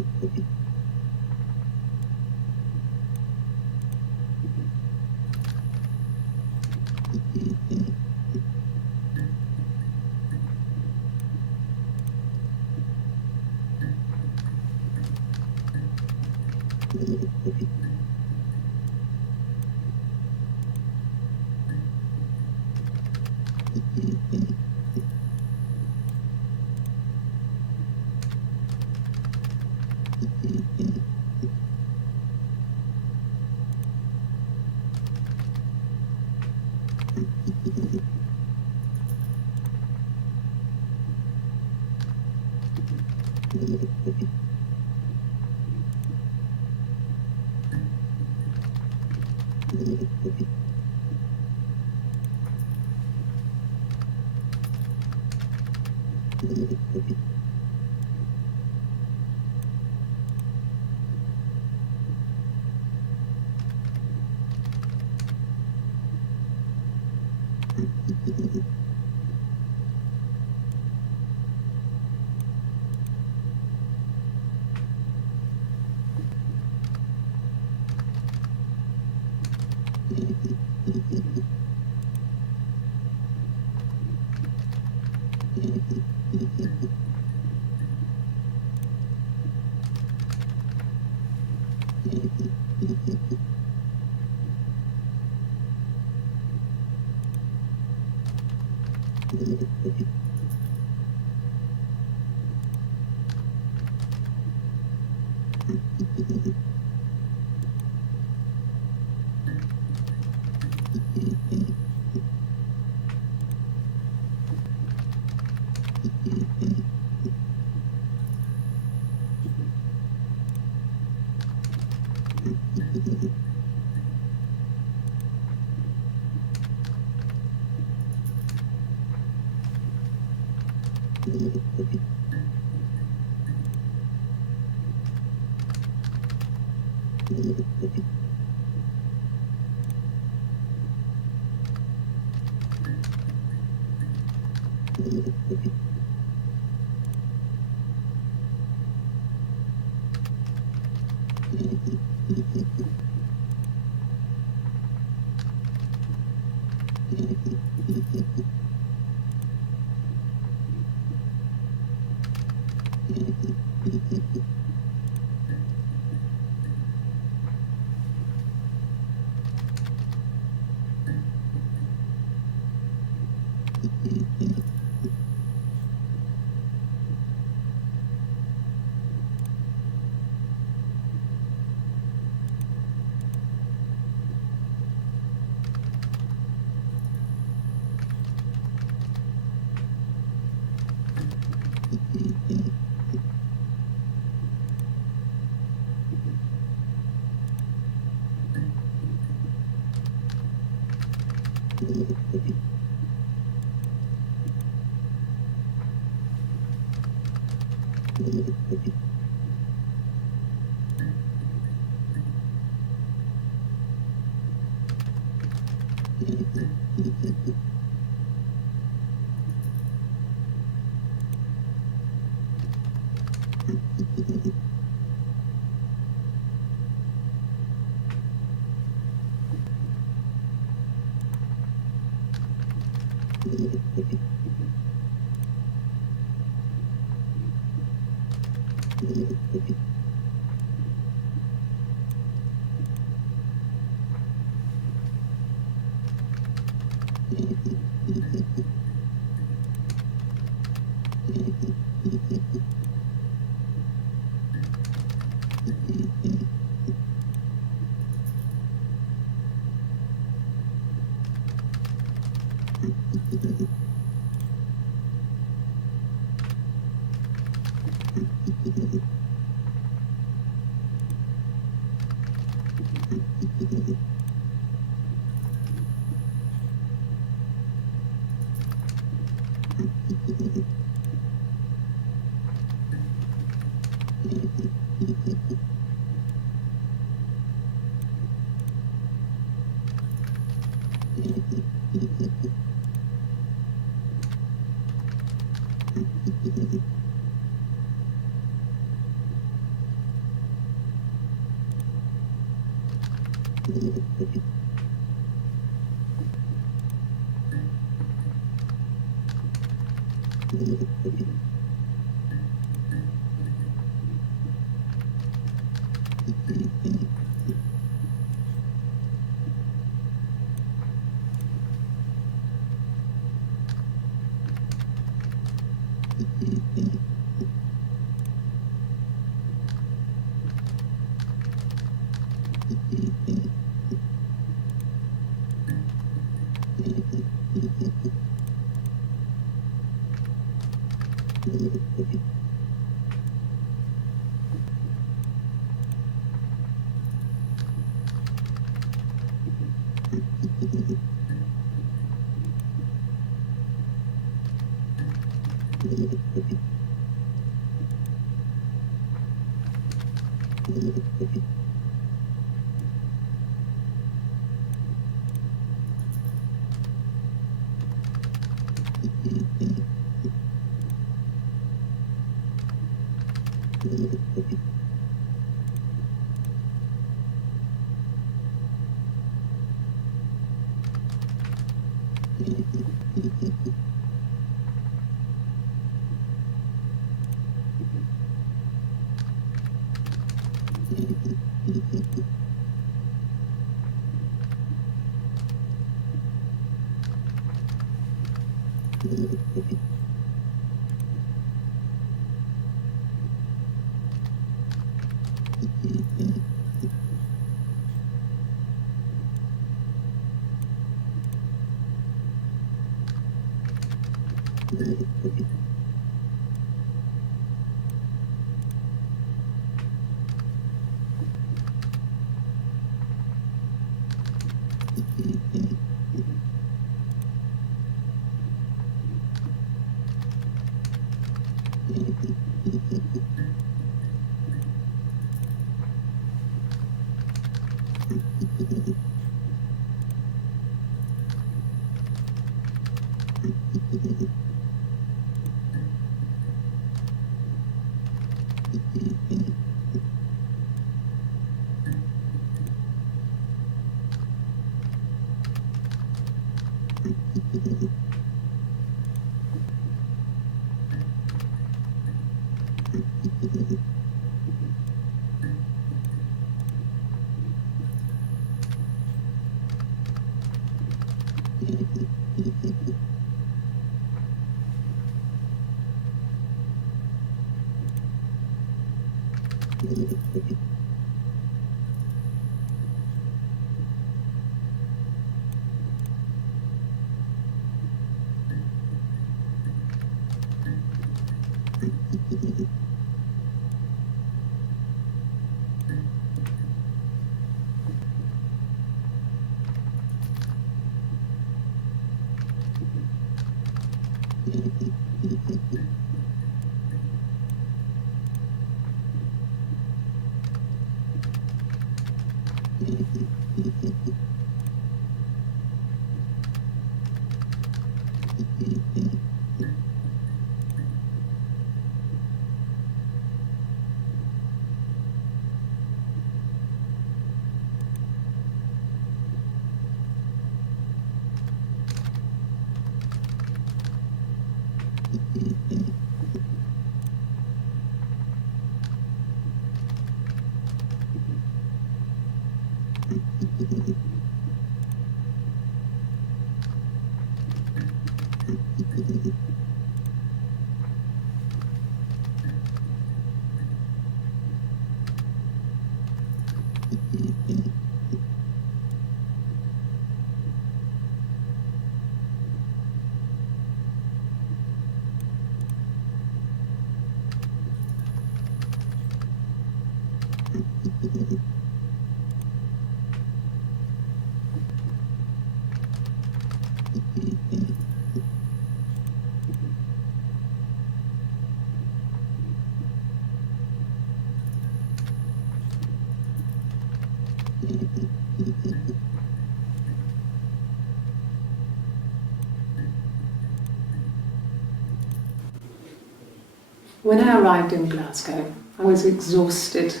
When I arrived in Glasgow, I was exhausted.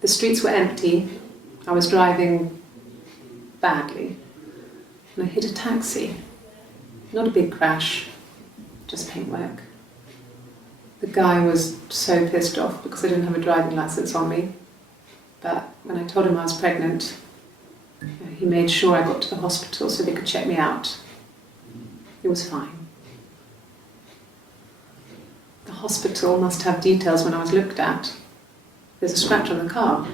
The streets were empty. I was driving badly. And I hit a taxi. Not a big crash, just paintwork. The guy was so pissed off because I didn't have a driving license on me. But when I told him I was pregnant, he made sure I got to the hospital so they could check me out. It was fine. The hospital must have details when I was looked at. There's a scratch on the car.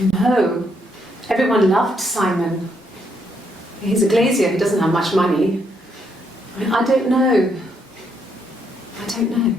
No, everyone loved Simon. He's a glazier who doesn't have much money. I don't know. I don't know.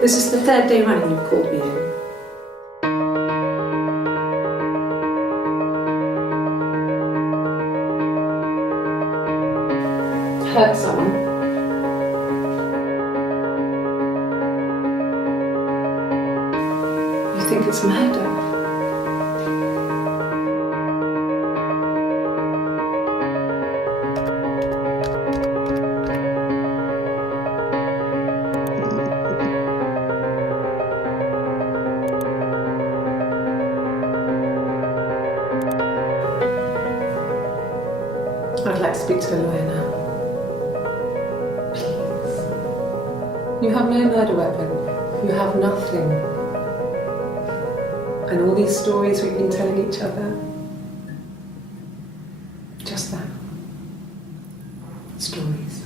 This is the third day running you've called me in. Hurt someone. You think it's murder? I'd like to speak to a lawyer now. Please. You have no murder weapon. You have nothing. And all these stories we've been telling each other. Just that. Stories.